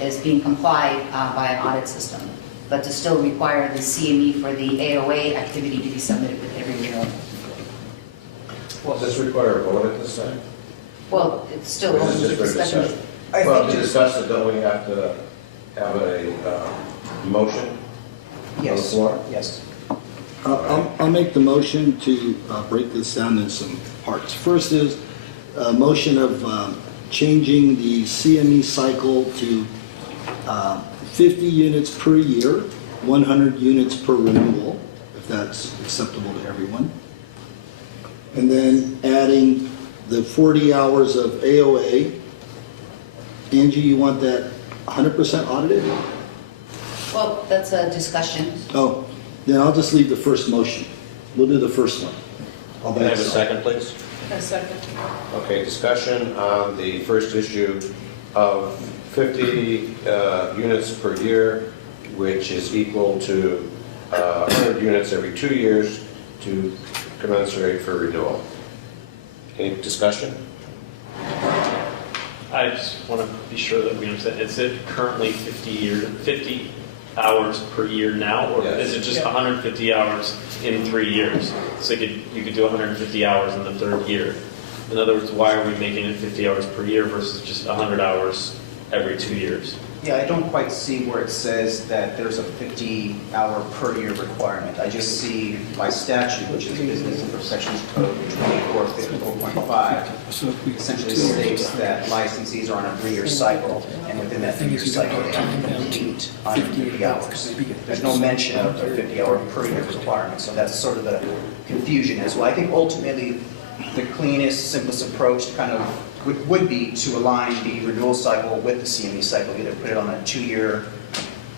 is being complied by an audit system, but to still require the CME for the AOA activity to be submitted with every renewal. Does this require a vote at this time? Well, it's still Or open is for this just for discussion. discussion? Well, to discuss it, don't we have to have a motion on the floor? Yes. I'll make the motion to break this down in some parts. First is a motion of changing the CME cycle to 50 units per year, 100 units per renewal, if that's acceptable to everyone. And then adding the 40 hours of AOA. Angie, you want that 100% audited? Well, that's a discussion. Oh, then I'll just leave the first motion. We'll do the first one. Can I have a second, please? A second. Okay, discussion on the first issue of 50 units per year, which is equal to 100 units every 2 years to commensurate for renewal. Any discussion? I just want to be sure that we understand. Is it currently 50 hours per year now, or Yes. is it just 150 hours in 3 years? So you could do 150 hours in the third year. In other words, why are we making it 50 hours per year versus just 100 hours every 2 years? Yeah, I don't quite see where it says that there's a 50-hour per year requirement. I just see by statute, which is Business and Professions Code 2454.5, essentially states that licensees are on a 3-year cycle, and within that 3-year cycle, they have to complete 150 hours. There's no mention of a 50-hour per year requirement, so that's sort of the confusion as well. I think ultimately, the cleanest, simplest approach to kind of would be to align the renewal cycle with the CME cycle, either put it on a 2-year,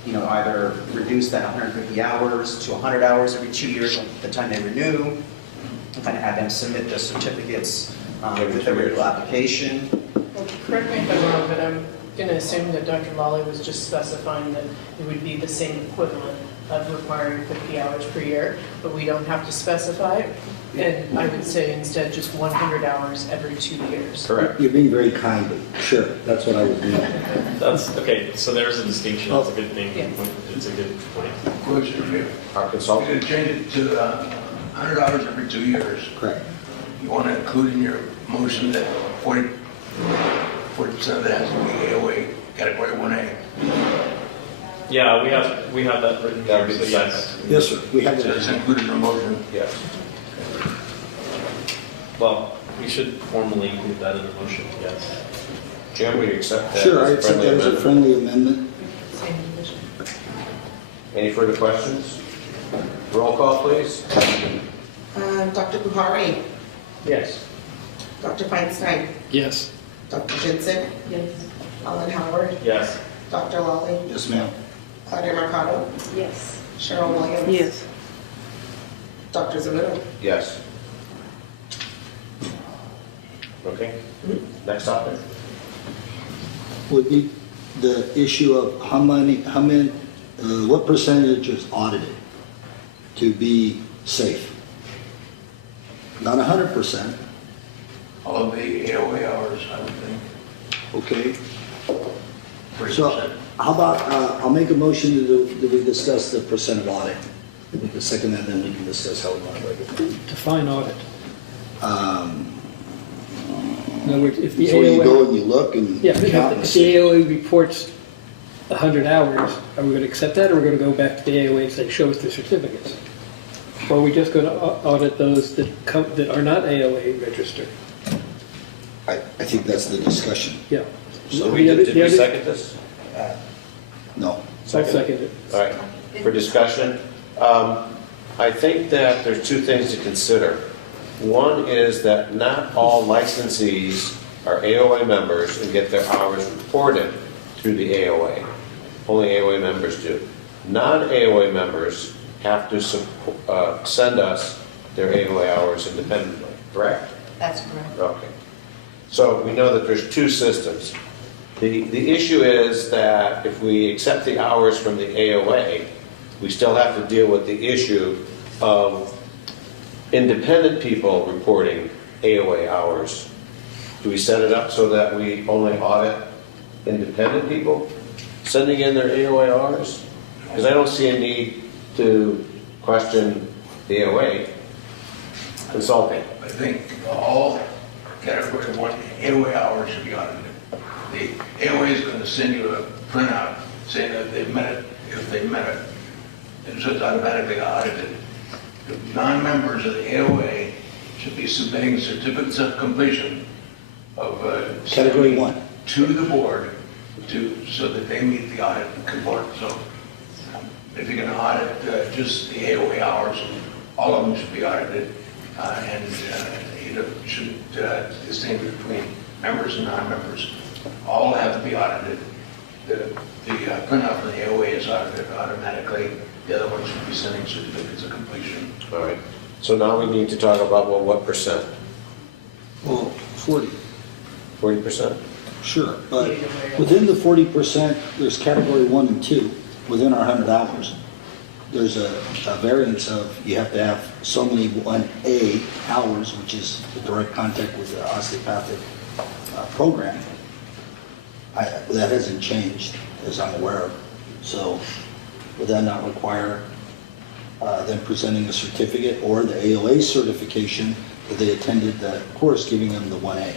either reduce that 150 hours to 100 hours every 2 years at the time they renew, and kind of have them submit the certificates with their renewal application. Well, correct me if I'm wrong, but I'm going to assume that Dr. Lawley was just specifying that it would be the same equivalent of requiring 50 hours per year, but we don't have to specify it. And I would say instead just 100 hours every 2 years. Correct. You're being very kind, but sure, that's what I would do. That's okay. So there's a distinction. That's a good thing. Yes. It's a good point. Question for you. Our consultant. You change it to $100 every 2 years. Correct. You want to include in your motion that 40% of it has to be AOA, category 1A. Yeah, we have that written That here. would be So the yes. Yes, sir. We have So it's that. included in the motion. Yes. Well, we should formally include that in the motion. Yes. Jim, we accept that Sure, as I a accept friendly that as a amendment? friendly amendment. Same condition. Any further questions? Roll call, please. Dr. Buhari, Yes. Dr. Feinstein, Yes. Dr. Jensen, Yes. Alan Howard, Yes. Dr. Lawley, Yes, ma'am. Claudia Mercado, Yes. Cheryl Williams. Yes. Dr. Zamudo. Yes. Okay. Next topic. Would be the issue of what percentage is audited to be safe? Not 100%. All of the AOA hours, I would think. Okay. 40%. So how about, I'll make a motion that we discuss the percent of audit. We can second that, then we can discuss how we want to break it down. Define audit. In other words, if the So you AOA go and you look and Yeah, count if and the see. AOA reports 100 hours, are we going to accept that, or are we going to go back to the AOA and say, show us the certificates? Or are we just going to audit those that are not AOA registered? I think that's the discussion. Yeah. So did we second this? No. I'll second it. All right, for discussion, I think that there's two things to consider. One is that not all licensees are AOA members and get their hours reported through the AOA. Only AOA members do. Non-AOA members have to send us their AOA hours independently, correct? That's correct. Okay. So we know that there's two systems. The issue is that if we accept the hours from the AOA, we still have to deal with the issue of independent people reporting AOA hours. Do we set it up so that we only audit independent people sending in their AOA hours? Because I don't see a need to question the AOA consulting. I think all category 1 AOA hours should be audited. The AOA is going to send you a printout saying that they've met it, if they've met it, and so it's automatically audited. The non-members of the AOA should be submitting certificates of completion of Category 1 to the board so that they meet the audit component. So if you're going to audit just the AOA hours, all of them should be audited, and you shouldn't distinguish between members and non-members. All have to be audited. The printout for the AOA is audited automatically. The other ones should be sending certificates of completion. All right. So now we need to talk about, well, what percent? Well, 40. 40%? Sure, but within the 40%, there's category 1 and 2 within our 100 hours. There's a variance of you have to have so many 1A hours, which is the direct contact with the osteopathic program. That hasn't changed, as I'm aware of. So would that not require them presenting a certificate or the AOA certification that they attended that course, giving them the 1A?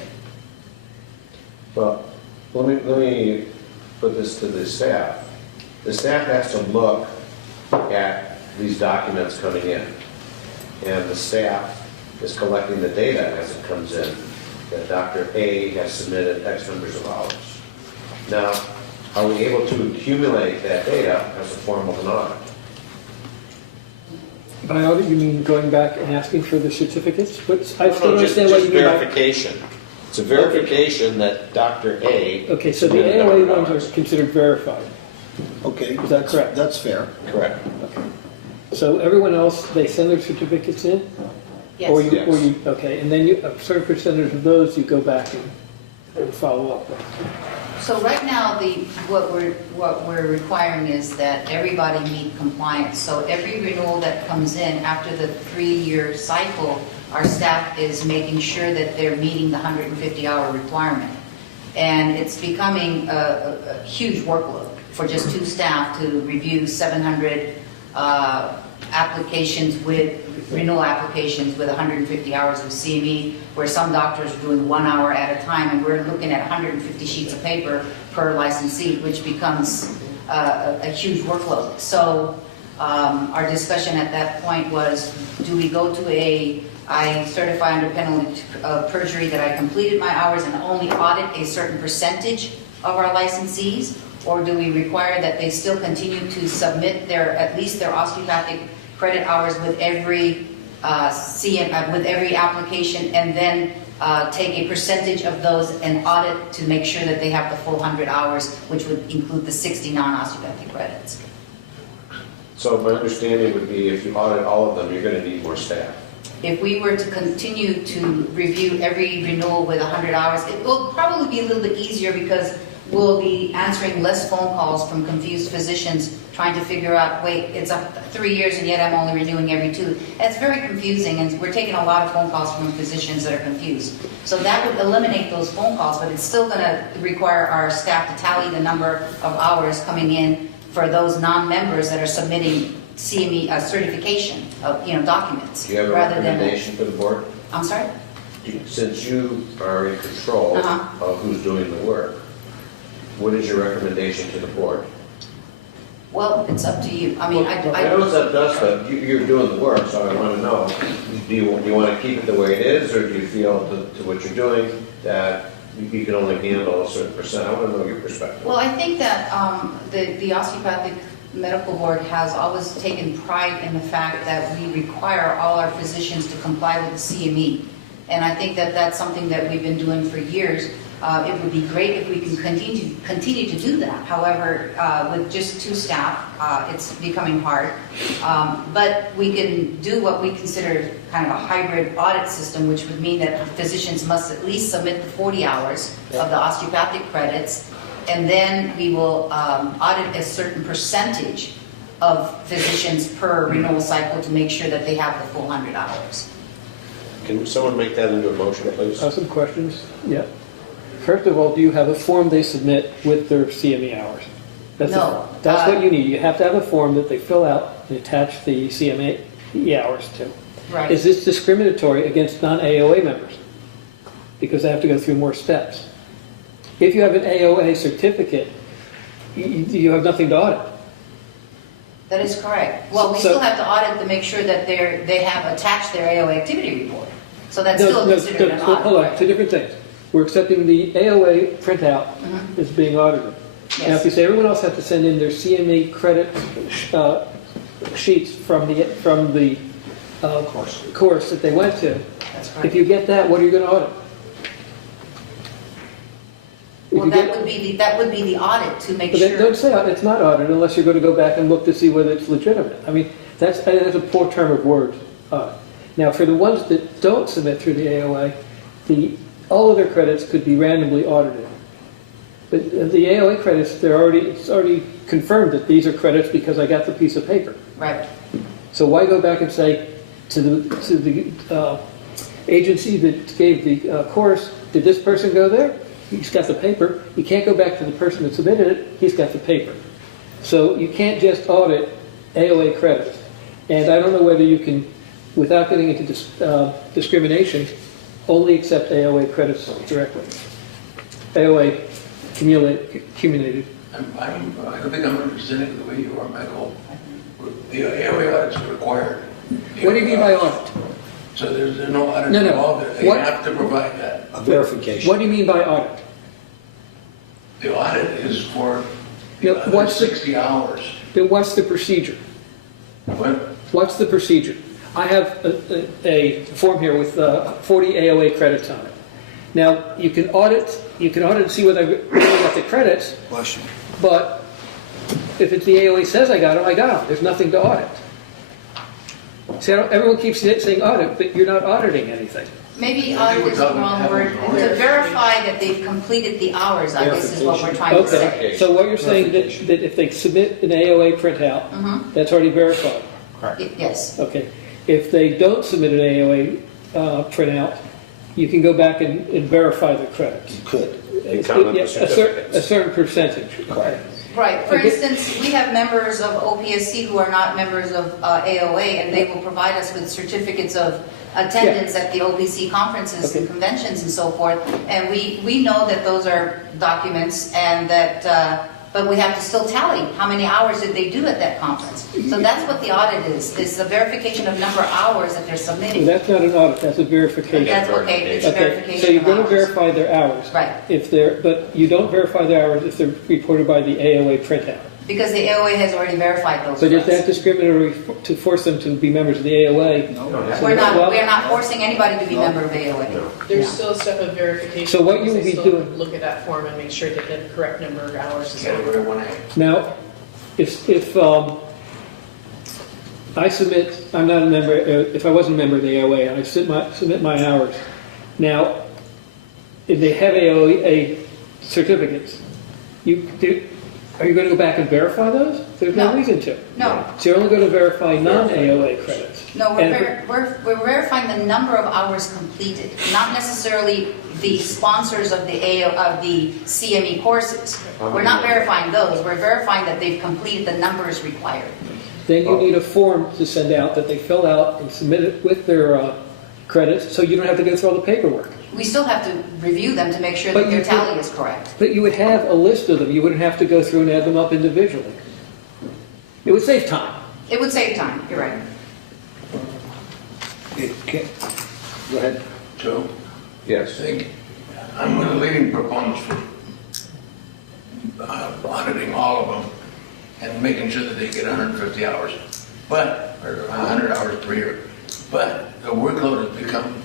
Well, let me put this to the staff. The staff has to look at these documents coming in, and the staff is collecting the data as it comes in, that Dr. A has submitted X numbers of hours. Now, are we able to accumulate that data as a form of an audit? By audit, you mean going back and asking for the certificates? I still No, don't just understand what you mean by... verification. It's a verification that Dr. A... Okay, so the submitted AOA number of ones hours. are considered verified. Okay. Is that correct? That's fair. Correct. Okay. So everyone else, they send their certificates in? Yes. Or you, okay, and then a certain percentage of those you go back and follow up with. So right now, what we're requiring is that everybody meet compliance. So every renewal that comes in after the 3-year cycle, our staff is making sure that they're meeting the 150-hour requirement. And it's becoming a huge workload for just 2 staff to review 700 applications with renewal applications with 150 hours of CME, where some doctors are doing 1 hour at a time, and we're looking at 150 sheets of paper per licensee, which becomes a huge workload. So our discussion at that point was, do we go to I certify under penalty of perjury that I completed my hours and only audit a certain percentage of our licensees, or do we require that they still continue to submit at least their osteopathic credit hours with every with every application, and then take a percentage of those and audit to make sure that they have the full 100 hours, which would include the 60 non-osteopathic credits? So my understanding would be if you audit all of them, you're going to need more staff. If we were to continue to review every renewal with 100 hours, it will probably be a little bit easier because we'll be answering less phone calls from confused physicians trying to figure out, wait, it's up 3 years and yet I'm only renewing every 2. It's very confusing, and we're taking a lot of phone calls from physicians that are confused. So that would eliminate those phone calls, but it's still going to require our staff to tally the number of hours coming in for those non-members that are submitting CME certification of documents. Do you have a recommendation for the board? I'm sorry? Since you are in control of who's doing the work, what is your recommendation to the board? Well, it's up to you. I mean, I know it's up to us, but you're doing the work, so I want to know, do you want to keep it the way it is, or do you feel to what you're doing that you can only handle a certain percent? I want to know your perspective. Well, I think that the Osteopathic Medical Board has always taken pride in the fact that we require all our physicians to comply with the CME. And I think that that's something that we've been doing for years. It would be great if we can continue to do that. However, with just 2 staff, it's becoming hard. But we can do what we consider kind of a hybrid audit system, which would mean that physicians must at least submit the 40 hours of the osteopathic credits, and then we will audit a certain percentage of physicians per renewal cycle to make sure that they have the full 100 hours. Can someone make that into a motion, please? Some questions? Yeah. First of all, do you have a form they submit with their CME hours? No. That's what you need. You have to have a form that they fill out and attach the CME hours to. Right. Is this discriminatory against non-AOA members? Because they have to go through more steps. If you have an AOA certificate, you have nothing to audit. That is correct. Well, we still have to audit to make sure that they have attached their AOA activity report. So that's still considered an audit. Hold on, 2 different things. We're accepting the AOA printout as being audited. Yes. Now, if you say everyone else has to send in their CME credit sheets from the course that they went to, if you get that, what are you going to audit? Well, that would be the audit to make sure. Don't say it's not audited unless you're going to go back and look to see whether it's legitimate. I mean, that's a poor term of words. Now, for the ones that don't submit through the AOA, all of their credits could be randomly audited. But the AOA credits, it's already confirmed that these are credits because I got the piece of paper. Right. So why go back and say to the agency that gave the course, did this person go there? He's got the paper. You can't go back to the person that submitted it. He's got the paper. So you can't just audit AOA credits. And I don't know whether you can, without getting into discrimination, only accept AOA credits directly. AOA accumulated. I don't think I'm representing the way you are, Michael. The AOA audits are required. What do you mean by audit? So there's no audit involved there. They have to provide that. A verification. What do you mean by audit? The audit is for the 60 hours. Then what's the procedure? What? What's the procedure? I have a form here with 40 AOA credits on it. Now, you can audit and see whether I really got the credits, but if it's the AOA says I got them, I got them. There's nothing to audit. See, everyone keeps saying audit, but you're not auditing anything. Maybe audit is the wrong word. To verify that they've completed the hours, I guess is what we're trying to say. Okay, so what you're saying that if they submit an AOA printout, that's already verified? Yes. Okay. If they don't submit an AOA printout, you can go back and verify the credits. You could. A certain percentage. Right. For instance, we have members of OPSC who are not members of AOA, and they will provide us with certificates of attendance at the OPC conferences and conventions and so forth. And we know that those are documents, and that, but we have to still tally how many hours did they do at that conference. So that's what the audit is. It's a verification of number of hours that they're submitting. Well, that's not an audit. That's a verification. That's okay. It's a verification. So you're going to hours. verify their hours. Right. But you don't verify their hours if they're reported by the AOA printout. Because the AOA has already verified those. But is that discriminatory to force them to be members of the AOA? No. We're not forcing anybody to be a member of AOA. There's still a step of verification. So what you will They be still doing? Look at that form and make sure that the correct number of hours is Now, if I submit, I'm not a member, if I wasn't a member of the AOA, and I submit my hours. Now, if they have AOA certificates, Are you going to go back and verify those? There's no reason to. No. So you're only going to verify non-AOA credits. No, we're verifying the number of hours completed, not necessarily the sponsors of the CME courses. We're not verifying those. We're verifying that they've completed the numbers required. Then you need a form to send out that they fill out and submit it with their credits, so you don't have to go through all the paperwork. We still have to review them to make sure that their tally is correct. But you would have a list of them. You wouldn't have to go through and add them up individually. It would save time. It would save time, you're right. Okay. Go ahead. Joe? Yes. I think I'm one of the leading proponents for auditing all of them and making sure that they get 150 hours, or 100 hours per year. But the workload has become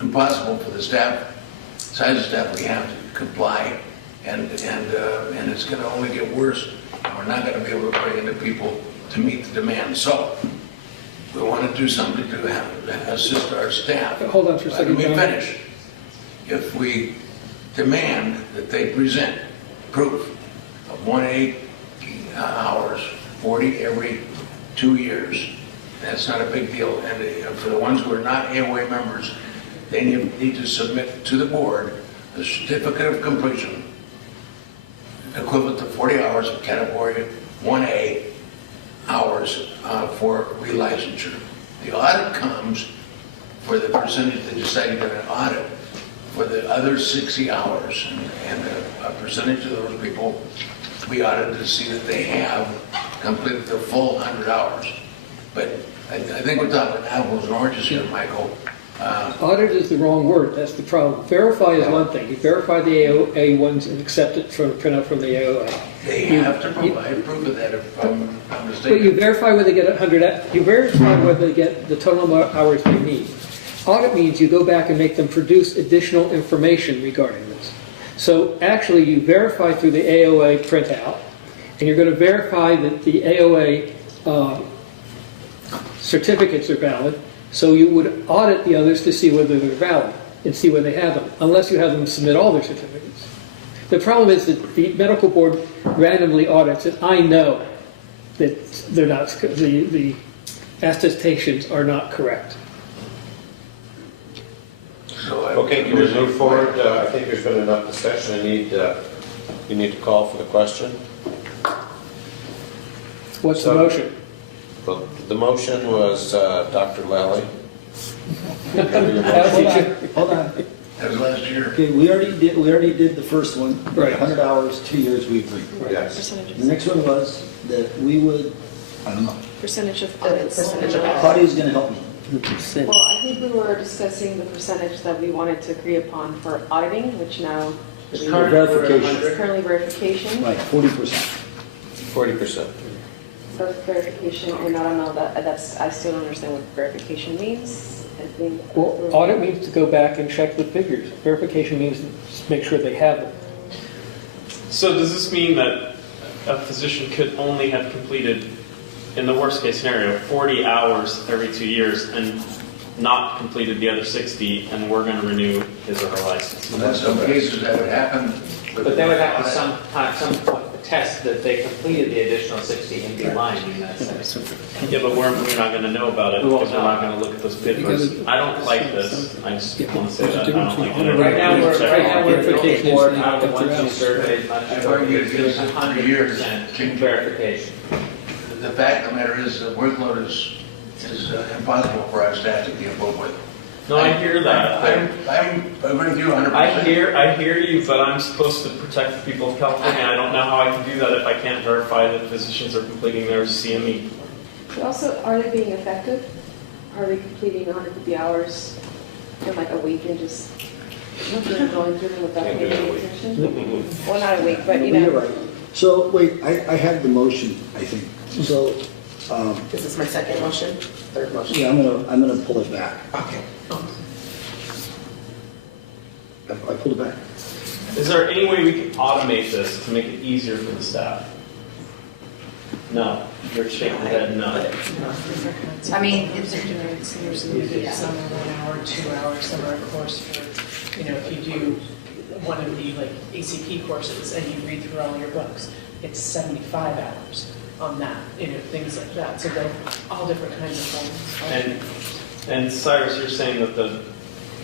impossible for the staff, size of staff we have to comply, and it's going to only get worse. We're not going to be able to bring in the people to meet the demand. So we want to do something to assist our staff. Hold on for a second. Let me finish. If we demand that they present proof of 180 hours, 40 every 2 years, that's not a big deal. And for the ones who are not AOA members, they need to submit to the board a certificate of completion equivalent to 40 hours of category 1A hours for relicensure. The audit comes for the percentage they decide you're going to audit for the other 60 hours, and a percentage of those people we audited to see that they have completed the full 100 hours. But I think we're talking apples and oranges here, Michael. Audit is the wrong word. That's the problem. Verify is one thing. You verify the AOA ones and accept it from printout from the AOA. They have to provide proof of that if I'm mistaken. But you verify whether they get 100. You verify whether they get the total number of hours they need. Audit means you go back and make them produce additional information regarding this. So actually, you verify through the AOA printout, and you're going to verify that the AOA certificates are valid. So you would audit the others to see whether they're valid and see whether they have them, unless you have them submit all their certificates. The problem is that the medical board randomly audits it. I know that they're not, the attestations are not correct. Okay, can we move forward? I think there's been enough discussion. You need to call for the question. What's the motion? Well, the motion was Dr. Lally. Hold on. That was last year. Okay, we already did the first one. Right. 100 hours, 2 years, we agreed. Yes. The next one was that we would, I don't know, Percentage of audits. Claudia's going to help me. Well, I think we were discussing the percentage that we wanted to agree upon for auditing, which now It's verification. is currently verification. Right, 40%. 40%. Verification, and I don't know that's I still don't understand what verification means. I think. Well, audit means to go back and check the figures. Verification means to make sure they have them. So does this mean that a physician could only have completed, in the worst case scenario, 40 hours every 2 years and not completed the other 60, and we're going to renew his or her license? In some cases that would happen. But they would have to at some point attest that they completed the additional 60 and be lying in that sense. Yeah, but we're not going to know about it because we're not going to look at those papers. I don't like this. I just want to say that. I don't like it. Right now we're the board out of the ones you surveyed, not sure I'm if going it's to doing get years 100% verification. The fact of the matter is the workload is impossible for our staff to keep up with. No, I hear that. I'm agreeing with you 100%. I hear you, but I'm supposed to protect the people of California. I don't know how I can do that if I can't verify that physicians are completing their CME. But also, are they being effective? Are they completing 150 hours in like a week and just going through them without paying any attention? Well, not a week, but you know. You're right. So, wait, I have the motion, I think. So, This is my second motion, third motion. yeah, I'm gonna pull it back. Okay. I pulled it back. Is there any way we can automate this to make it easier for the staff? No. You're shaking your head no. I mean, Some are 1 hour, 2 hours, some are, of course, for, if you do one of the like ACP courses and you read through all your books, it's 75 hours on that, things like that. So they're all different kinds of forms. And Cyrus, you're saying that the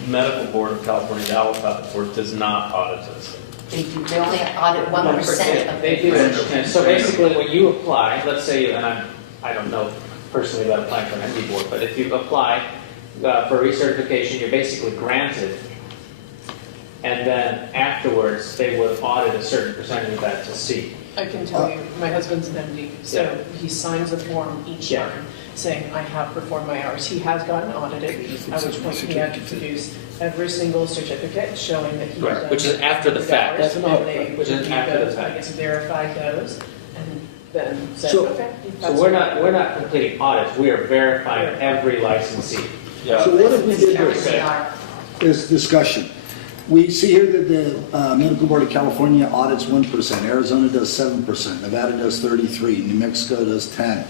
Medical Board of California, the Allopathic Board, does not audit this? They do, they only audit 1% of They do. And so basically, when you apply, let's say, and I don't know personally about applying for an MD board, but if you apply for recertification, you're basically granted, and then afterwards they would audit a certain percentage of that to see. I can tell you, my husband's an MD, so he signs a form each time saying, I have performed my hours. He has gotten audited, at which point he had to produce every single certificate showing that he has done. Which is after the fact. That's an audit. Which is after the fact. I guess verified those, and then said, So- okay. So we're not completing audits, we are verifying every licensee. So what if we did this discussion? We see here that the Medical Board of California audits 1%, Arizona does 7%, Nevada does 33%, New Mexico does 10%,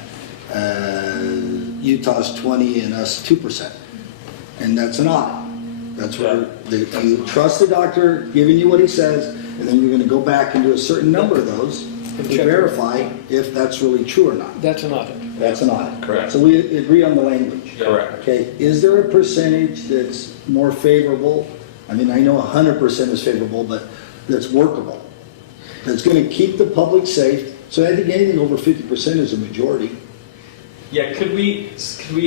Utah's 20%, and us 2%. And that's an audit. That's where you trust the doctor giving you what he says, and then you're going to go back and do a certain number of those to verify if that's really true or not. That's an audit. That's an audit. Correct. So we agree on the language. Correct. Okay, is there a percentage that's more favorable? I mean, I know 100% is favorable, but that's workable. That's going to keep the public safe. So I think anything over 50% is a majority. Yeah, could we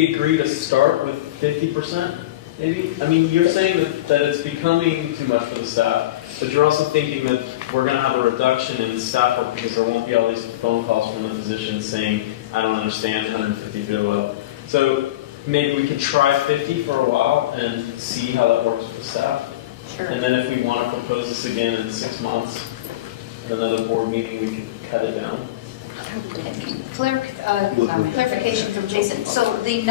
agree to start with 50%, maybe? I mean, you're saying that it's becoming too much for the staff, but you're also thinking that we're going to have a reduction in staff work because there won't be all these phone calls from the physicians saying, I don't understand, 150 below. So maybe we could try 50 for a while and see how that works with the staff. Sure. And then if we want to propose this again in 6 months, at another board meeting, we can cut it down. Clarification from Jason. So the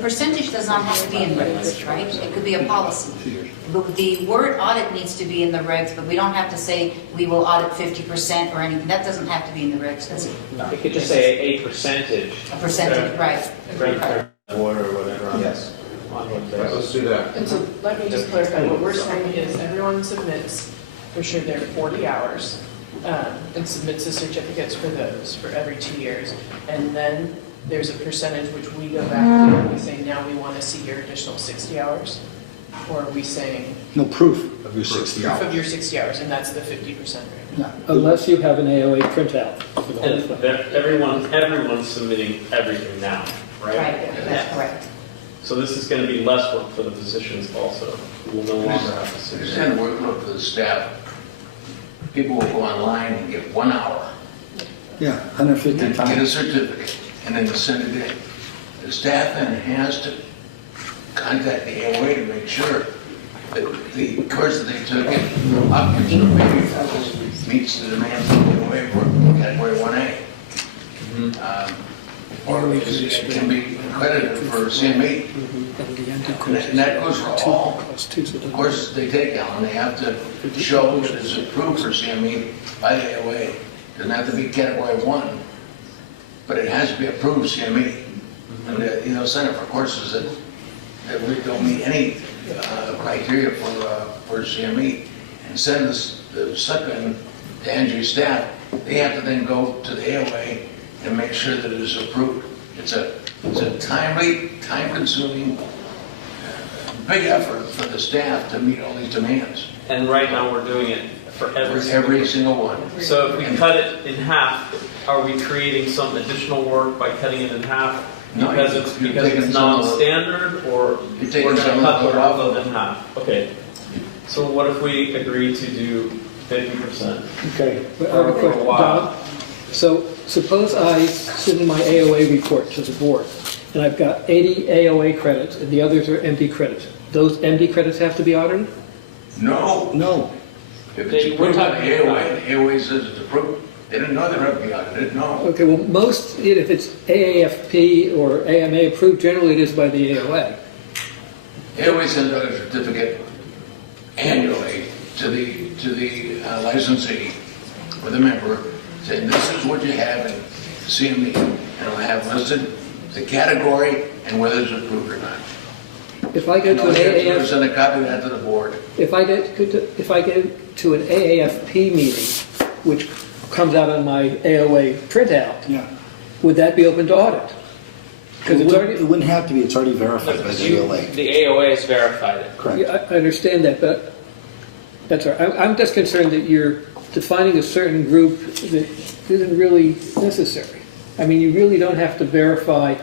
percentage does not have to be in regs, right? It could be a policy. But the word audit needs to be in the regs, but we don't have to say we will audit 50% or anything. That doesn't have to be in the regs, does it? No. It could just say a percentage. A percentage, right. Board or whatever. Yes. Let's do that. And so let me just clarify, what we're saying is everyone submits for sure their 40 hours and submits the certificates for those for every 2 years. And then there's a percentage which we go back to and we say, now we want to see your additional 60 hours. Or are we saying? No proof of your 60 hours. Proof of your 60 hours, and that's the 50% rate. No. Unless you have an AOA printout. For the whole And thing. everyone's submitting everything now, right? Right, that's correct. So this is going to be less work for the physicians also. We'll no longer have to submit. It's kind of workload for the staff. People will go online and get 1 hour. Yeah, 150 And get a times. certificate, and then send it in. The staff then has to contact the AOA to make sure that the course that they took in occupancy or baby fellows meets the demands of the AOA for category 1A. Or it can be accredited for CME. And that goes for all courses they take, Alan. They have to show that it's approved for CME by the AOA. It doesn't have to be category 1, but it has to be approved CME. And the Center for Courses that really don't meet any criteria for CME and send the slip in to Angie's staff, they have to then go to the AOA and make sure that it is approved. It's a timely, time-consuming, big effort for the staff to meet all these demands. And right now we're doing it for every single one. So if we cut it in half, are we creating some additional work by cutting it in half? No, Because it's non-standard, or we're going to cut the workload in half? Okay. So what if we agree to do 50%? Okay, I have a question, Don. So suppose I send in my AOA report to the board, and I've got 80 AOA credits, and the others are MD credits. Those MD credits have to be audited? No. No. If it's approved by the AOA, the AOA says it's approved. They didn't know they were going to be audited, no. Okay, well, most, if it's AAFP or AMA approved, generally it is by the AOA. AOA sends out a certificate annually to the licensee or the member saying this is what you have in CME, and it'll have listed the category and whether it's approved or not. If I go And to all an you have to do is AAF, send a copy of that to the board. if I get to an AAFP meeting, which comes out on my AOA printout, Yeah. would that be open to audit? Because it's already. It wouldn't have to be, it's already verified by the AOA. The AOA has verified it. Correct. Yeah, I understand that, but that's all right. I'm just concerned that you're defining a certain group that isn't really necessary. I mean, you really don't have to verify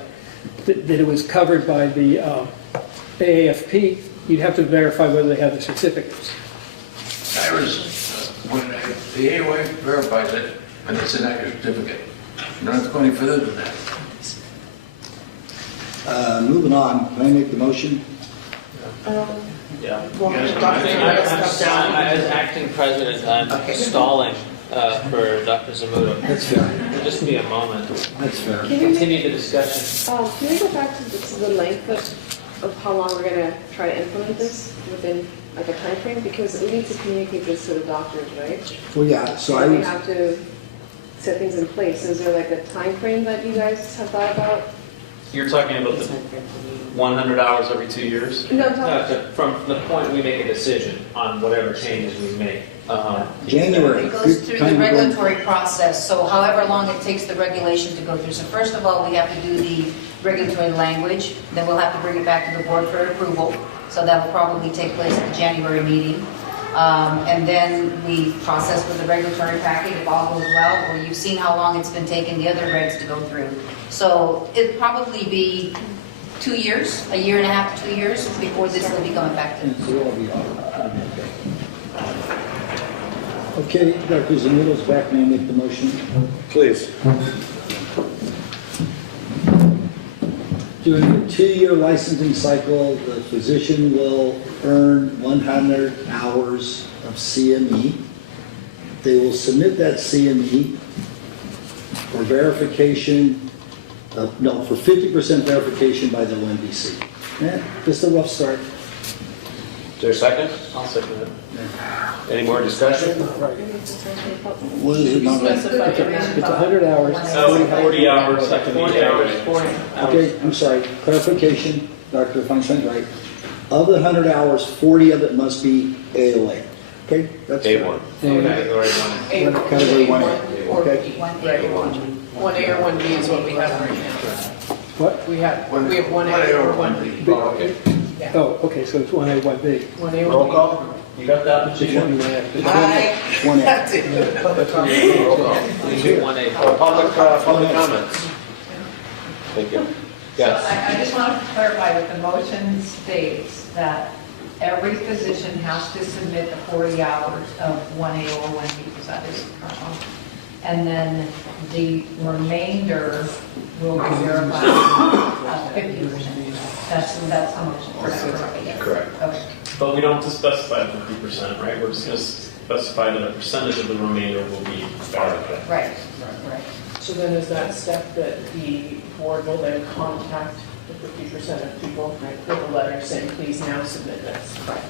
that it was covered by the AAFP. You'd have to verify whether they have the certificates. When the AOA verifies it, and it's an accurate certificate, you don't have to go any further than that. Moving on, can I make the motion? Yeah. Well, Yes, Dr. Zamuda stepped down. As acting president, I'm stalling for Dr. Zamuda. That's fair. It'll just be a moment. That's fair. Can we Continue the discussion. Can we go back to the length of how long we're gonna try to implement this within like a time frame? Because we need to communicate this to the doctors, right? Well, yeah, so I We would, have to set things in place. Is there like a time frame that you guys have thought about? You're talking about the 100 hours every 2 years? No, From the point we make a decision on whatever changes we make. January. It goes through the regulatory process, so however long it takes the regulation to go through. So first of all, we have to do the regulatory language, then we'll have to bring it back to the board for approval. So that will probably take place at the January meeting. And then we process with the regulatory packet if all goes well, or you've seen how long it's been taking the other regs to go through. So it'll probably be 2 years, a year and a half to 2 years before this will become effective. okay, Dr. Zamuda's back, may I make the motion? Please. During the 2-year licensing cycle, the physician will earn 100 hours of CME. They will submit that CME for verification, for 50% verification by the ONDC. Just a rough start. Is there a second? I'll second it. Any more discussion? What is it not? It's 100 hours. 40 hours, that can be 40 hours, 40 hours. Okay, I'm sorry, clarification, Dr. Feinstein's right. Of the 100 hours, 40 of it must be AOA. Okay, that's A1. Category 1. Category 1A. Or Okay. B, right, 1A or 1B is what we have right now. What? We have 1A or 1B. Okay. Yeah. Oh, okay, so it's 1A, 1B. 1A or 1B. Roll call? You got that? Aye. 1A. That's it. Roll call. We do 1A. Public comments. Thank you. Yes. So I just want to clarify that the motion states that every physician has to submit the 40 hours of 1A or 1B, because that is the current one. And then the remainder will be verified 50%. That's the motion. Correct. Okay. But we don't have to specify 50%, right? We're just going to specify that a percentage of the remainder will be verified. Right. So then is that step that the board will then contact the 50% of people with a letter saying, please now submit this? Right.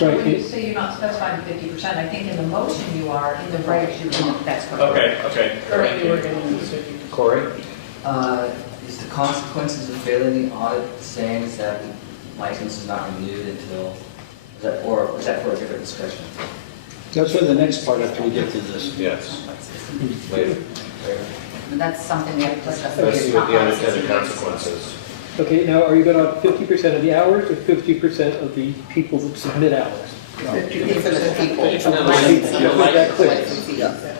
Right. When you say you're not specifying 50%, I think in the motion you are, in the regs you are. That's correct. Okay. Currently, we're going to use 50%. Corey? Is the consequences of failing the audit saying that the license is not renewed until, or is that for a different discussion? That's for the next part after we get to this. Yes. Later. That's something we have to discuss. Let's see what the unintended consequences. Okay, now are you going to 50% of the hours or 50% of the people that submit hours? 50% of people. Make that clear.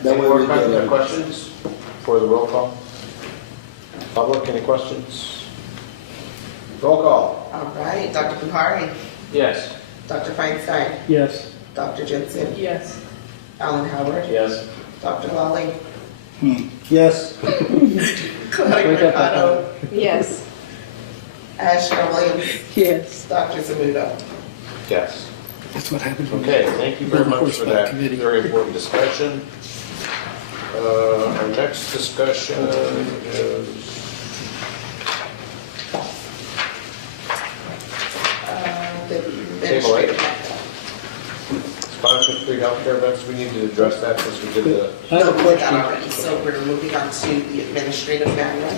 Any more questions for the roll call? Public, any questions? Roll call. All right, Dr. Buhari, Yes. Dr. Feinstein, Yes. Dr. Jensen, Yes. Alan Howard, Yes. Dr. Lawley, Yes. Claudia Mercado, Yes. Cheryl Williams, Yes. Dr. Zamuda. Yes. That's what happens. Okay, thank you very much for that very important discussion. Our next discussion is Table 8. Sponsor budget free healthcare events, we need to address that since we did the. No, we did that already, so we're moving on to the administrative manual.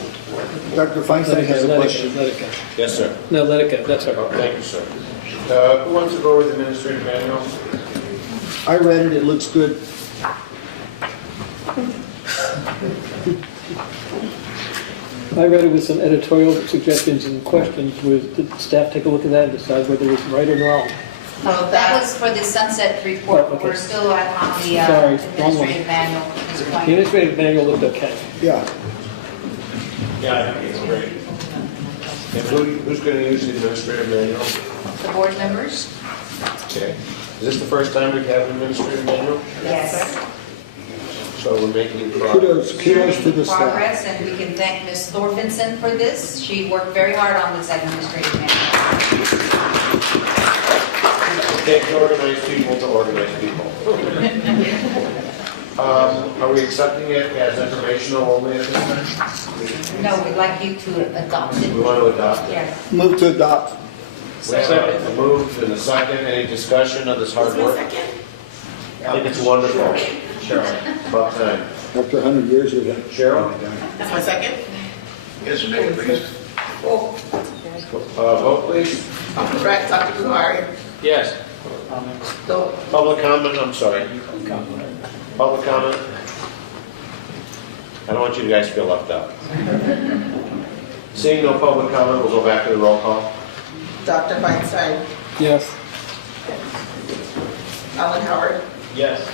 Dr. Feinstein has a question. Let it go. Yes, sir. No, let it go, that's all right. Thank you, sir. Who wants to go over the administrative manual? I read it, it looks good. I read it with some editorial suggestions and questions. Did the staff take a look at that and decide whether it was right or wrong? No, that was for the sunset report. Oh, okay. We're still on the Sorry, administrative manual at this The point. administrative manual looked okay. Yeah. Yeah, I think it's great. And who's going to use the administrative manual? The board members? Okay. Is this the first time we've had an administrative manual? Yes. So we're making progress. Kudos to the staff. Progress, and we can thank Ms. Thorfinson for this. She worked very hard on this administrative manual. It takes organized people to organize people. Are we accepting it as informational only at this time? No, we'd like you to adopt it. We want to adopt it. Yes. Move to adopt. We have a move and a second. Any discussion of this hard work? I think it's wonderful. Cheryl, about time. After 100 years of it. Cheryl? That's my second. Yes, ma'am, please. Vote please. Correct, Dr. Buhari. Yes. No. Public comment, I'm sorry. Public comment. I don't want you guys to feel left out. Seeing no public comment, we'll go back to the roll call. Dr. Feinstein. Yes. Alan Howard. Yes.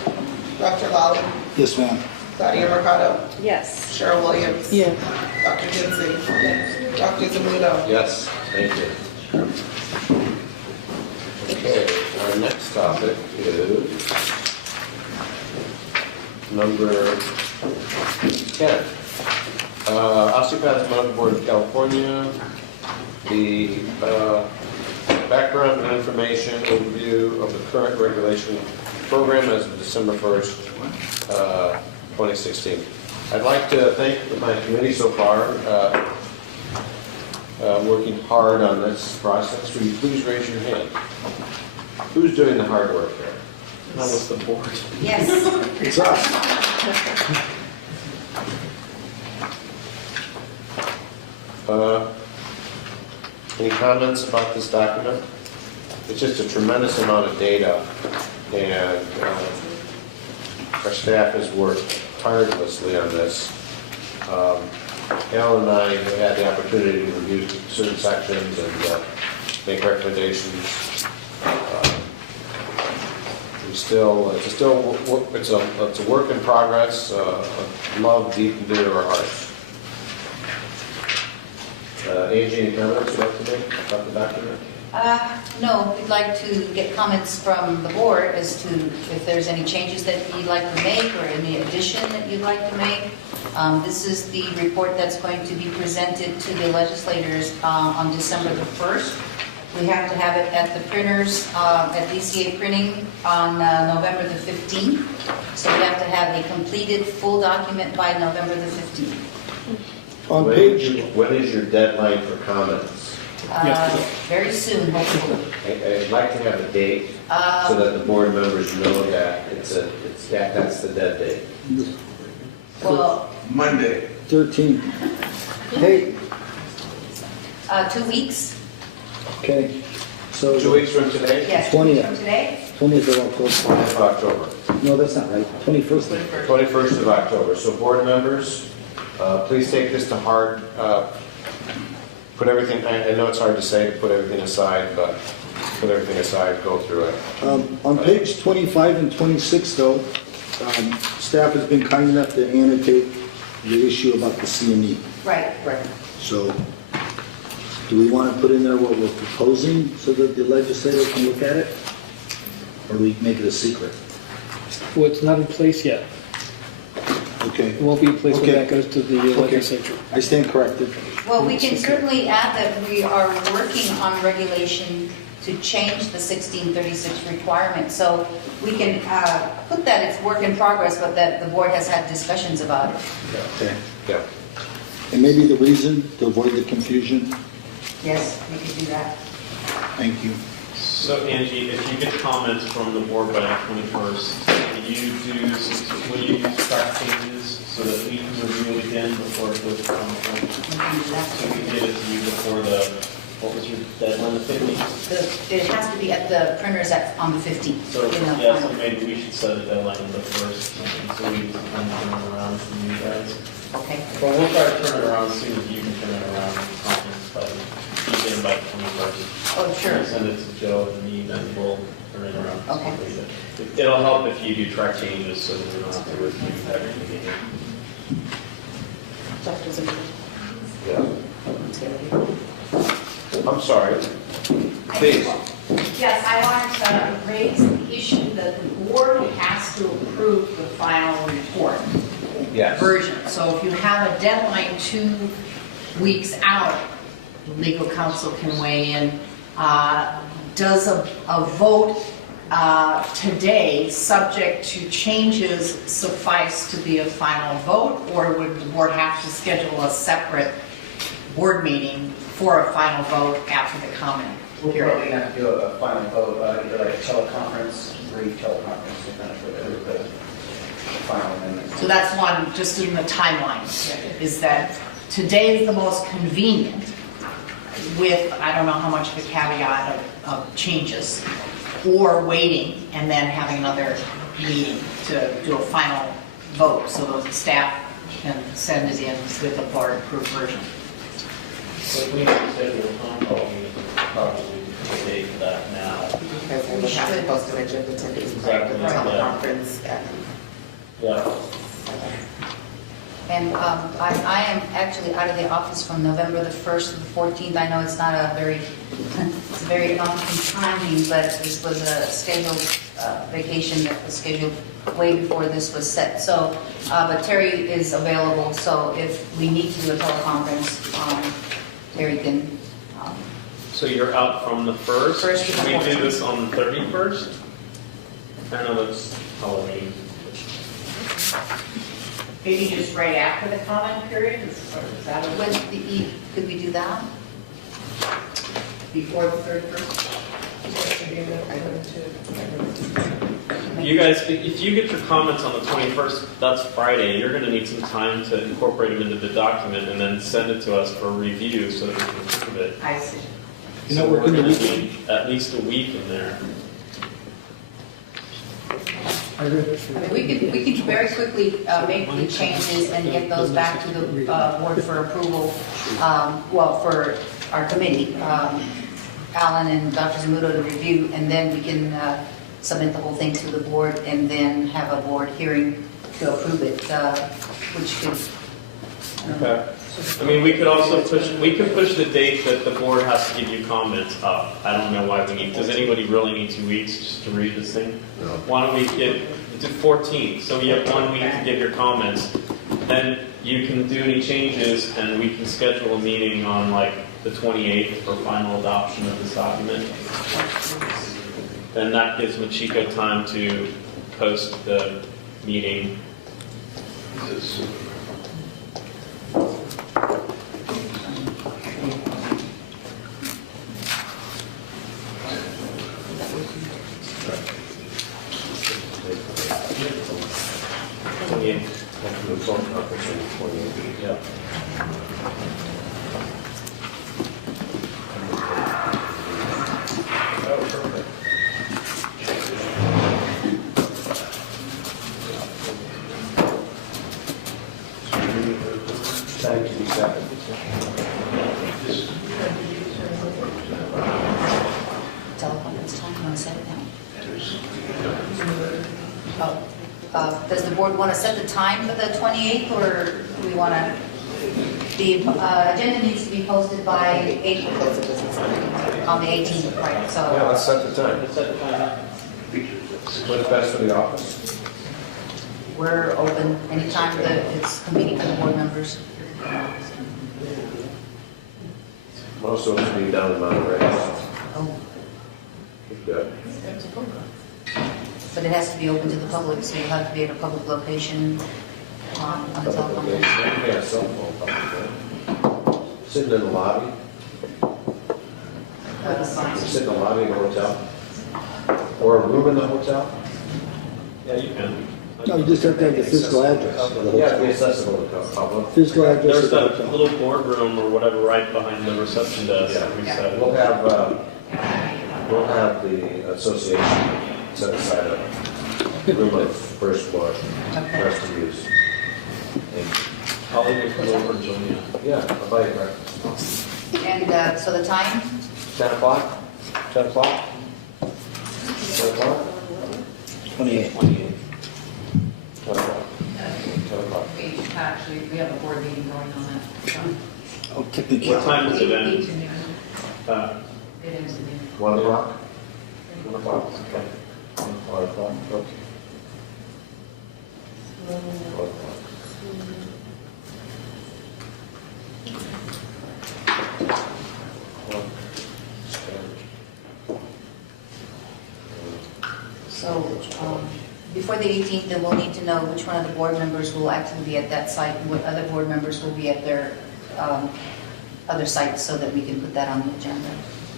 Dr. Lally. Yes, ma'am. Claudia Mercado. Yes. Cheryl Williams. Yes. Dr. Jensen. Yes. Dr. Zamudo. Yes, thank you. Okay, our next topic is number 10. Osteopathic Medical Board of California. The background and information overview of the current regulation program as of December 1st, 2016. I'd like to thank my committee so far, working hard on this process. Will you please raise your hand? Who's doing the hard work there? That was the board. Yes. It's us. Any comments about this document? It's just a tremendous amount of data, and our staff has worked tirelessly on this. Alan and I have had the opportunity to review certain sections and make recommendations. It's a work in progress, love deep and dear to our hearts. Angie, any comments you'd like to make about the document? No, we'd like to get comments from the board as to if there's any changes that you'd like to make or any addition that you'd like to make. This is the report that's going to be presented to the legislators on December the 1st. We have to have it at the printers, at DCA Printing on November the 15th. So we have to have a completed full document by November the 15th. When is your deadline for comments? Very soon, hopefully. I'd like to have a date so that the board members know that that's the dead date. Well, Monday. 13. Hey, 2 weeks? okay. So 2 weeks from today? Yes, 2 weeks from today? 20th of October. 20th of October. No, that's not right. 21st. 21st of October. So board members, please take this to heart. Put everything, I know it's hard to say to put everything aside, but put everything aside, go through it. On page 25 and 26, though, staff has been kind enough to annotate the issue about the CME. Right. So, do we want to put in there what we're proposing so that the legislator can look at it? Or do we make it a secret? Well, it's not in place yet. Okay. It won't be in place when that goes to the legislature. I stand corrected. Well, we can certainly add that we are working on regulation to change the 1636 requirement. So we can put that it's work in progress, but that the board has had discussions about it. Okay. Yeah. And maybe the reason, to avoid the confusion? Yes, we could do that. Thank you. So Angie, if you get comments from the board by the 21st, will you track changes so that we can review it again before it goes to council? So we can get it to you before what was your deadline, the 15th? It has to be at the printers on the 15th. So, yeah, so maybe we should set a deadline on the 1st, so we can turn it around from you guys. Okay. But we'll try to turn it around as soon as you can turn it around in conference, but you get it by the 21st. Oh, sure. We'll send it to Joe and me, then we'll turn it around. Okay. It'll help if you do track changes so that we don't have to review everything again. Dr. Zimmerman. Yeah. I'm sorry. Please. Yes, I wanted to raise the issue that the board has to approve the final report Yes. version. So if you have a deadline 2 weeks out, the legal counsel can weigh in. Does a vote today, subject to changes, suffice to be a final vote, or would the board have to schedule a separate board meeting for a final vote after the comment We're period? probably going to have to do a final vote, either like a teleconference, brief teleconference, to kind of approve the final amendment. So that's one, just in the timeline, is that today is the most convenient with, I don't know how much of a caveat of changes, or waiting and then having another meeting to do a final vote, so the staff can send it in with a board-approved version. So if we need to schedule a phone call, we probably date that now. Because we would have to post an agenda 10 days prior to the teleconference. Yeah. And I am actually out of the office from November the 1st to the 14th. I know it's not a very, it's a very long-term timing, but this was a scheduled vacation that was scheduled way before this was set. So, but Terry is available, so if we need to do a teleconference, Terry can. So you're out from the 1st? First to the Should we do 14th. this on the 31st? I know that's Halloween. Maybe just right after the comment period, is that Could we do that? before the 31st? You guys, if you get your comments on the 21st, that's Friday, you're going to need some time to incorporate them into the document and then send it to us for review so that we can approve it. I see. So we're going to need at least a week in there. I mean, we could very quickly make the changes and get those back to the board for approval, well, for our committee, Alan and Dr. Zamuto to review, and then we can submit the whole thing to the board and then have a board hearing to approve it, which could... Okay. I mean, we could also push the date that the board has to give you comments up. I don't know why we need, does anybody really need 2 weeks just to read this thing? No. Why don't we get to 14th, so you have 1 week to give your comments. Then you can do any changes and we can schedule a meeting on like the 28th for final adoption of this document. Then that gives Machiko time to post the meeting. Yeah. Time to be set. Teleconference time, you want to set it now? Does the board want to set the time for the 28th, or do we want to, the agenda needs to be posted by 8 on the 18th, right? So Yeah, let's set the time. Let's set the time. What's best for the office? we're open anytime that it's convenient for the board members. Most of us be down in Monterey. Oh. Good. But it has to be open to the public, so you have to be at a public location on a telephone. Yeah, cell phone. Sitting in the lobby. Sit in the lobby of the hotel. Or a room in the hotel? Yeah, you can. No, you just have to have the physical address of the Yeah, hotel. be accessible to the public. Physical address There's of the that hotel. little boardroom or whatever right behind the reception desk. Yeah, We said. we'll have the association set aside a room on the first floor for us to use. I'll even come over and join you. Yeah, I'll buy you breakfast. And so the time? 10 o'clock? 10 o'clock? 10 o'clock? 28. 10 o'clock. 10 o'clock. Actually, we have a board meeting going on that. Oh, technically. What time does it end? It ends at noon. 1 o'clock? 1 o'clock, okay. 1 o'clock, okay. 1 o'clock. So before the 18th, then we'll need to know which one of the board members will actually be at that site and what other board members will be at their other sites so that we can put that on the agenda.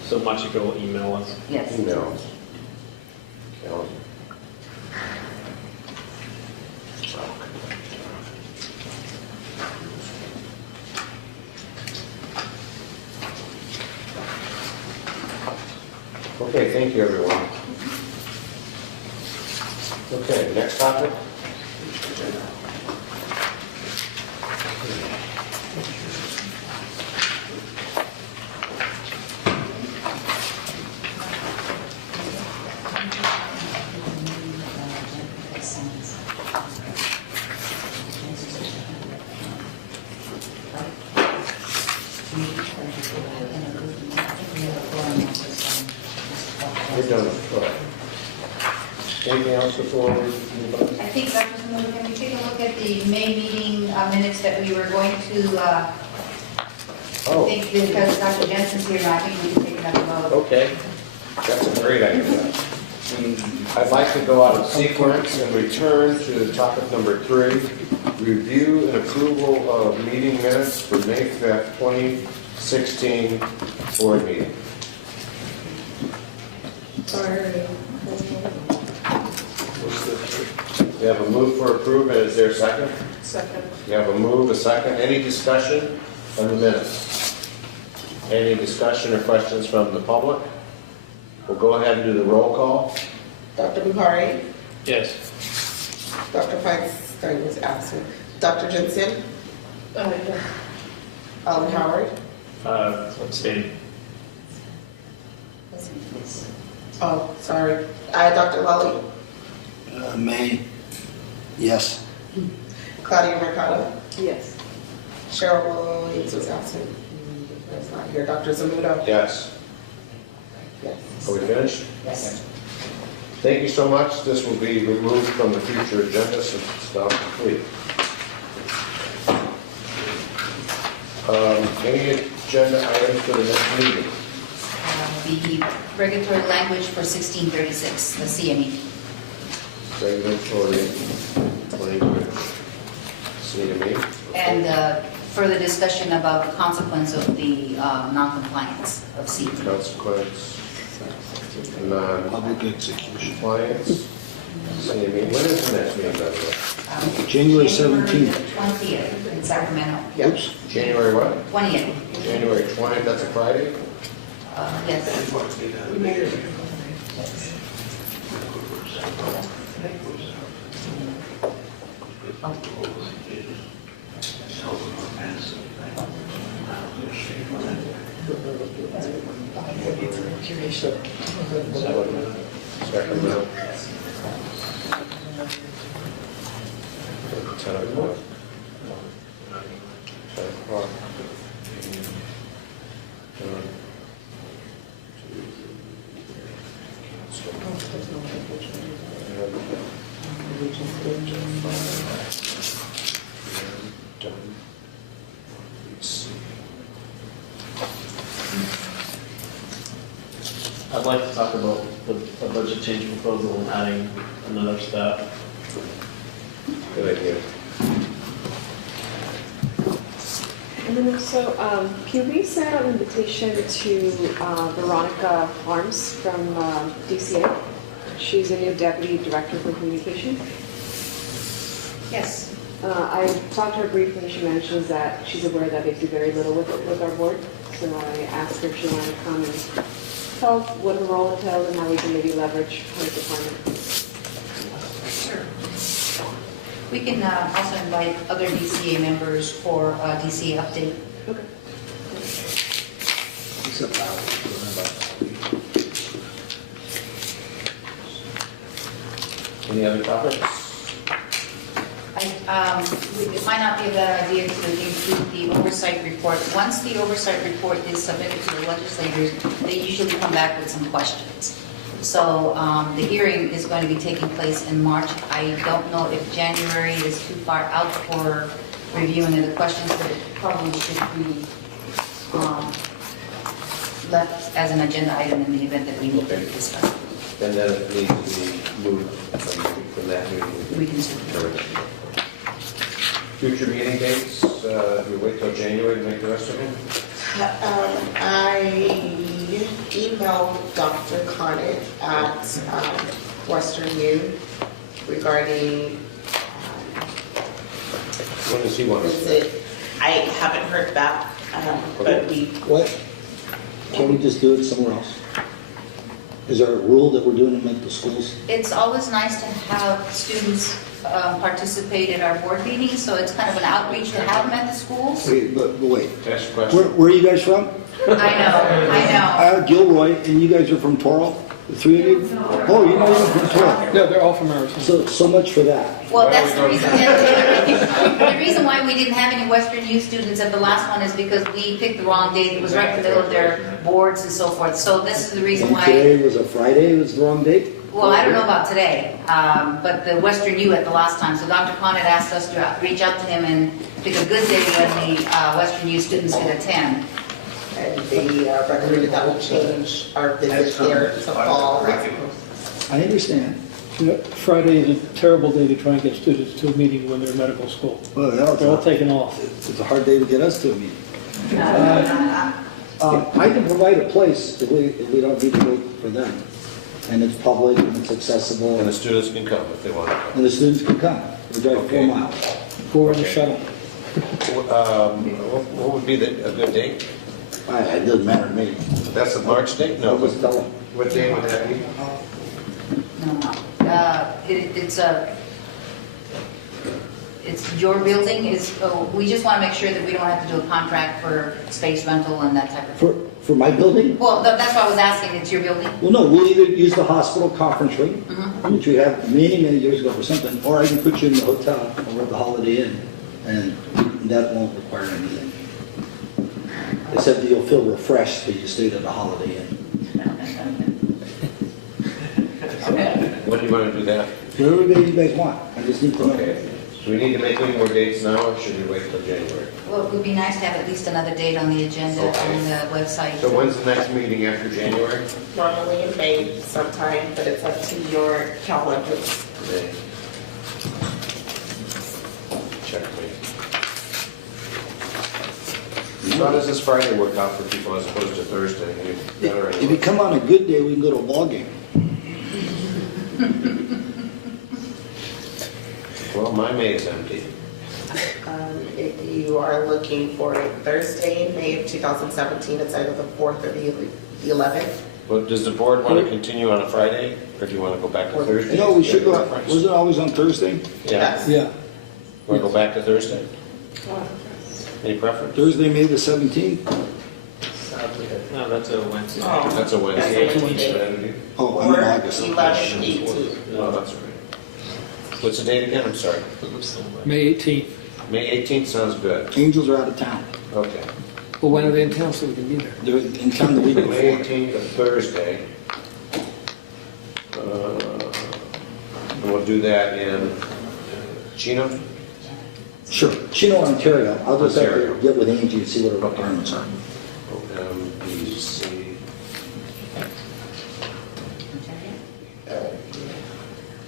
So Machiko will email us. Yes. Email. Calendar. Okay, thank you, everyone. Okay, next topic. We're done with 12. Anything else before we move on? I think, Dr. Samula, can we take a look at the May meeting minutes that we were going to, I think because Dr. Jensen's here, I think we can take another vote. Okay, that's a great idea. I'd like to go out of sequence and return to topic number 3, review and approval of meeting minutes for May 5th, 2016 board meeting. We have a move for approval. Is there a second? Second. We have a move, a second. Any discussion on the minutes? Any discussion or questions from the public? We'll go ahead and do the roll call. Dr. Buhari? Yes. Dr. Feinstein was absent. Dr. Jensen? Yeah. Alan Howard? Abstain. Oh, sorry. Dr. Lally? May. Yes. Claudia Mercado? Yes. Cheryl Williams was absent. That's not here. Dr. Zamudo? Yes. Yes. Are we finished? Yes. Thank you so much. This will be removed from the future agenda since it's now complete. Any agenda items for the next meeting? The regulatory language for 1636, the CME. Regulatory language. CME. And further discussion about the consequence of the non-compliance of CME. Consequence. Public execution. Compliance. CME. When is the next meeting, by the way? January January 17th. 20th in Sacramento. Oops. January what? 20th. January 20th, that's a Friday? Yes. Sacramento. 10 o'clock. 10 o'clock. I'd like to talk about the budget change proposal and adding another step. Good idea. And then also, can we send out an invitation to Veronica Arms from DCA? She's a new Deputy Director for Communication. Yes. I talked to her briefly. She mentions that she's aware that they do very little with our board. So I asked her if she wanted to come and help, what her role entails, and how we can maybe leverage her department. Sure. We can also invite other DCA members for a DCA update. Okay. Any other topics? It might not be a bad idea to include the oversight report. Once the oversight report is submitted to the legislators, they usually come back with some questions. So the hearing is going to be taking place in March. I don't know if January is too far out for reviewing of the questions, but it probably should be left as an agenda item in the event that we need to discuss it. And then it needs to be moved from that meeting. We can certainly. Future meeting dates, we wait till January to make the rest of them? I emailed Dr. Conant at Western U regarding When does he want us? visit. I haven't heard back, but we. What? Can't we just do it somewhere else? Is there a rule that we're doing them at the schools? It's always nice to have students participate in our board meetings, so it's kind of an outreach to have them at the schools. Wait, but wait. Ask a question. Where are you guys from? I know. Gilroy, and you guys are from Toro? The three of you? Oh, you're not even from Toro? No, they're all from Arizona. So much for that. Well, that's the reason. The reason why we didn't have any Western U students at the last one is because we picked the wrong date. It was right in the middle of their boards and so forth. So this is the reason And why. today was a Friday, it was the wrong date? Well, I don't know about today, but the Western U at the last time. So Dr. Conant asked us to reach out to him and pick a good day when the Western U students could attend. And they recommended that we'll change our visit there to fall. I understand. Friday is a terrible day to try and get students to a meeting when they're in medical school. Well, They're all taken off. It's a hard day to get us to a meeting. I can provide a place if we don't need to wait for them. And it's public and it's accessible. And the students can come if they want to come. And the students can come. We drive 4 miles. 4 in the shuttle. What would be a good date? It doesn't matter to me. That's the March date? No. Just tell them. What day would that be? It's your building. We just want to make sure that we don't have to do a contract for space rental and that type of thing. For my building? Well, that's why I was asking. It's your building? Well, no, we'll either use the hospital conference room, which we have many, many years ago for something, or I can put you in the hotel or at the Holiday Inn, and that won't require anything. Except that you'll feel refreshed because you stayed at the Holiday Inn. When do you want to do that? Whatever day you guys want, I just need to know. Okay. Do we need to make any more dates now, or should we wait till January? Well, it would be nice to have at least another date on the agenda on the website. So when's the next meeting after January? Normally in May sometime, but it's up to your calendars. May. Check me. How does this Friday work out for people as opposed to Thursday? If you come on a good day, we can go to a ball game. Well, my May is empty. If you are looking for a Thursday in May of 2017, it's either the 4th or the 11th. But does the board want to continue on a Friday, or do you want to go back to Thursday? No, we should go, was it always on Thursday? Yeah. Yeah. Want to go back to Thursday? Any preference? Thursday, May the 17th? No, that's a Wednesday. Oh. That's a Wednesday. That's a Wednesday. Oh, I'm in Or August. 11, 18. No, that's right. What's the date again? I'm sorry. May 18th. May 18th sounds good. Angels are out of town. Okay. Well, when are they in town so we can be there? They're in town the week before. May 18th, a Thursday. And we'll do that in Chino? Sure, Chino, Ontario. I'll just have Ontario. to get with Angie and see what her requirements are. OMBC.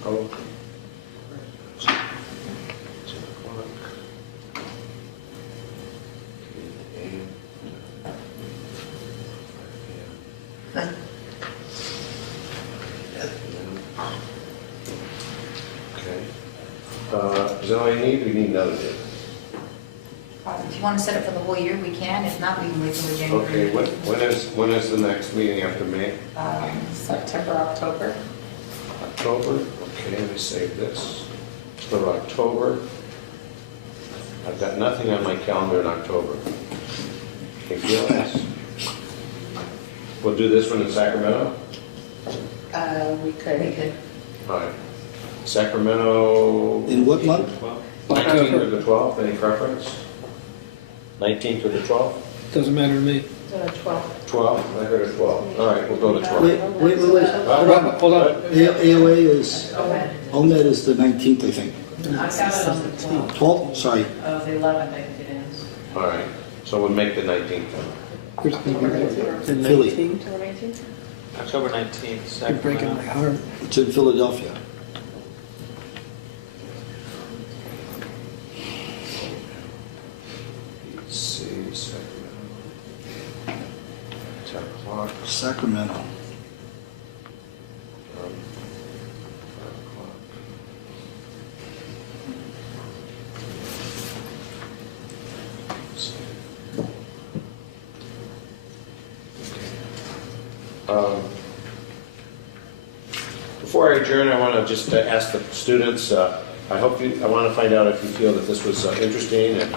Oh. 10 o'clock. Is that all you need? We need another day. If you want to set it for the whole year, we can. If not, we can wait till the January. Okay, when is the next meeting after May? September, October. October? Okay, let me save this. For October, I've got nothing on my calendar in October. Can you feel this? We'll do this one in Sacramento? We could. All right. Sacramento. In what month? 19th or the 12th, any preference? 19th or the 12th? Doesn't matter to me. 12. 12, I heard a 12. All right, we'll go to 12. Wait. Hold on. AOA is, OMED is the 19th, I think. I've got it on the 12th. 12th? Sorry. Of the 11th, I think it is. All right, so we'll make the 19th then. Where's the Philly. 19th? October 19th? October 19th, You're breaking Sacramento. my heart. It's in Philadelphia. Let's see, Sacramento. 10 o'clock. Sacramento. 5 o'clock. Let's see. Before I adjourn, I want to just ask the students, I want to find out if you feel that this was interesting and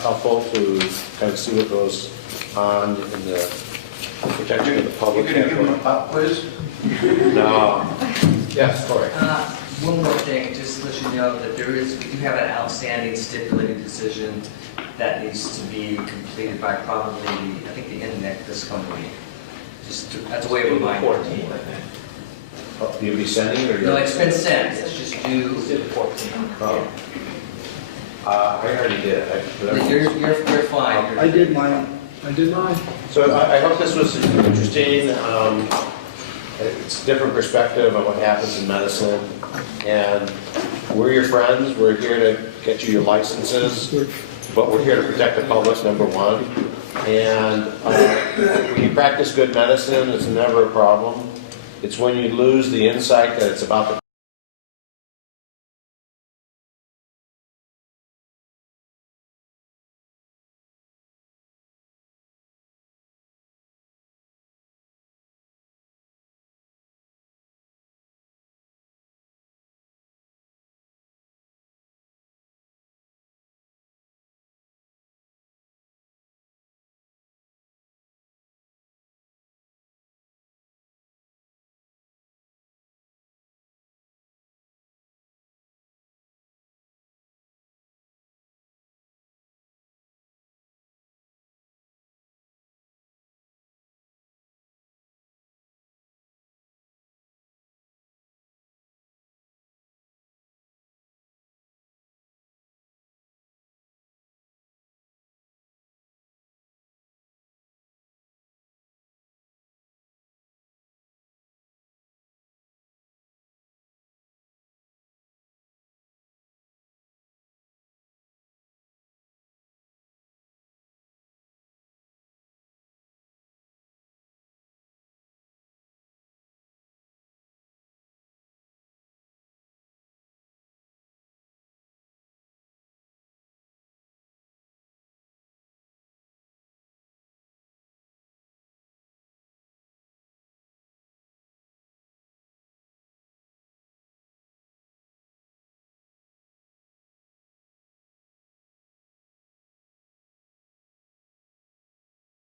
helpful to kind of see what goes on in the protection of the public. You're going to give them a pop quiz? No. Yes, Corey. One more thing, just to let you know that we do have an outstanding stipulated decision that needs to be completed by probably, I think, the end of this coming week. That's a way of reminding. 14th, I think. Oh, you'll be sending it or No, it's been sent, it's just due. It's the 14th. Oh. I already did. You're fine. I did mine. So I hope this was interesting. It's a different perspective on what happens in medicine. And we're your friends. We're here to get you your licenses, but we're here to protect the public, number one. And when you practice good medicine, it's never a problem. It's when you lose the insight that it's about the